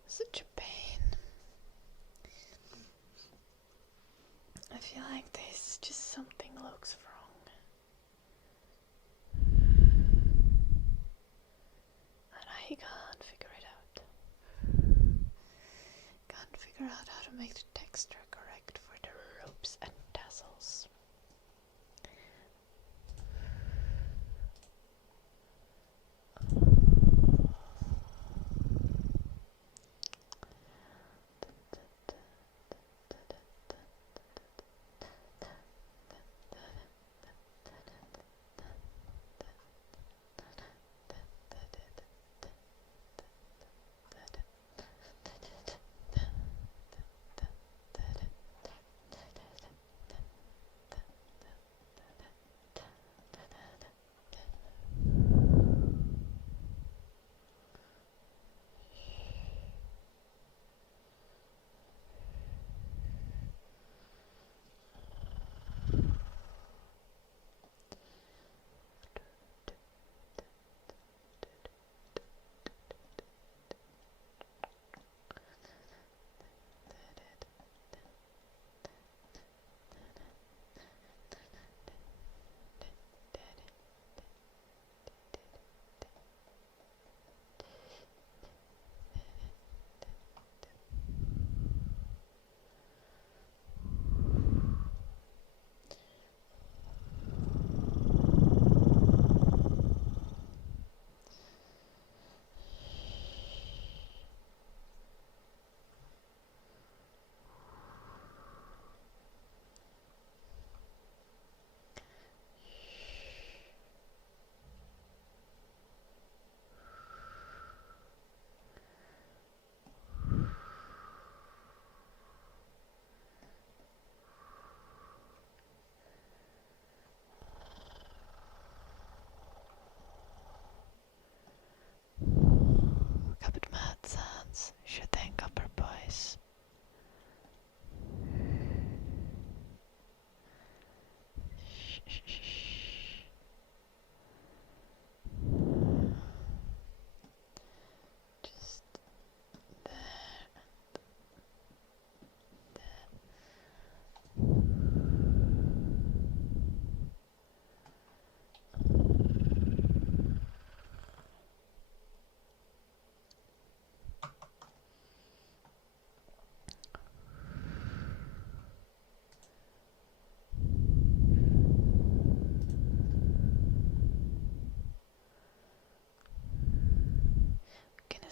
such a pain. I feel like there's just something looks wrong. And I can't figure it out. Can't figure out how to make the texture correct for the ropes and tassels.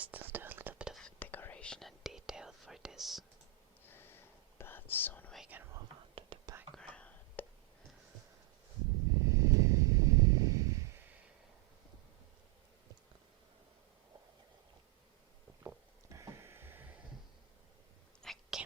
still do a little bit of decoration and detail for this, but soon we can move on to the background. Okay.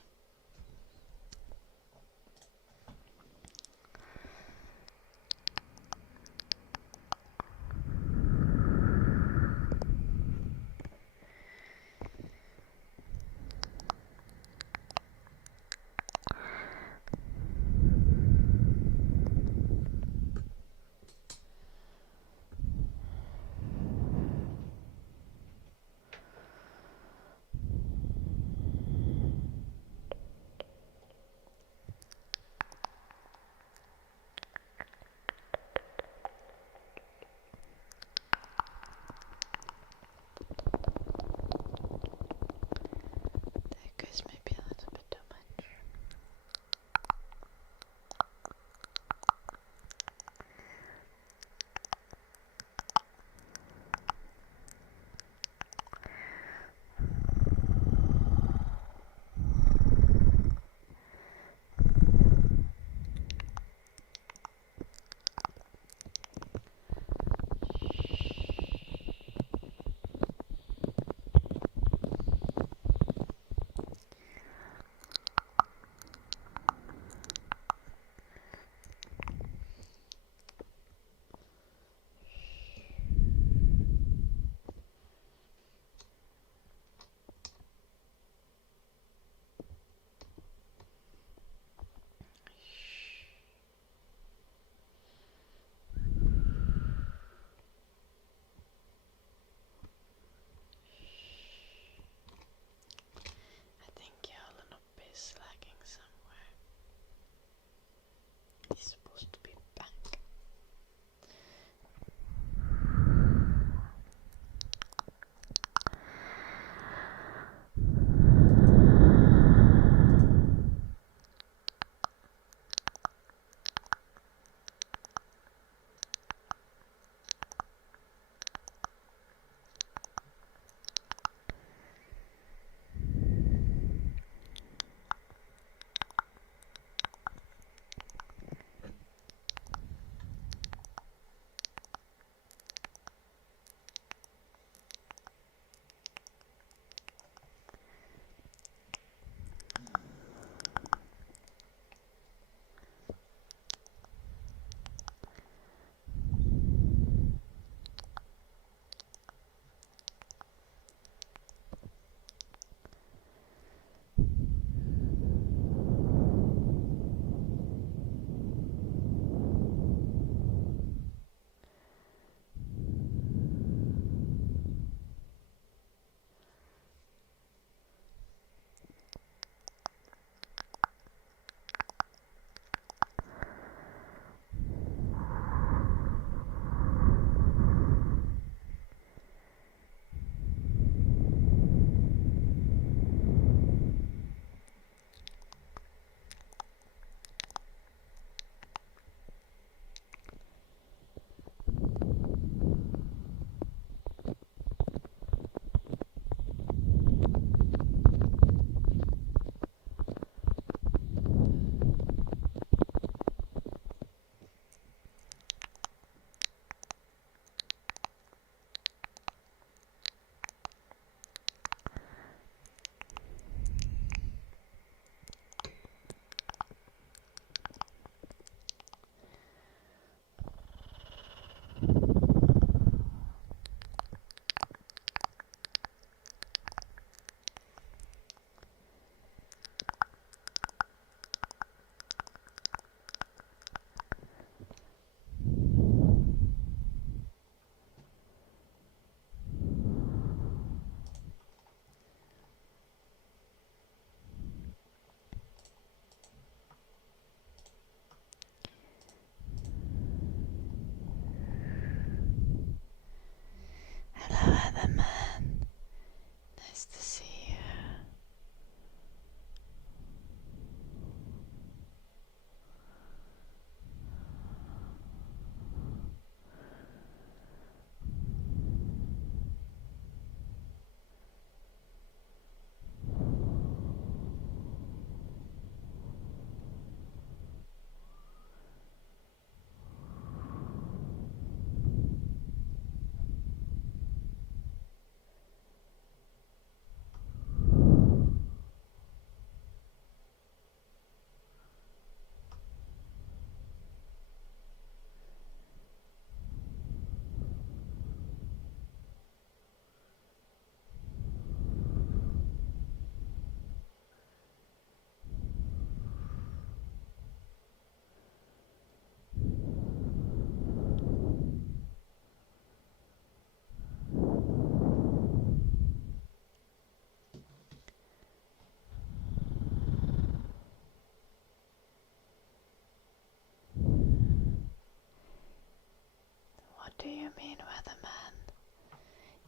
you mean weatherman?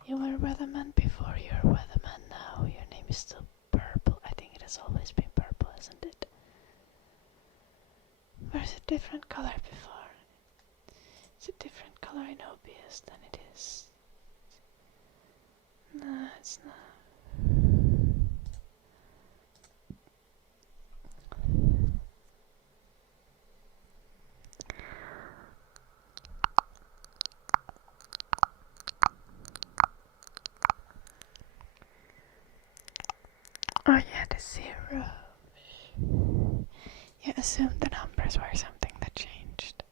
You were weatherman before you're weatherman now. Your name is still purple. I think it has always been purple, hasn't it? Or is it a different color before? It's a different color in OBS than it is. No, it's not. Oh yeah, the zero. You assumed the numbers were something that changed.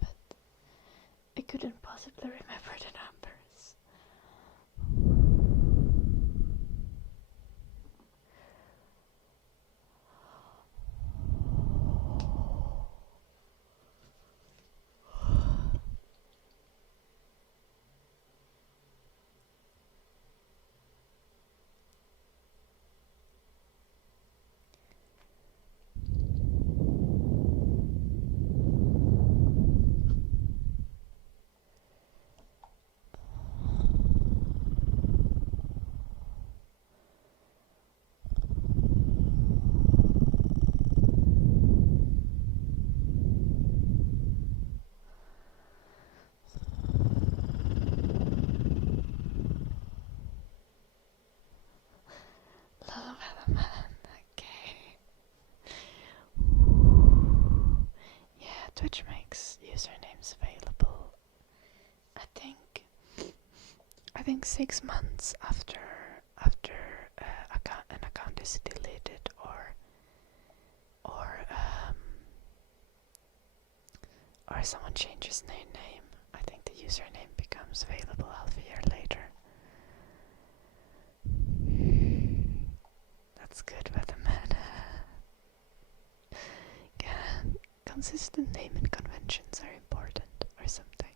But I couldn't possibly remember the numbers. Love Weatherman, okay. Yeah, Twitch makes usernames available. I think 6 months after an account is deleted or someone changes their name. I think the username becomes available half a year later. That's good, weatherman. Yeah, consistent naming conventions are important, or something.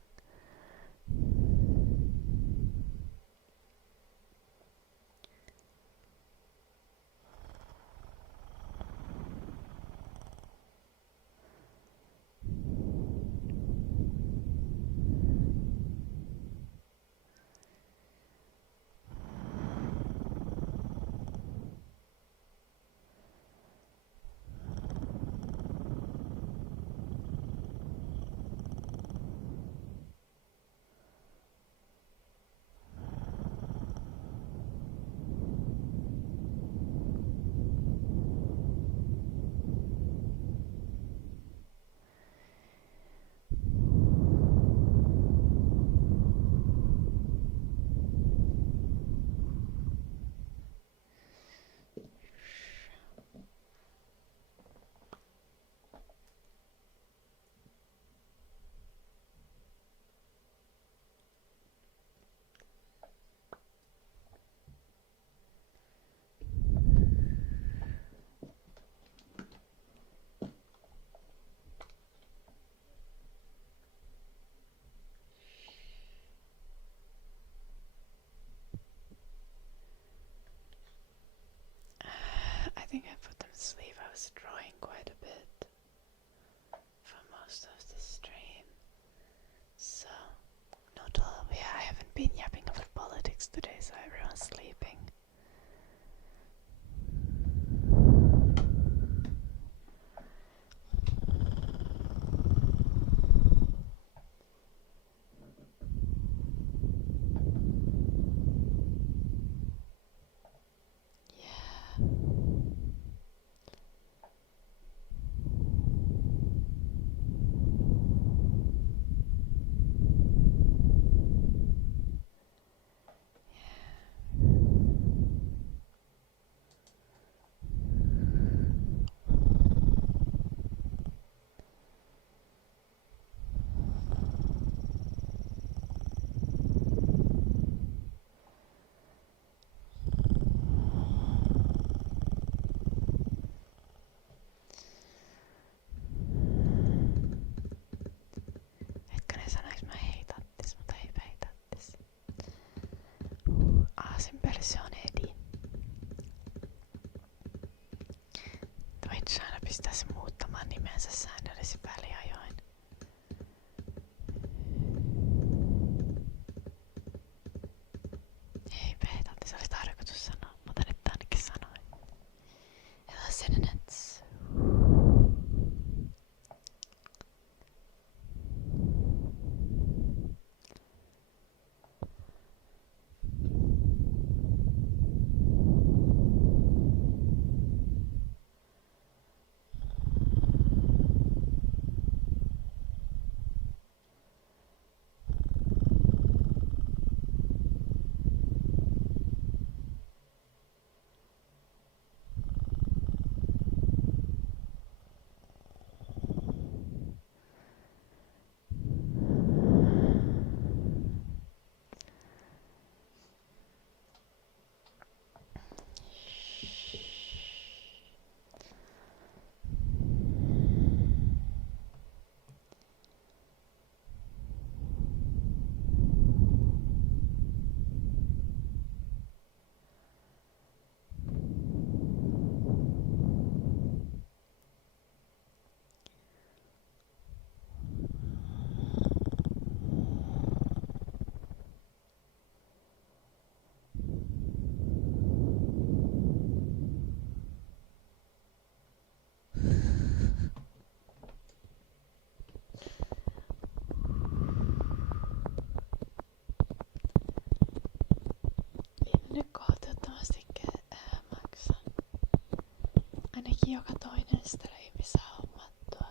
joka toinen striimi saa hommattua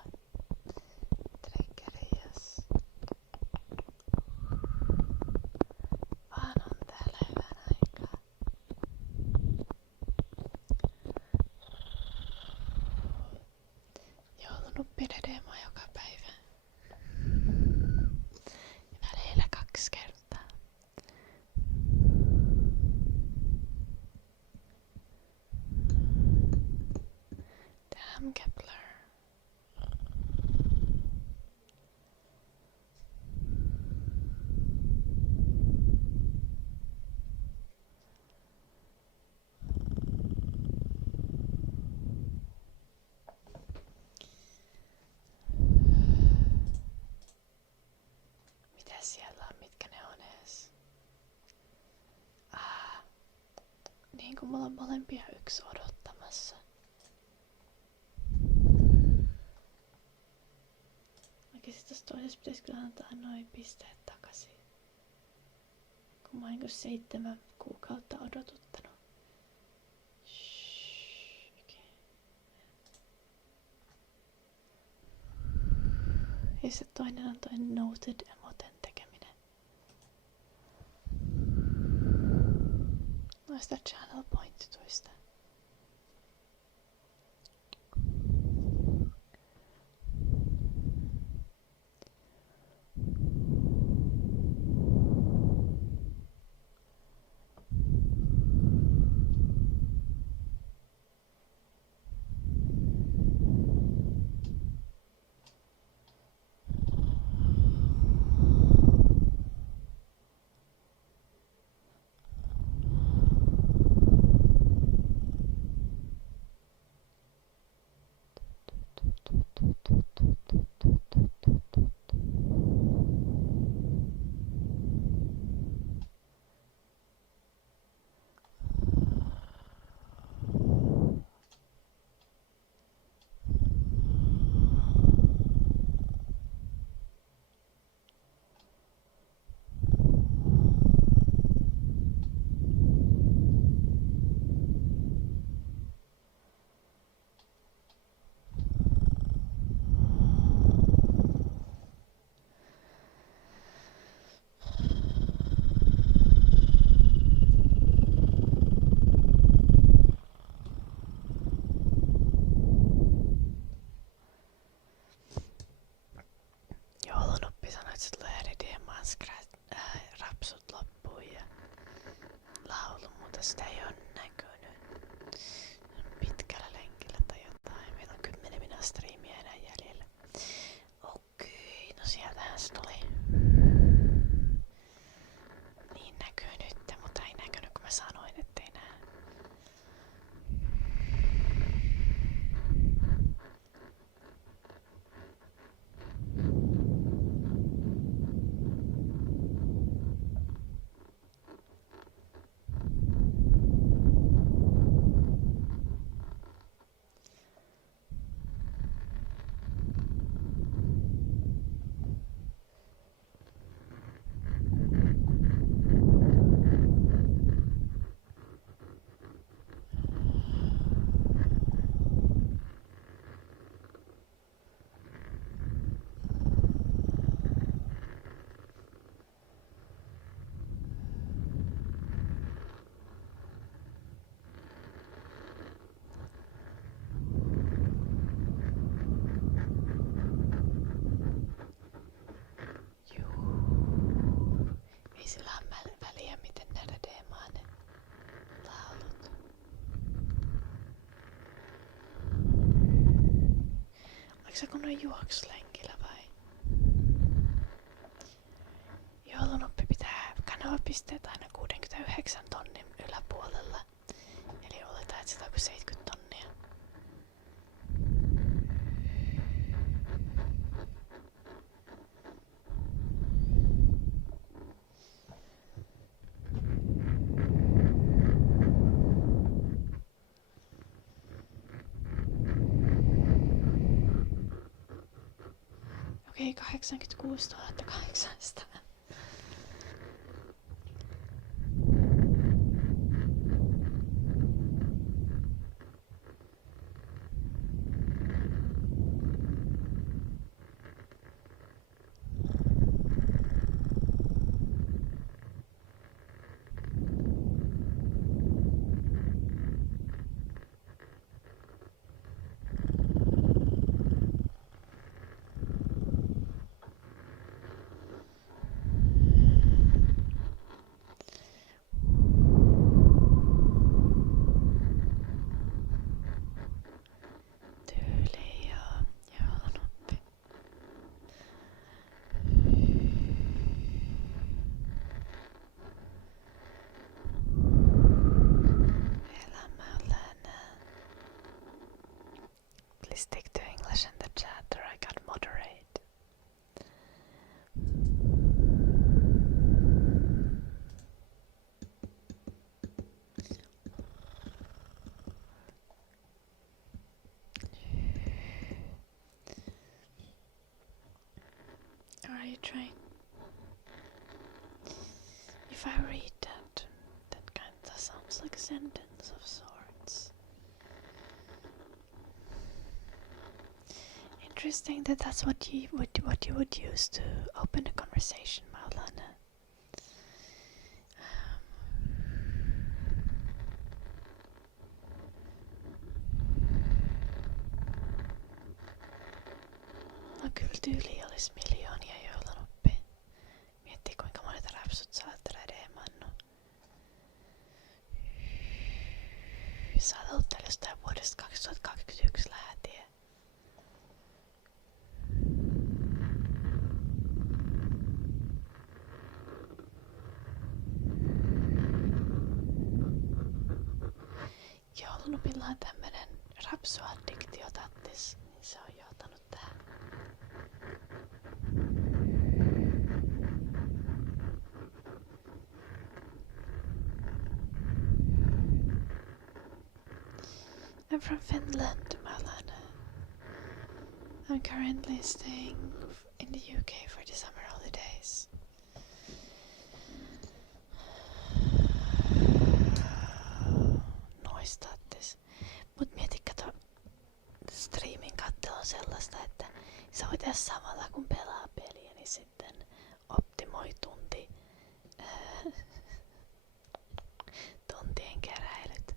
triggerias. Vaan on täällä hyvän aikaa. Joulunuppidedeemo joka päivä. Ja välillä 2 kertaa. Damn Kepler. Mitä siellä on? Mitkä ne on ees? Niin kuin mulla on molempia yksi odottamassa. Oikeesti tossa toisessa pitäis kyllä antaa noin pisteet takaisin. Kun mä oon niinku 7 kuukautta odotuttanut. Okay. Ja se toinen on toi noted emoten tekeminen. Noista channel point-tuista. Joulunuppi sanoi, että se tulee eri deemaan rapsut loppuun ja laulu, mutta sitä ei oo näkynyt. Pitkällä lenkillä tai jotain. Meillä on 10 minuutin striimiä enää jäljellä. Okei, no sieltähän se tuli. Niin näkyy nyt, mutta ei näkynyt kun mä sanoin, ettei näe. Ei sillä ole väliä miten nähdä deemaa ne laulut. Oliko se kunnon juoksulenkillä vai? Joulunuppi pitää kanavapisteet aina 69 tonnin yläpuolella. Eli oletaan, että sitä on 70 tonnia. Okei, 86 800. stick to English in the chat or I can moderate. Are you trying? If I read that, that kind of sounds like a sentence of sorts. Interesting that that's what you would use to open a conversation, Maulana. No kyllä tyyli olis miljoonia joilla noppi. Miettii kuinka monet rapsut saattelee deemannu. Sä oot ollut täällä jostain vuodesta 2021 lähtien. Joulunopilla on tämmönen rapsuaddiktio tattis, niin se on johtanut tähän. I'm from Finland, Malana. I'm currently staying in the UK for the summer holidays. Noistattis. Mut mieti, kato, streamin kattelu on sellaista, että sä voit tehdä samalla kun pelaa peliä, niin sitten optimoi tuntien keräilyt.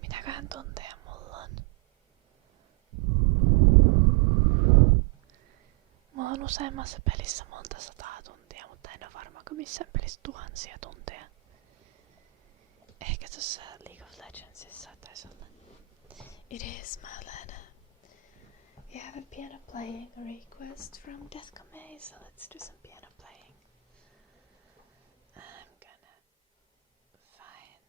Mitäköhän tunteja mulla on? Mulla on useammassa pelissä monta 100 tuntia, mutta en oo varmaanko missään pelissä tuhansia tunteja. Ehkä tossa League of Legendsissa taisi olla. It is Malana. We have a piano playing request from Deathcomay, so let's do some piano playing. I'm gonna find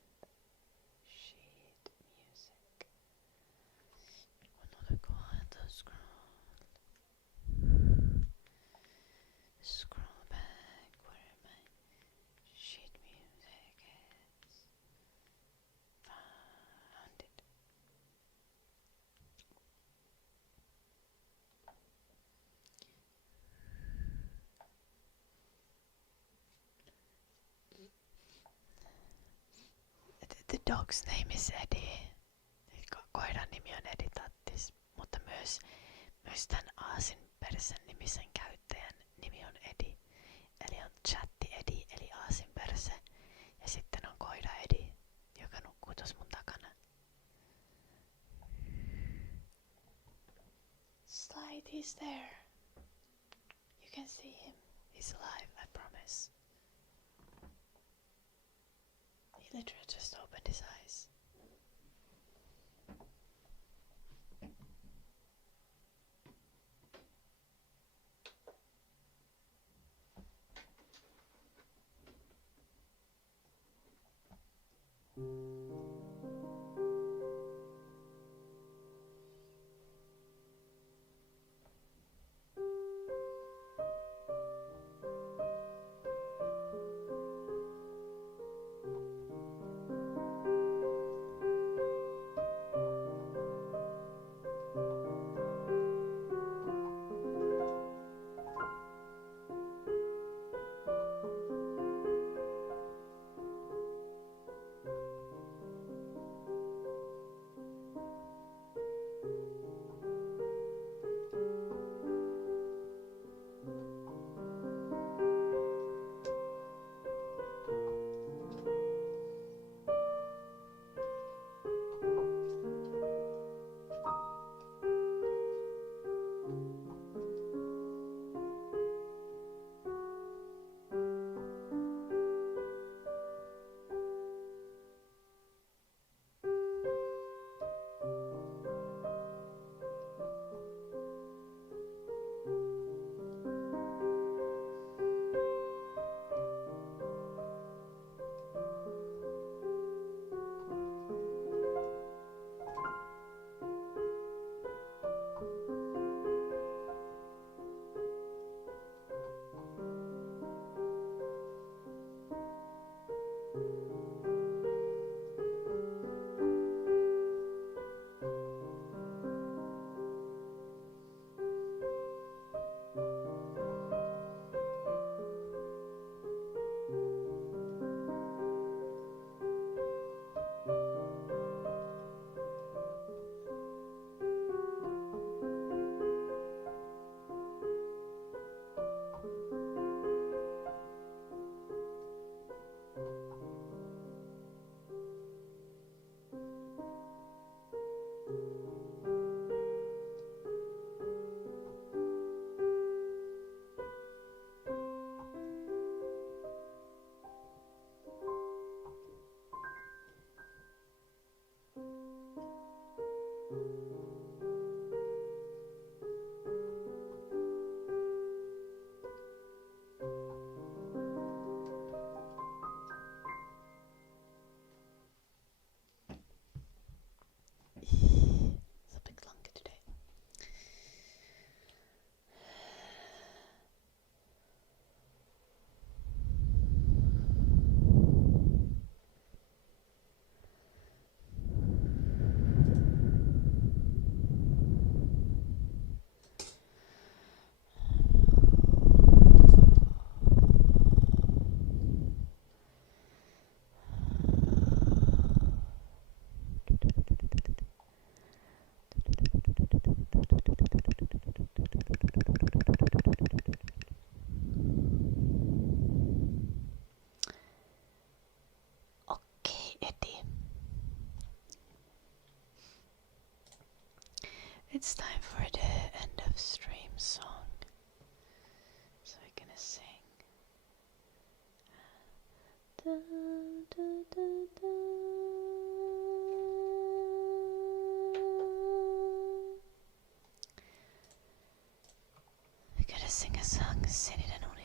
sheet music. Another go on the scroll back where my sheet music is. Found it. The dog's name is Eddie. Koiran nimi on Eddie Tattis, mutta myös tän aasinpersen nimisen käyttäjän nimi on Eddie. Eli on chatti Eddie, eli aasinperse. Ja sitten on koira Eddie, joka nukkuu tuossa mun takana. Slide, he's there. You can see him. He's alive, I promise. He literally just opened his eyes. It's a bit longer today. It's time for the end of stream song. So we're gonna sing. Da, da, da, da. We're gonna sing a song, Seni den Oni.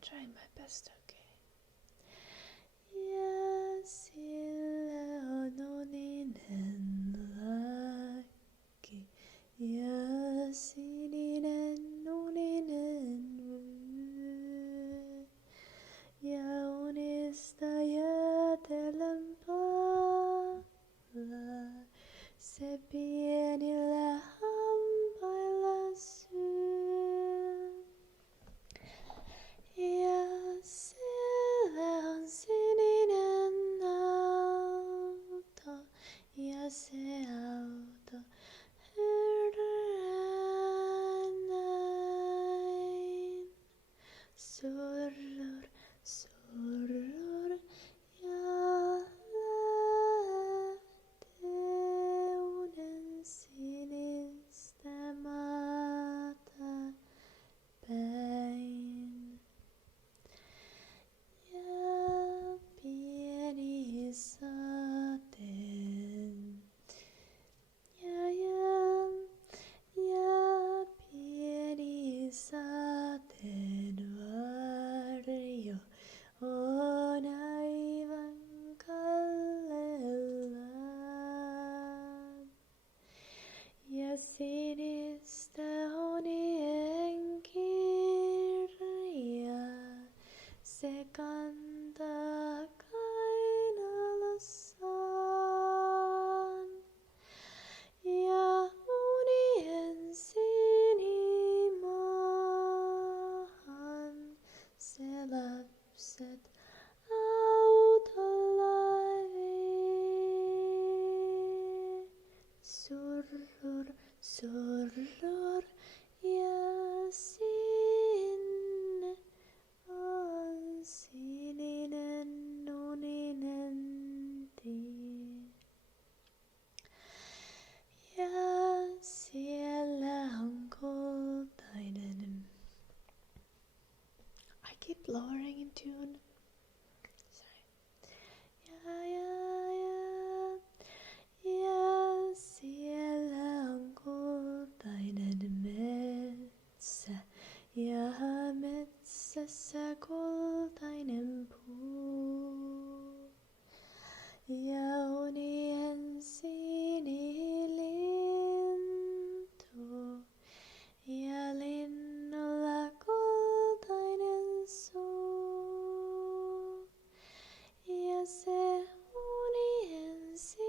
Trying my best, okay. Yasilla noninen laki. Yasininen noninen wu. Yaonista yatelempala. Sepienillä hampailla syö. Yes. set out alive. Surror, surror, yasin, ansininen, noninenti. Ja siellä on kultainen. I keep lowering in tune. Sorry. Ja siellä on kultainen metsä. Ja metsässä kultainen puu. Ja unien sinilintu. Ja linnulla kultainen suu. Ja se unien sinilintu.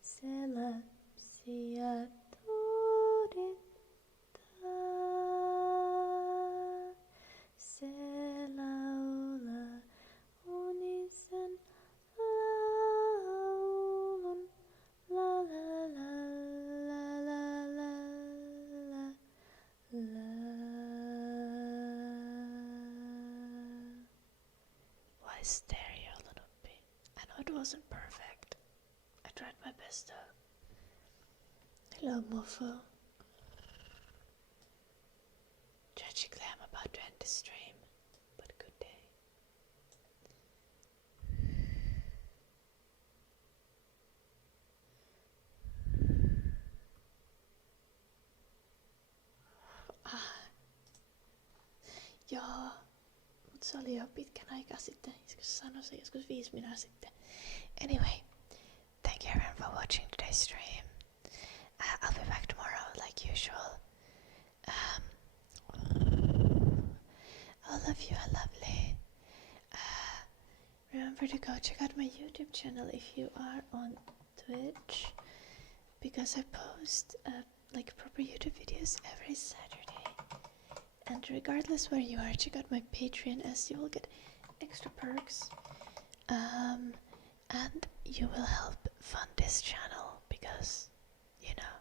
Se lapsia tuudittaa. Se laulaa unisen laulun. La la la la la la la la. Why stereo a little bit? I know it wasn't perfect. I tried my best though. Hello, Mofo. Tragically, I'm about to end the stream, but good day. Joo, mutta se oli jo pitkän aikaa sitten. Joskus sanoisin, joskus 5 minuuttia sitten. Anyway, thank you everyone for watching today's stream. I'll be back tomorrow like usual. All of you are lovely. Remember to go check out my YouTube channel if you are on Twitch, because I post like proper YouTube videos every Saturday. And regardless where you are, check out my Patreon as you will get extra perks. And you will help fund this channel because, you know,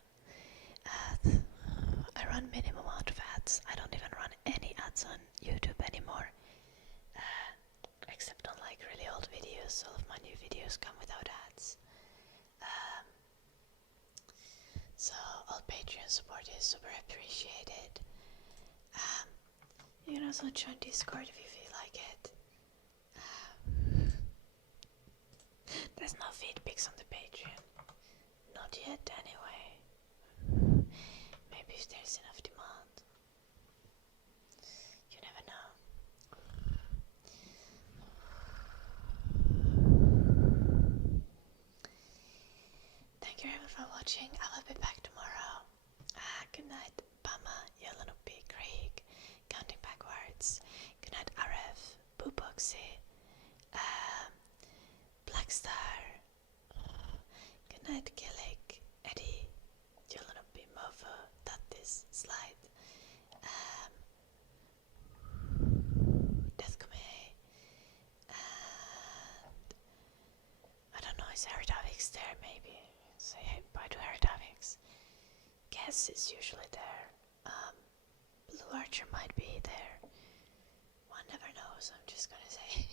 I run minimum amount of ads. I don't even run any ads on YouTube anymore. Except on like really old videos. All of my new videos come without ads. So all Patreon support is super appreciated. You can also join Discord if you feel like it. There's no feed pics on the Patreon. Not yet anyway. Maybe if there's enough demand. You never know. Thank you everyone for watching. I will be back tomorrow. Good night, Bama, Yelanupi, Krieg, Counting Backwards. Good night, Aref, Booboxy, Blackstar. Good night, Gillick, Eddie, Yelanupi, Mofo, Tatis, Slide, Deathcome, and I don't know, is Heritavix there maybe? Say hey, bye to Heritavix. Guess is usually there. Blue Archer might be there. One never knows, I'm just gonna say.